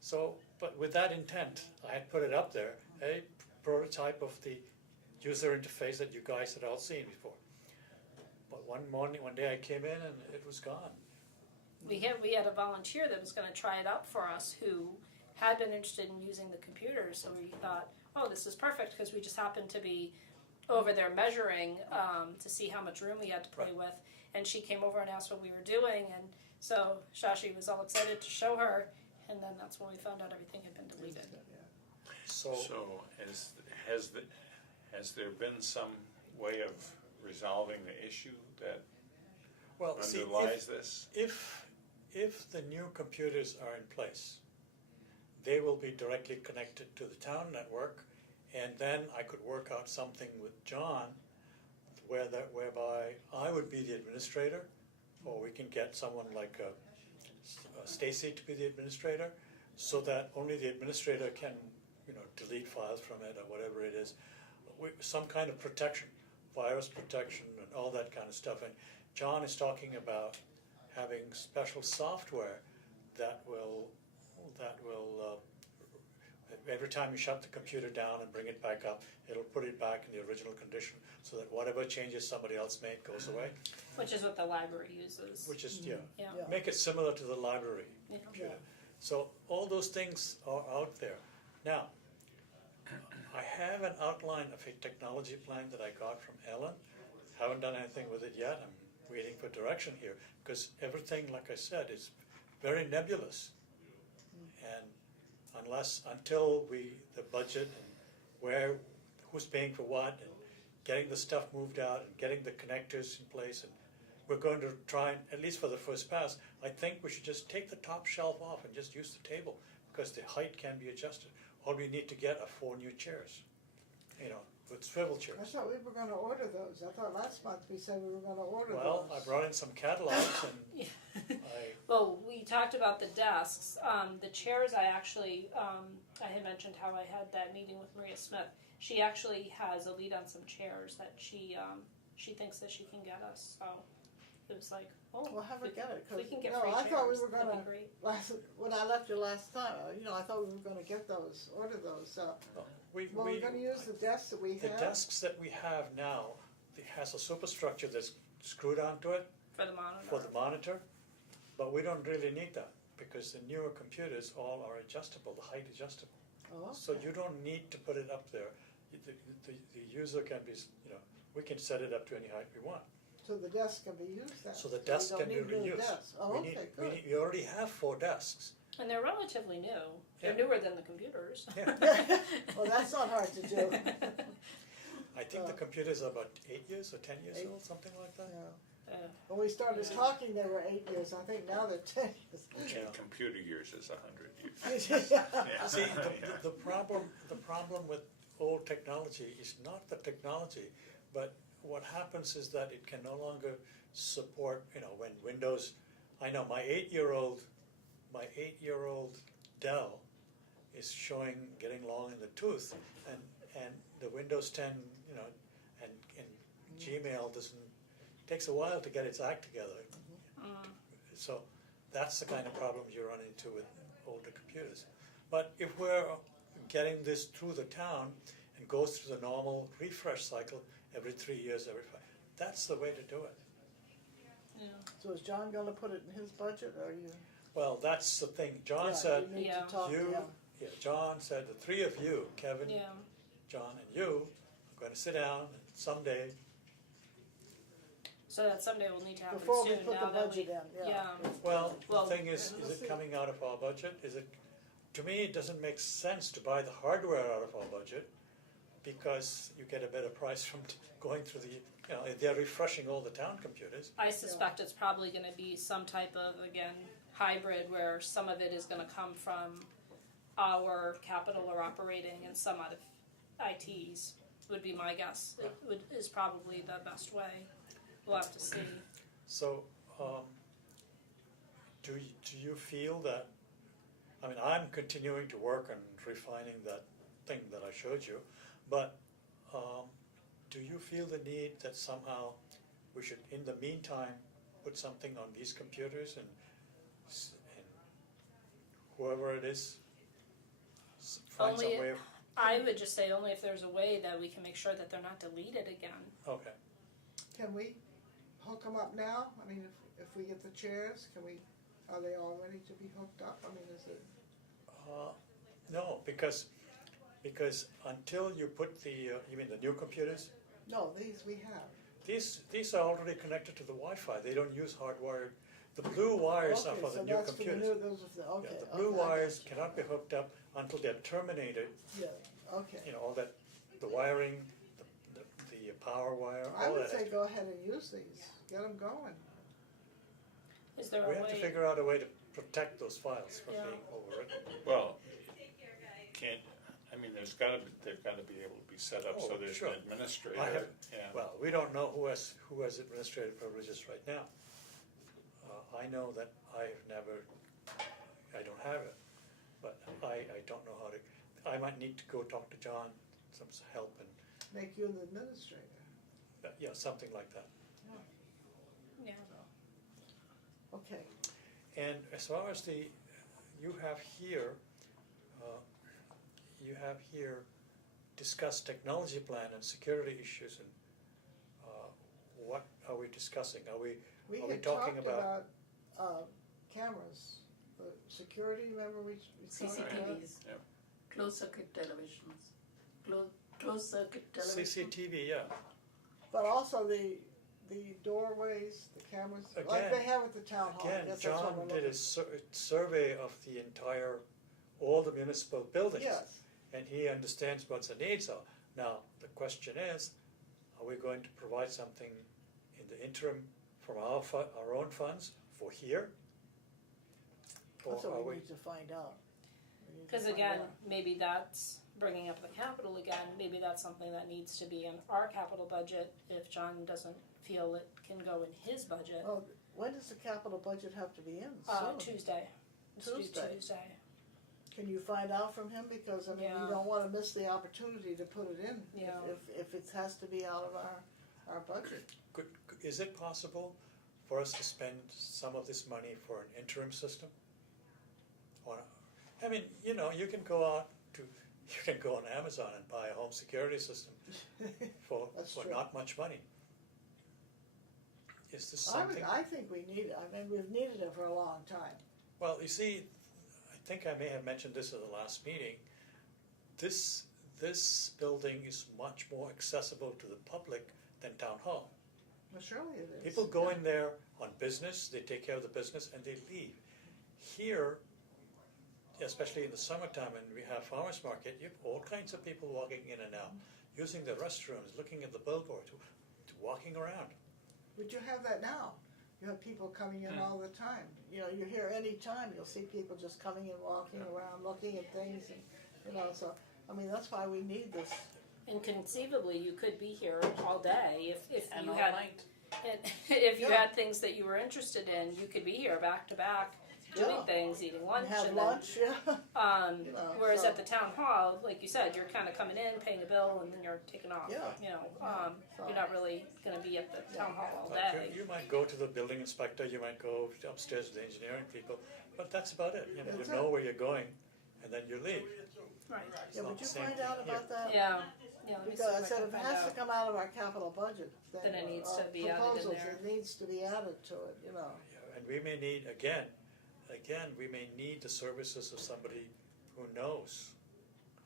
So, but with that intent, I had put it up there, a prototype of the user interface that you guys had all seen before. But one day I came in and it was gone. We had a volunteer that was going to try it out for us who had been interested in using the computer, so we thought, oh, this is perfect because we just happened to be over there measuring to see how much room we had to play with, and she came over and asked what we were doing, and so Shashi was all excited to show her, and then that's when we found out everything had been deleted. So, Has there been some way of resolving the issue that well, see, underlies this? if the new computers are in place, they will be directly connected to the town network, and then I could work out something with John whereby I would be the administrator, or we can get someone like Stacy to be the administrator, so that only the administrator can, delete files from it or whatever it is. Some kind of protection, virus protection and all that kind of stuff. And John is talking about having special software that will every time you shut the computer down and bring it back up, it'll put it back in the original condition so that whatever changes somebody else made goes away. Which is what the library uses. Which is, Yeah. make it similar to the library Yeah. computer. So all those things are out there. Now, I have an outline of a technology plan that I got from Ellen. Haven't done anything with it yet. I'm waiting for direction here because everything, like I said, is very nebulous. And until the budget and who's paying for what, and getting the stuff moved out and getting the connectors in place, and we're going to try, and at least for the first pass, I think we should just take the top shelf off and just use the table, because the height can be adjusted. All we need to get are 4 new chairs, with swivel I chairs. thought we were gonna order those. I thought last month we said we were gonna order those. Well, I brought in some catalogs, and Well, we talked about the desks. The chairs, I actually, I had mentioned how I had that meeting with Maria Smith. She actually has a lead on some chairs that she thinks that she can get us. So it was like, oh, We'll have her get it, we 'cause, can get no, free I chairs. thought we were That'd gonna, be great. when I left you last time, I thought we were gonna get those, order those. Well, we're gonna use the desks that we the have. desks that we have now, it has a superstructure that's screwed onto it For the monitor. for the monitor, but we don't really need that, because the newer computers all are adjustable, the height adjustable. Oh, So okay. you don't need to put it up there. The user can be, we can set it up to any height we want. So the desk can be used then? So the we desk don't can be need new reused. desks. Oh, okay, good. We already have 4 desks. And they're relatively new. They're Yeah. newer than the computers. Yeah. Well, that's not hard to do. I think the computers are about 8 years or 10 years old, something like that. Yeah. Uh, When we started talking, they were 8 years. I think now they're 10 years. Yeah. Computer years is 100 years. Yeah. See, Yeah. the problem with old technology is not the technology, but what happens is that it can no longer support, when Windows, I know my 8-year-old Dell is getting long in the tooth, and the Windows 10, and Gmail takes a while to get its act together. So that's the kind of problem you run into with older computers. But if we're getting this through the town and goes through the normal refresh cycle every 3 years, every 5, that's the way to do it. yeah. So is John gonna put it in his budget, or you? Well, that's the thing. John Yeah, said, you need Yeah. to talk to him. John said, the 3 of you, Kevin, Yeah. John, and you, are going to sit down and someday. So that someday we'll need to happen Before we soon. put the now that we, budget in, yeah. Well, Well, the thing is we'll it see. coming out of our budget? To me, it doesn't make sense to buy the hardware out of our budget, because you get a better price from going through they're refreshing all the town computers. I suspect it's probably going to be some type of, again, hybrid where some of it is going to come from our capital or operating and some out of IT's, would be my guess. Is probably the best way. We'll have to see. So, do you feel that, I'm continuing to work on refining that thing that I showed you, but do you feel the need that somehow we should, in the meantime, put something on these computers and whoever it is, find some Only- way of, I would just say only if there's a way that we can make sure that they're not deleted again. okay. Can we hook them up now? I mean, if we get the chairs, are they all ready to be hooked up? I mean, is it? No, because until you put you mean the new computers? No, these we have. These are already connected to the Wi-Fi. They don't use hardwired. The blue wires are Okay, for the so new that's for the computers. new- those are the- okay, Yeah, the blue okay, I got wires you. cannot be hooked up until they're terminated. Yeah, okay. All that, the wiring, the power wire, I all would that. say go ahead and use these, get them going. Is there We a have to way? figure out a way to protect those files from Yeah. being overwritten. Well, they've gotta be able to be set up so Oh, there's sure. an administrator. I have- Yeah. Well, we don't know who has administrative privileges right now. I know that I don't have it, but I don't know how to, I might need to go talk to John, some help, and, Make you an administrator. something like that. Yeah. Okay, And as far as you have here discuss technology plan and security issues, and what are we discussing? Are we we talking had talked about- about, cameras, the security, remember we talked about? CCTVs, Yeah. closed circuit televisions, closed circuit television. CCTV, yeah. But also the doorways, the cameras, like Again- they have at the town hall. I Again, guess that's what John we're did looking- a survey of the entire all the municipal buildings. Yes, And he understands what the needs are. Now, the question is, are we going to provide something in the interim from our own funds for here? Or that's are what we we, need to find out. We need to Because find again, out. maybe that's bringing up the capital again, maybe that's something that needs to be in our capital budget if John doesn't feel it can go in his budget. Oh, when does the capital budget have to be in? Soon. Tuesday. It's due Tuesday. Tuesday. Can you find out from him, because I mean, Yeah. we don't wanna miss the opportunity to put it in, Yeah. if it has to be out of our budget. is it possible for us to spend some of this money for an interim system? Or, I mean, you know, you can go on Amazon and buy a home security system for That's true. not much money. Is this I something? think we need it, I mean, we've needed it for a long time. Well, you see, I think I may have mentioned this at the last meeting. This building is much more accessible to the public than town hall. Well, surely it is. People go in there on business, they take care of the business, and they leave. Here, especially in the summertime when we have farmers market, you have all kinds of people walking in and out, using the restrooms, looking at the billboards, walking around. But you have that now. You have people coming in all the time. You know, you're here any time, you'll see people just coming and walking around, looking at things, and, you know, so, I mean, that's why we need this. And conceivably, you could be here all day if And you all had night. and if you Yeah. had things that you were interested in. You could be here back to back, doing Yeah. things, eating lunch, Have and lunch, yeah. then. You know, Whereas so- at the town hall, like you said, you're kind of coming in, paying a bill, and then you're taking off. Yeah. You know, So- you're not really going to be at the town hall all Like, day. you might go to the building inspector, you might go upstairs to the engineering people, but that's about it. You know, you That's know it. where you're going, and then you leave. Right. It's Yeah, not would you the same find thing out here. about that? Yeah. Yeah. Let me see Because I if said can if it find has out. to come out of our capital budget, Then it needs or to be added in proposals, there. it needs to be added to it, you know. Yeah, and we may need, again, we may need the services of somebody who knows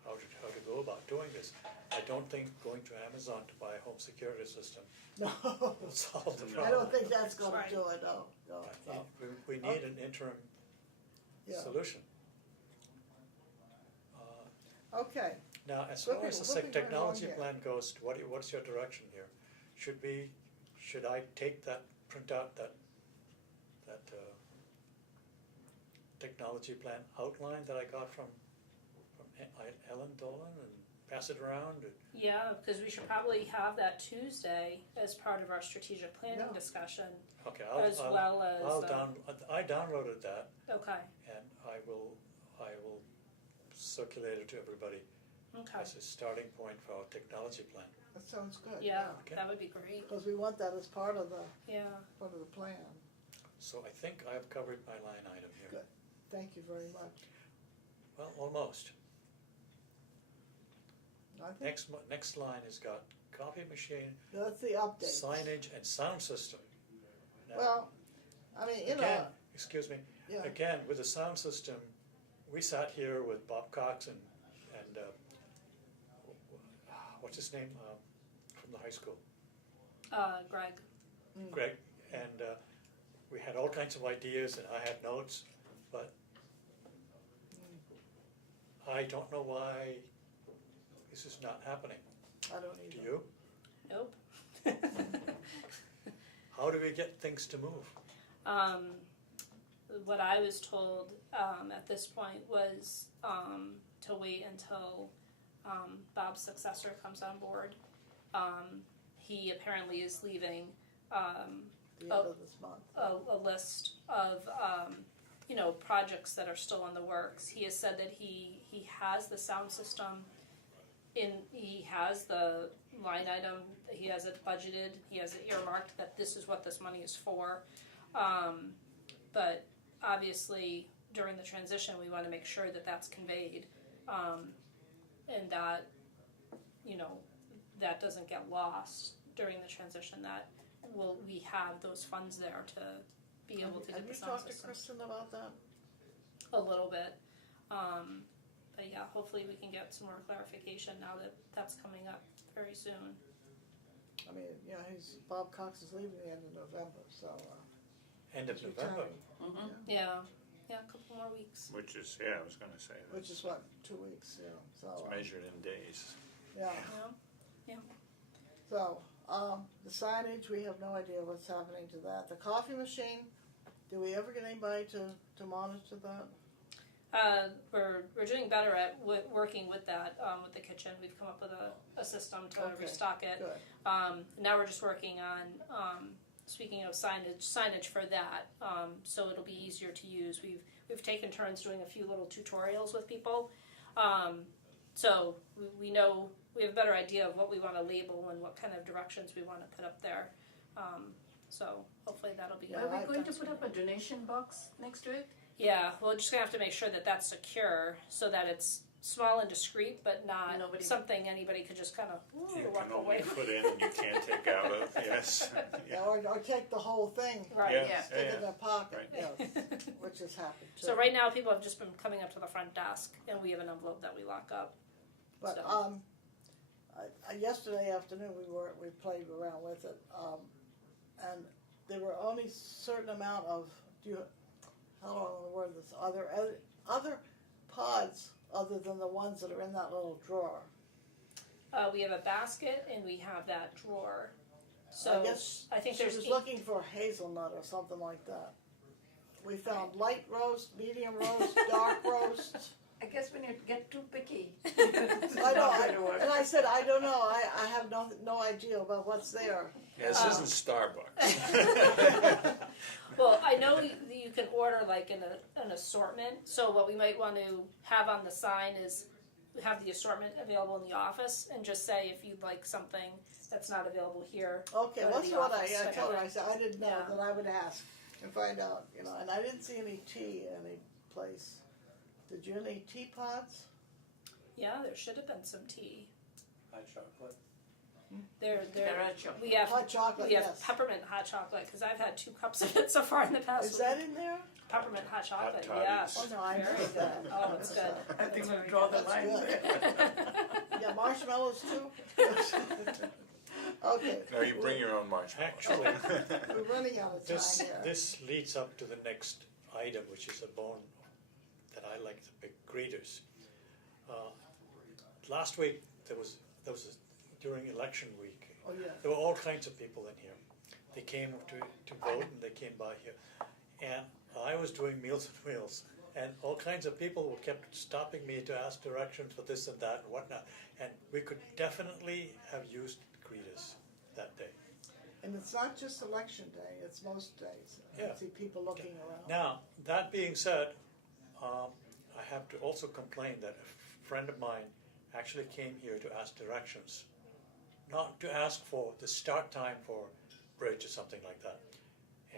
how to go about doing this. I don't think going to Amazon to buy a home security system No, will solve the problem. I don't think that's gonna Right. do it, no, no, no. We need an interim Yeah. solution. Okay, Now, as far as the Flipping right technology along here. plan goes, what's your direction here? Should I take print out that technology plan outline that I got from Ellen Dolan and pass it around? Yeah, because we should probably have that Tuesday as part of our strategic planning Yeah. discussion, Okay, as well as. I downloaded that Okay. and I will circulate it to everybody Okay. as a starting point for our technology plan. that sounds good. Yeah, Okay. that would be great. Because we want that as part of the Yeah. plan. So I think I've covered my line item here. Good. Thank you very much. Well, almost. I think Next line has got copy machine, that's the update. signage, and sound system. Now, Well, I mean, you again, know, excuse me, yeah, again, with the sound system, we sat here with Bob Cox and what's his name, from the high school, Greg. Greg, and we had all kinds of ideas and I had notes, but I don't know why this is not happening. I don't Do either. you? Nope. How do we get things to move? What I was told at this point was to wait until Bob's successor comes on board. He apparently is leaving The end of this month. a list of projects that are still in the works. He has said that he has the sound system he has the line item, he has it budgeted, he has it earmarked that this is what this money is for. But obviously during the transition we want to make sure that that's conveyed, and that that doesn't get lost during the transition, that we have those funds there to be able to Have get you the sound talked to system. Kristen about that? A little bit. But yeah, hopefully we can get some more clarification now that that's coming up very soon. I mean, Bob Cox is leaving the end of November, so. End of he's November. retiring. Mhm. Yeah. Yeah, a couple more weeks. Which is, yeah, I was gonna say, which is what, 2 weeks, yeah, so. it's measured in days. Yeah, Yeah. so, the signage, we have no idea what's happening to that. The coffee machine, do we ever get anybody to monitor that? We're doing better at working with that with the kitchen. We've come up with a system to Okay, restock it. Good, Now we're just working on speaking of signage for that, so it'll be easier to use. We've taken turns doing a few little tutorials with people, so we know we have a better idea of what we want to label and what kind of directions we want to put up there. So hopefully that'll be. Yeah, Are we going to done put up a donation box next to it? Yeah, we're just gonna have to make sure that that's secure, so that it's small and discreet, but not Nobody- something anybody could just kind of You walk can only away. put in and you can't take out of, yes. yeah, or take the whole thing, Right. Yeah, stick it in their pocket, Right. yes, which has happened too. So right now, people have just been coming up to the front desk, and we have an envelope that we lock up. But, So- yesterday afternoon, we played around with it, and there were only certain amount of, how do I want to word this, are there other pods other than the ones that are in that little drawer? We have a basket, and we have that drawer. So I guess I think she there's was 8 looking for hazelnut or something like that. We found light roast, medium roast, dark roast. I guess when you get too picky. I know, and I said, I don't know, I have no idea about what's there. Yeah, this isn't Starbucks. Well, I know that you can order like an assortment. So what we might want to have on the sign is have the assortment available in the office, and just say if you'd like something that's not available here. Okay, go to that's the what office I type told of her, I thing. said, I didn't know, Yeah. that I would ask and find out, and I didn't see any tea any place. Did you any tea pods? Yeah, there should have been some tea. Hot chocolate. There. Chocolate. We have Hot chocolate, we have yes. peppermint hot chocolate because I've had 2 cups of it so far in the past Is week. that in there? Peppermint hot chocolate? toddies. Yes. Oh, no, I Very made that. Oh, it's good. I think It's we'll very draw good. the line That's there. Yeah, marshmallows too? Okay. No, you bring your own marshmallows. Actually, We're running out of time this here. this leads up to the next item, which is a bone that I like, the big greeters. Last week during election week. Oh, yeah. There were all kinds of people in here. They came to vote, and they came by here. And I was doing Meals on Wheels, and all kinds of people kept stopping me to ask directions for this and that and whatnot. And we could definitely have used greeters that day. And it's not just election day, it's most days. I Yeah. see people looking around. Now, that being said, I have to also complain that a friend of mine actually came here to ask directions, not to ask for the start time for bridge or something like that.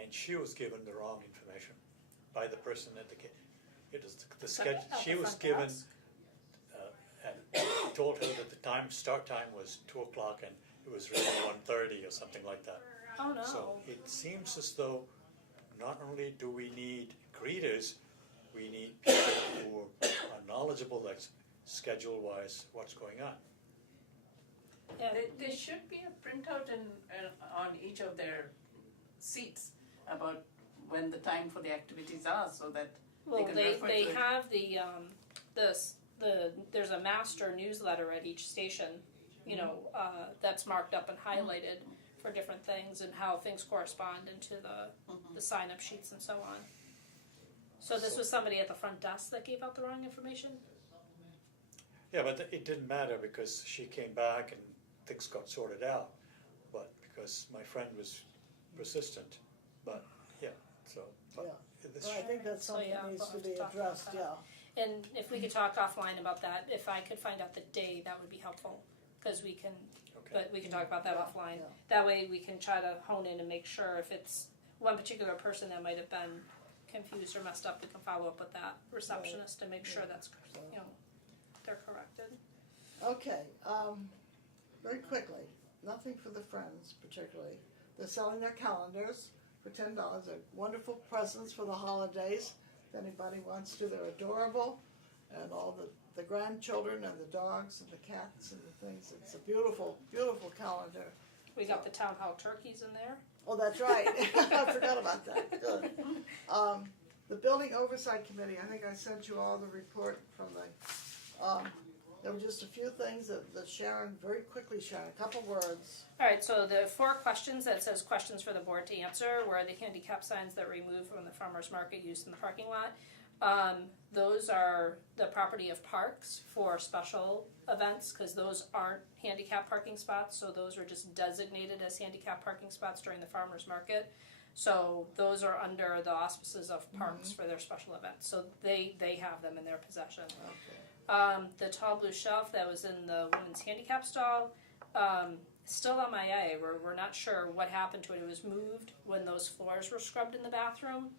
And she was given the wrong information by the person at the gate. It was the schedule. At She the was front given desk? and told her that the start time was 2:00 and it was really 1:30 or something like that. Oh no. So it seems as though not only do we need greeters, we need people who are knowledgeable, like schedule-wise, what's going on. Yeah. There should be a printout on each of their seats about when the time for the activities are, so that Well, can they refer to it. have there's a master newsletter at each station, that's marked up and highlighted for different things and how things correspond into the sign up sheets and so on. So this was somebody at the front desk that gave out the wrong information? Yeah, but it didn't matter because she came back and things got sorted out. But because my friend was persistent, but yeah, so. But this- Well, I think that's So, something yeah, that needs we'll to have be to talk about addressed, that. yeah. And if we could talk offline about that, if I could find out the day, that would be helpful, because we can, Okay. but we can talk about that Yeah, offline. yeah. That way we can try to hone in and make sure if it's one particular person that might have been confused or messed up, we can follow up with that receptionist and make sure that's, they're corrected. Okay, very quickly, nothing for the Friends particularly. They're selling their calendars for $10. They're wonderful presents for the holidays. If anybody wants to, they're adorable. And all the grandchildren and the dogs and the cats and the things. It's a beautiful, beautiful calendar. We got the town hall turkeys in there. Oh, that's right. I forgot about that. Good. The Building Oversight Committee, I think I sent you all the report from the, there were just a few things that Sharon, very quickly Sharon, a couple words. All right, so the 4 questions that says questions for the board to answer were the handicap signs that were removed from the farmer's market used in the parking lot. Those are the property of parks for special events, because those aren't handicap parking spots, so those were just designated as handicap parking spots during the farmer's market. So those are under the auspices of parks for their special events, so they have them in their possession. Okay. The tall blue shelf that was in the women's handicap stall, still MIA. We're not sure what happened to it. It was moved when those floors were scrubbed in the bathroom.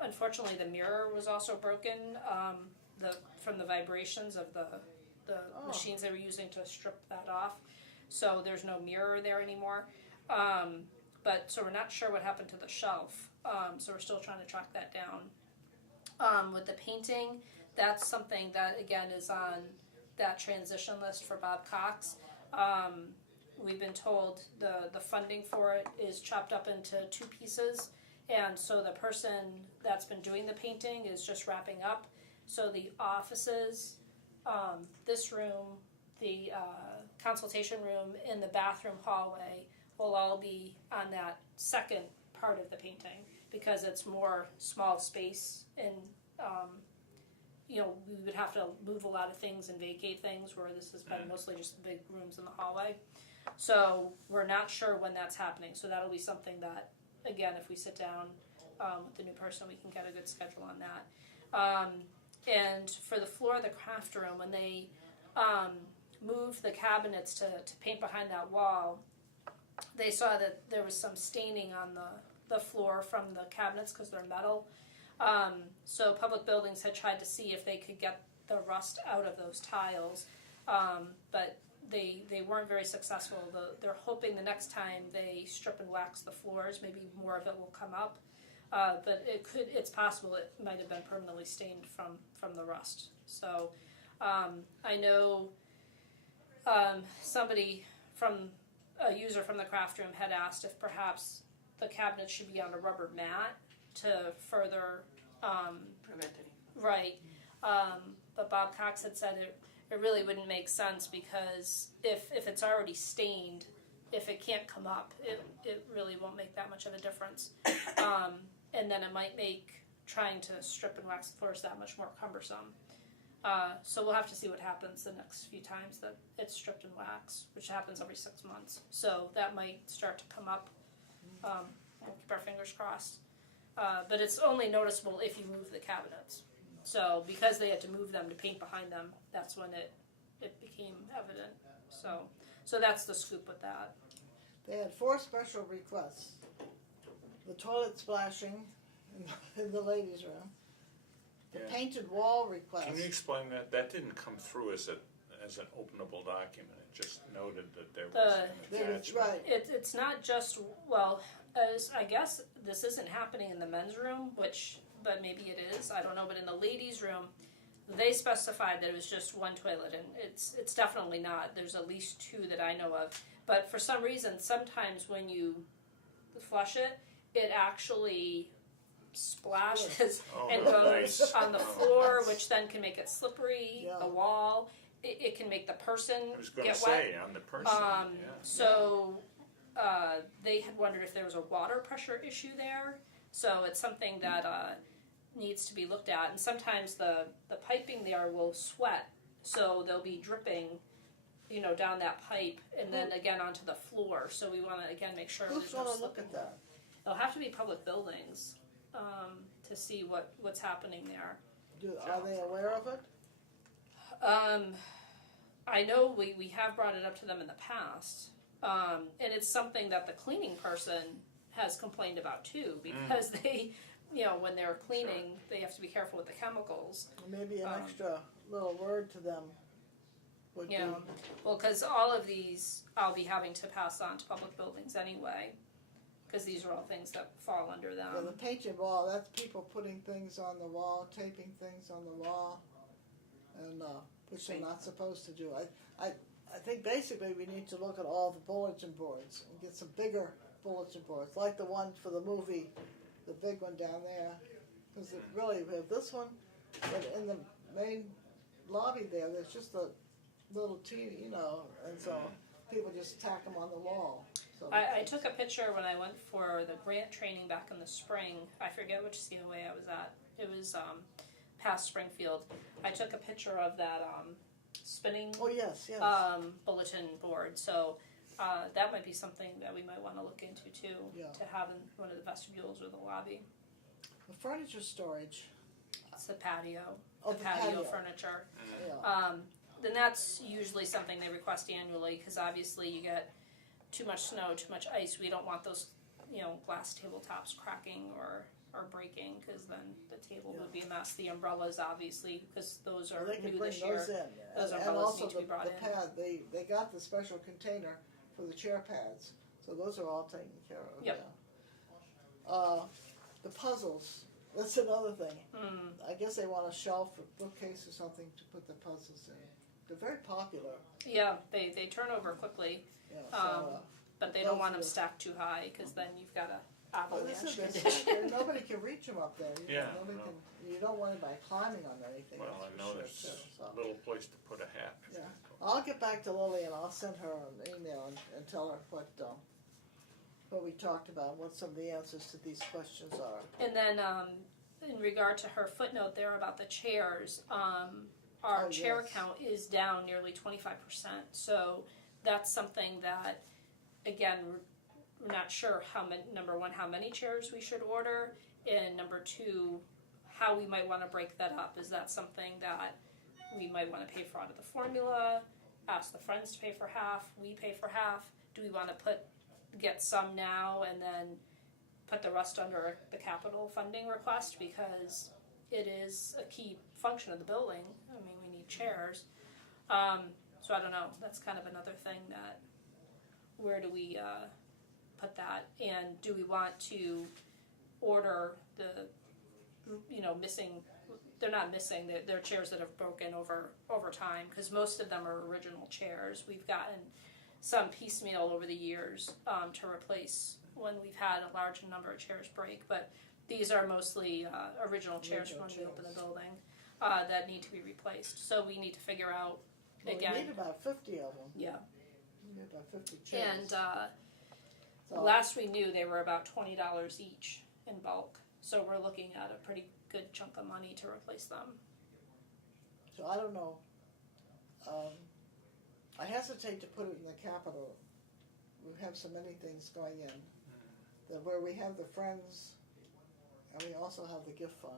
Unfortunately, the mirror was also broken from the vibrations of the machines they were using to strip that off. So there's no mirror there anymore. So we're not sure what happened to the shelf. So we're still trying to track that down. With the painting, that's something that, again, is on that transition list for Bob Cox. We've been told the funding for it is chopped up into 2 pieces. And so the person that's been doing the painting is just wrapping up. So the offices, this room, the consultation room, and the bathroom hallway will all be on that second part of the painting, because it's more small space, and we would have to move a lot of things and vacate things, where this has been mostly just the big rooms in the hallway. So we're not sure when that's happening. So that'll be something that, again, if we sit down with the new person, we can get a good schedule on that. And for the floor of the craft room, when they moved the cabinets to paint behind that wall, they saw that there was some staining on the floor from the cabinets because they're metal. So Public Buildings had tried to see if they could get the rust out of those tiles, but they weren't very successful. They're hoping the next time they strip and wax the floors, maybe more of it will come up. But it's possible it might have been permanently stained from the rust. So I know somebody a user from the craft room had asked if perhaps the cabinet should be on a rubber mat to further Preventative. right. But Bob Cox had said it really wouldn't make sense, because if it's already stained, if it can't come up, it really won't make that much of a difference. And then it might make trying to strip and wax the floors that much more cumbersome. So we'll have to see what happens the next few times that it's stripped and waxed, which happens every 6 months. So that might start to come up. We'll keep our fingers crossed. But it's only noticeable if you move the cabinets. So because they had to move them to paint behind them, that's when it became evident. So that's the scoop with that. They had 4 special requests. The toilet splashing in the ladies' room. The Yeah. painted wall request. Can you explain that? That didn't come through as an openable document. It just noted that there was an There was, attachment. right. It's not just, as I guess this isn't happening in the men's room, but maybe it is, I don't know, but in the ladies' room, they specified that it was just 1 toilet, and it's definitely not. There's at least 2 that I know of. But for some reason, sometimes when you flush it, it actually splashes Oh, and nice. goes on the floor, which then can make it slippery, Yeah. the wall. It can make the person I was going to get wet. say, on the person, yeah. So they had wondered if there was a water pressure issue there. So it's something that needs to be looked at. And sometimes the piping there will sweat, so they'll be dripping, down that pipe and then again onto the floor. So we want to again make sure Who's there's no going to look slipping. at that? It'll have to be Public Buildings to see what's happening there. Are they aware of it? I know we have brought it up to them in the past, and it's something that the cleaning person has complained about too, because they, when they're cleaning, they have to be careful with the chemicals. Maybe an extra little word to them would Yeah. be. Well, because all of these I'll be having to pass on to Public Buildings anyway, because these are all things that fall under them. Yeah, the painted wall, that's people putting things on the wall, taping things on the wall, and which they're not supposed to do. I think basically we need to look at all the bulletin boards and get some bigger bulletin boards, like the one for the movie, the big one down there. Cause it really, we have this one, but in the main lobby there's just a little teeny, you know, and so people just tack them on the wall. So I took a picture when I went for the grant training back in the spring. I forget which COA I was at. It was past Springfield. I took a picture of that spinning Oh, yes, yes. bulletin board. So that might be something that we might want to look into too, Yeah. to have in one of the vestibules or the lobby. The furniture storage, It's the patio, Oh, the the patio patio. furniture. yeah. Then that's usually something they request annually because obviously you get too much snow, too much ice. We don't want those, glass tabletops cracking or breaking because then the table would be a mess. The umbrellas, obviously, because those are They could new bring this year. those in. Those And umbrellas also need to be brought the in. pad, they got the special container for the chair pads, so those are all taken care of, Yep. yeah. The puzzles, that's another thing. Mm. I guess they want a shelf or bookcase or something to put the puzzles in. They're very popular, Yeah, they turn over quickly, yeah, so, but they don't Those want them are- stacked too high because then you've got a well, this avalanche is, condition. nobody can reach them up there. You know, Yeah, nobody no. can, you don't want anybody climbing on anything, Well, that's I for know sure, there's too, so. a little place to put a hat. Yeah. I'll get back to Lily and I'll send her an email and tell her what we talked about, what some of the answers to these questions are. And then in regard to her footnote there about the chairs, our Oh, chair yes. count is down nearly 25%. So that's something that, again, we're not sure how many. Number one, how many chairs we should order, and number two, how we might want to break that up. Is that something that we might want to pay for out of the formula? Ask the friends to pay for half. We pay for half. Do we want to get some now and then put the rest under the capital funding request because it is a key function of the building. I mean, we need chairs. So I don't know. That's kind of another thing that where do we put that? And do we want to order the, missing, they're not missing, they're chairs that have broken over time because most of them are original chairs. We've gotten some piecemeal over the years to replace when we've had a large number of chairs break, but these are mostly original chairs from when we opened the building that need to be replaced. So we need to figure out, Well, again, we need about 50 of them. yeah. We need about 50 chairs. And So- last we knew, they were about $20 each in bulk. So we're looking at a pretty good chunk of money to replace them. So I don't know. I hesitate to put it in the capital. We have so many things going in. That where we have the friends, and we also have the gift fund.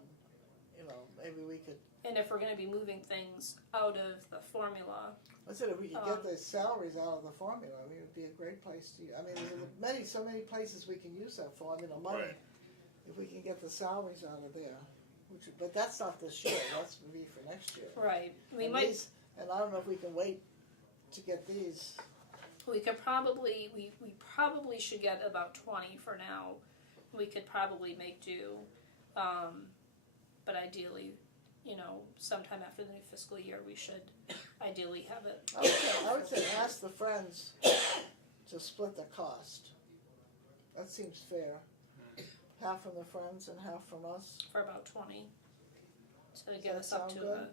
Maybe we could. And if we're going to be moving things out of the formula, I said if we could get the salaries out of the formula, it would be a great place to. I mean, there's so many places we can use that formula money. Right. If we can get the salaries out of there, but that's not this year. That's gonna be for next year. right? We And might. and I don't know if we can wait to get these. We could probably. We probably should get about 20 for now. We could probably make do, but ideally, sometime after the new fiscal year, we should ideally have it. I would say ask the friends to split the cost. That seems fair. Half from the friends and half from us. For about 20 to Does get that us up sound to good?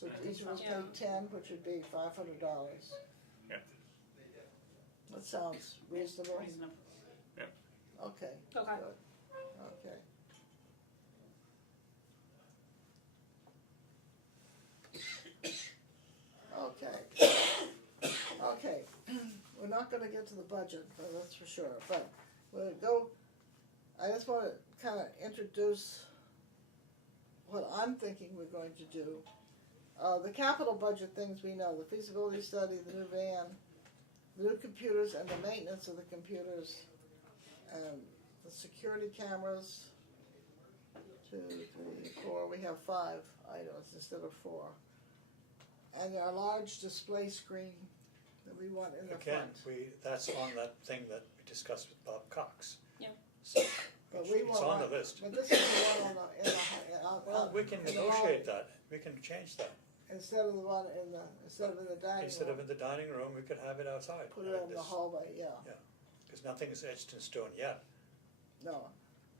So I think each of us so. pay 10, which would be $500. Yeah. That sounds reasonable. Reasonable. Okay. Okay. Good. Okay. Okay. Okay. We're not going to get to the budget, that's for sure. But we'll go. I just want to kind of introduce what I'm thinking we're going to do. The capital budget things we know: the feasibility study, the new van, the new computers, and the maintenance of the computers, and the security cameras. 2, 3, 4. We have 5 items instead of 4. And our large display screen that we want in the Again, front. that's on that thing that we discussed with Bob Cox. Yeah. So, But we it's want on one- the list. But this is the one on the, Well, we can in the negotiate hall, that, we can change that. instead of the one instead of in the dining Instead room. of in the dining room, we could have it outside. Put it in the hallway, yeah. Because nothing is etched in stone yet. No.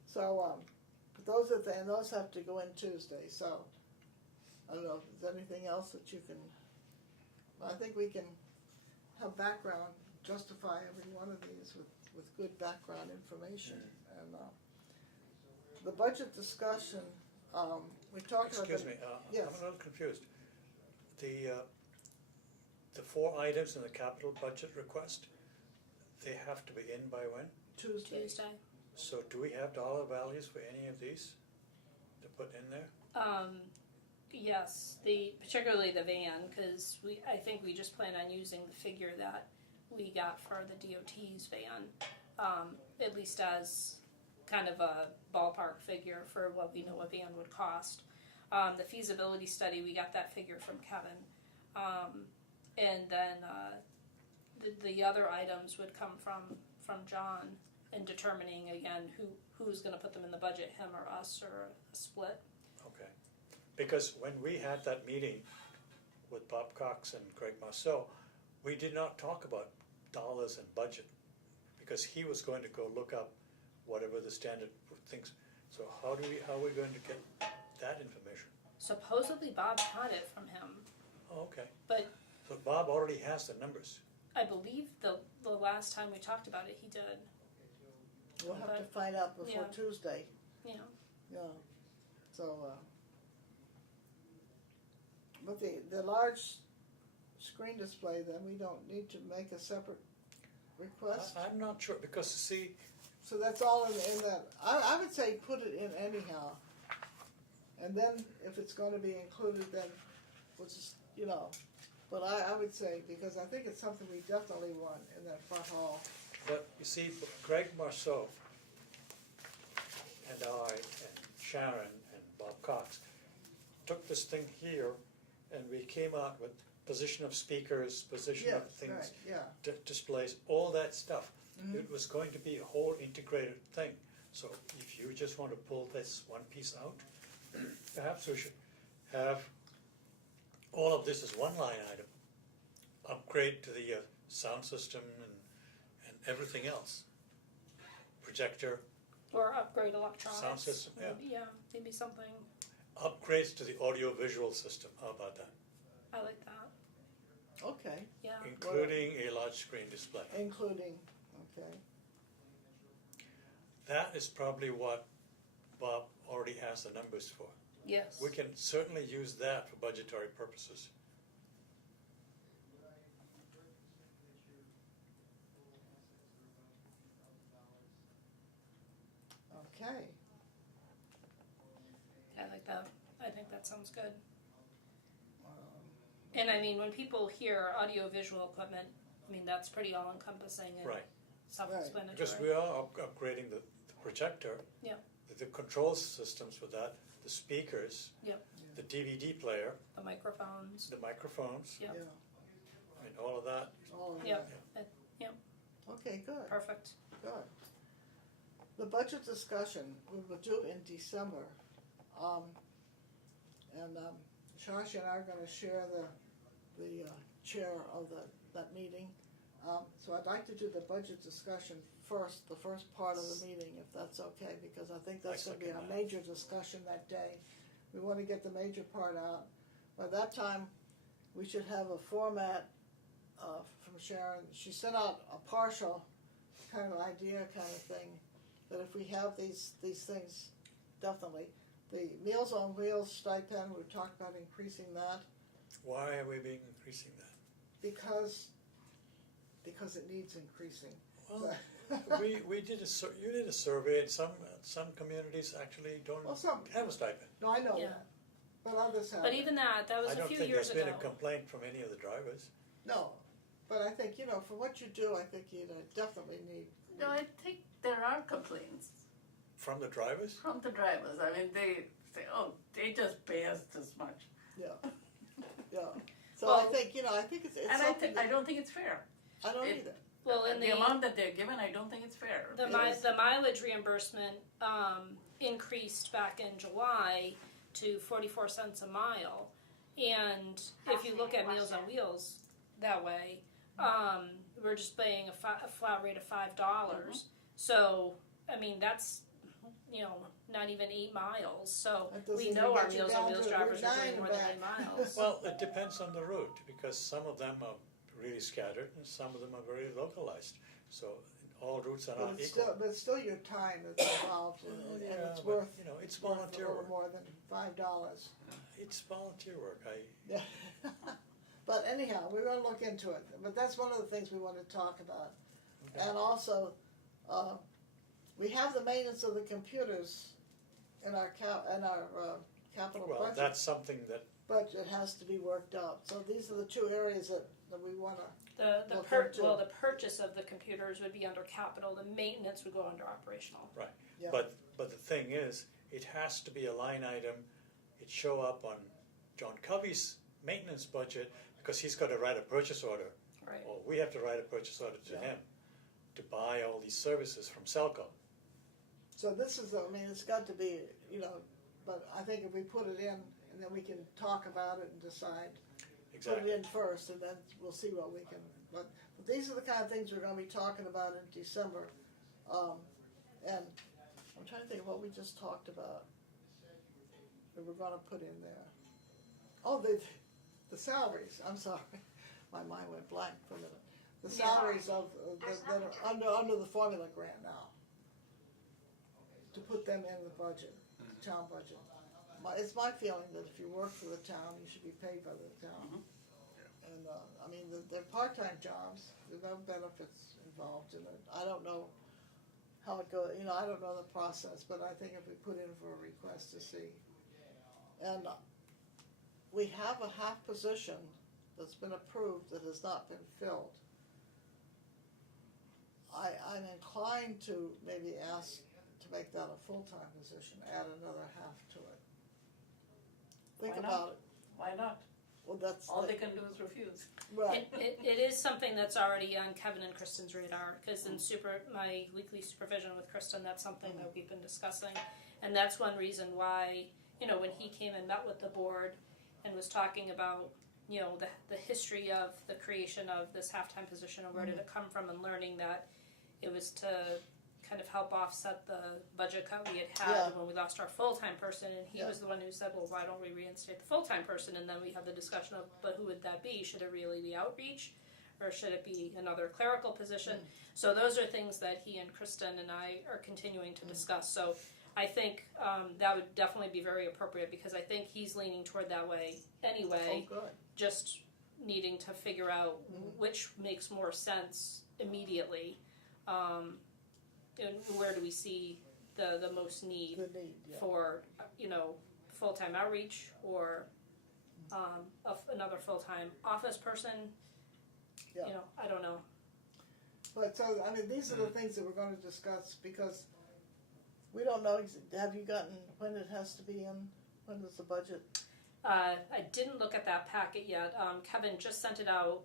So, But those have to go in Tuesday, so, I don't know if there's anything else that you can, I think we can have background, justify every one of these with good background information. And, the budget discussion, we talked about. Excuse me, Yes. I'm a little confused. The 4 items in the capital budget request, they have to be in by when? Tuesday. So do we have dollar values for any of these to put in there? Yes, particularly the van, because I think we just plan on using the figure that we got for the DOT's van, at least as kind of a ballpark figure for what we know a van would cost. The feasibility study, we got that figure from Kevin. And then the other items would come from John in determining, again, who's going to put them in the budget, him or us, or a split. Okay. Because when we had that meeting with Bob Cox and Greg Marceau, we did not talk about dollars and budget, because he was going to go look up whatever the standard things. So how are we going to get that information? Supposedly Bob had it from him, Oh, okay. but So Bob already has the numbers. I believe the last time we talked about it, he did. We'll have to find out before Yeah. Tuesday, Yeah. yeah, so, but the large screen display, then we don't need to make a separate request? I'm not sure, because see, So that's all in that, I would say put it in anyhow. And then if it's gonna be included, then we'll just, but I would say, because I think it's something we definitely want in that front hall. but you see, Greg Marceau and I and Sharon and Bob Cox took this thing here and we came out with position of speakers, position Yeah, of things, right, yeah, displays, all that stuff. Mhm. It was going to be a whole integrated thing. So if you just want to pull this one piece out, perhaps we should have all of this as one line item. Upgrade to the sound system and everything else. Projector, Or upgrade electronics. Sound system, yeah. Maybe something. upgrades to the audio-visual system. How about that? I like that. okay, Yeah. Including a large screen display. including, okay, That is probably what Bob already has the numbers for. Yes. We can certainly use that for budgetary purposes. okay. I like that. I think that sounds good. Um, And I mean, when people hear audio-visual equipment, I mean, that's pretty all-encompassing and Right. self-explanatory. Because we are upgrading the projector. Yeah. The control systems for that, the speakers. Yep. The DVD player, The microphones. the microphones, Yep. Yeah, and all of that. all of Yep. that. Yep. Okay, good, Perfect. good. The budget discussion we will do in December. And Shashi and I are gonna share the chair of that meeting. So I'd like to do the budget discussion first, the first part of the meeting, if that's okay, because I think that's gonna be second our that. major discussion that day. We wanna get the major part out. By that time, we should have a format, from Sharon. She sent out a partial kind of idea kind of thing, that if we have these things, definitely. The Meals on Wheels stipend, we've talked about increasing that, Why are we being increasing that? because it needs increasing. Well, we did you did a survey, and some communities actually don't Well, some, have a stipend. no, I know Yeah. that, but others have. But even that was I a don't few think years there's ago. been a complaint from any of the drivers. No, but I think, for what you do, I think you definitely need. No, I think there are complaints From the drivers? from the drivers. I mean, they say, oh, they just pay us this much. Yeah, yeah. So I Well- think, I think it's And something I that, don't think it's fair. I don't it- either. Well, in The amount that they're given, I don't think it's fair. The mileage reimbursement increased back in July to 44 cents a mile, and if you look at Meals on Wheels that way, we're just paying a flat rate of $5. So, I mean, not even 8 miles. So That doesn't we even know our get you Meals down on Wheels to drivers Route are 9 doing more and than 8 back. miles. Well, it depends on the route, because some of them are really scattered and some of them are very localized. So all routes are But not it's equal. still, but it's still your time that's involved, and Yeah, it's but, worth, it's worth volunteer a little work. more than $5. It's volunteer work. Yeah. But anyhow, we're gonna look into it, but that's one of the things we want to talk about. And also, we have the maintenance of the computers in our capital Well, budget, that's something that, but it has to be worked out. So these are the two areas that we wanna, The Well, too. the purchase of the computers would be under capital. The maintenance would go under operational. yeah. but the thing is, it has to be a line item. It show up on John Covey's maintenance budget, because he's got to write a purchase order. Right. Or we have to write a purchase order to Yeah. him to buy all these services from Cellco. So this is, I mean, it's got to be, but I think if we put it in, and then we can talk about it and decide. Put Exactly. it in first, and then we'll see what we can, but these are the kind of things we're gonna be talking about in December. And I'm trying to think of what we just talked about, that we're gonna put in there. Oh, the salaries, I'm sorry, my mind went blank for a minute. The salaries of, that are under the formula grant now. To put them in the budget, the town budget. It's my feeling that if you work for the town, you should be paid by the town. And, I mean, they're part-time jobs, there's no benefits involved in it. I don't know how it goes, I don't know the process, but I think if we put in for a request to see. And we have a half position that's been approved that has not been filled. I'm inclined to maybe ask to make that a full-time position, add another half to it. Think Why not? about it. Why not? Well, that's, All they can do is refuse. right, It is something that's already on Kevin and Kristen's radar, because in my weekly supervision with Kristen, that's something that we've been discussing. And that's one reason why, when he came and met with the board and was talking about, the history of the creation of this halftime position and where did it come from, and learning that it was to kind of help offset the budget cut we had Yeah. when we lost our full-time person, and he Yeah. was the one who said, well, why don't we reinstate the full-time person? And then we had the discussion of, but who would that be? Should it really be outreach, or should it be another clerical position? So those are things that he and Kristen and I are continuing to discuss. So I think that would definitely be very appropriate, because I think he's leaning toward that way anyway, oh, good. just needing to figure out which makes more sense immediately. And where do we see the most need The need, yeah. for full-time outreach, or another full-time office person? Yeah. I don't know. But so, I mean, these are the things that we're gonna discuss, because we don't know, have you gotten, when it has to be in, when is the budget? I didn't look at that packet yet. Kevin just sent it out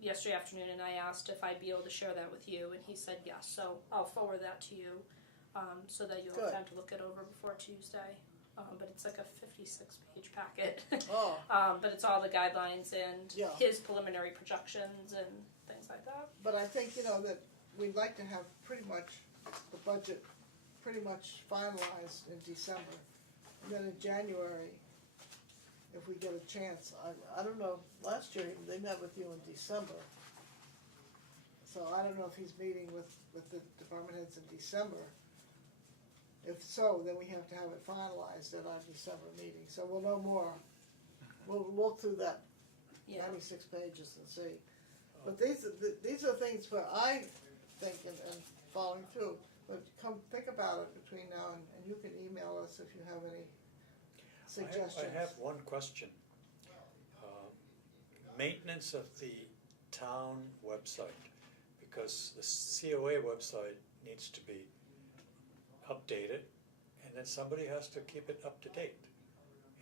yesterday afternoon, and I asked if I'd be able to share that with you, and he said yes. So I'll forward that to you, so that you'll Good. have time to look it over before Tuesday. But it's like a 56-page packet. Oh, But it's all the guidelines and Yeah. his preliminary projections and things like that. but I think, that we'd like to have pretty much the budget pretty much finalized in December. And then in January, if we get a chance, I don't know, last year they met with you in December. So I don't know if he's meeting with the department heads in December. If so, then we have to have it finalized at our December meeting, so we'll know more. We'll look through that Yeah. 96 pages and see. But these are things where I think and following through, but come think about it between now and you can email us if you have any suggestions. I have one question. Maintenance of the town website, because the COA website needs to be updated, and then somebody has to keep it up to date.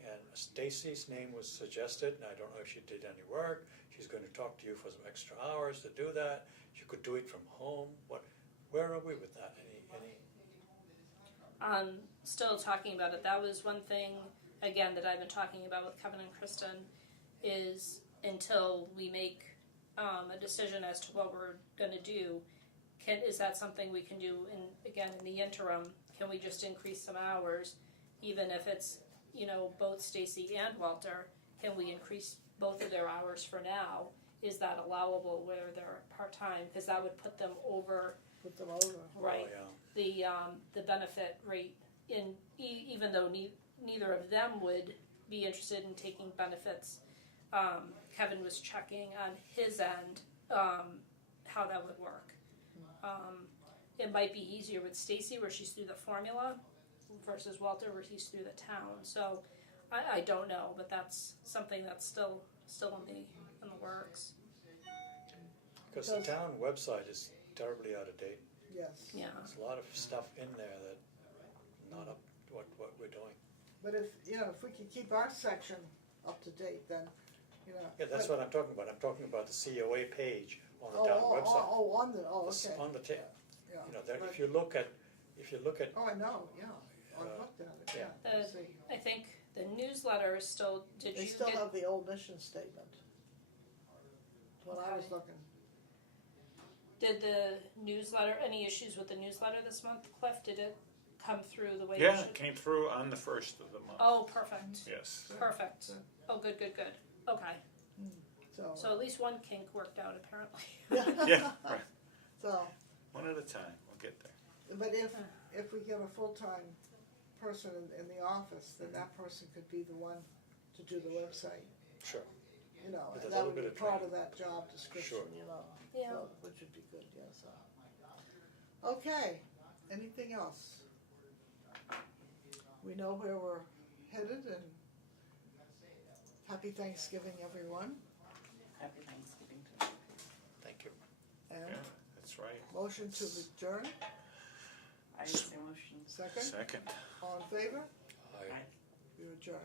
And Stacy's name was suggested, and I don't know if she did any work. She's going to talk to you for some extra hours to do that. She could do it from home. Where are we with that? Any? Still talking about it. That was one thing, again, that I've been talking about with Kevin and Kristen, is until we make a decision as to what we're going to do, is that something we can do in the interim? can we just increase some hours, even if it's, you know, both Stacy and Walter, can we increase both of their hours for now? Is that allowable where they're part-time? Because that would put them over, Put them over. right, Oh, yeah. the benefit rate in, even though neither of them would be interested in taking benefits. Kevin was checking on his end, how that would work. It might be easier with Stacy where she's through the formula versus Walter where he's through the town. So I don't know, but that's something that's still in the works. Because the town website is terribly out of date. Yes. Yeah. There's a lot of stuff in there that not up to what we're doing. But if, you know, if we could keep our section up to date, then, you know. Yeah, that's but- what I'm talking about. I'm talking about the COA page on the Oh, town oh, website. oh, on the, oh, This- okay. On the town, Yeah. you know, there, But- if you look at, Oh, I know, yeah. I Uh, looked at it, yeah. yeah. I see. I think the newsletter is still, did They you still get, have the old mission statement. When I was Okay. looking. did the newsletter, any issues with the newsletter this month, Cliff? Did it come through the way it Yeah, should? it came through on the 1st of the month. Oh, perfect, Yes. perfect. Oh, good, good, good. Okay, so at least one kink worked out apparently. Yeah, right. So, One at a time. We'll get there. but if we get a full-time person in the office, then that person could be the one to do the website, sure. you know, With a and that little would be bit of part training. of that job description, Sure. you know. Yeah. So, which would be good, yes. Okay, anything else? We know where we're headed, and happy Thanksgiving, everyone, Happy Thanksgiving to you. Thank you. and Yeah, that's right. motion to adjourn, I use the motion. second, Second. all in favor, I Aye. we adjourn.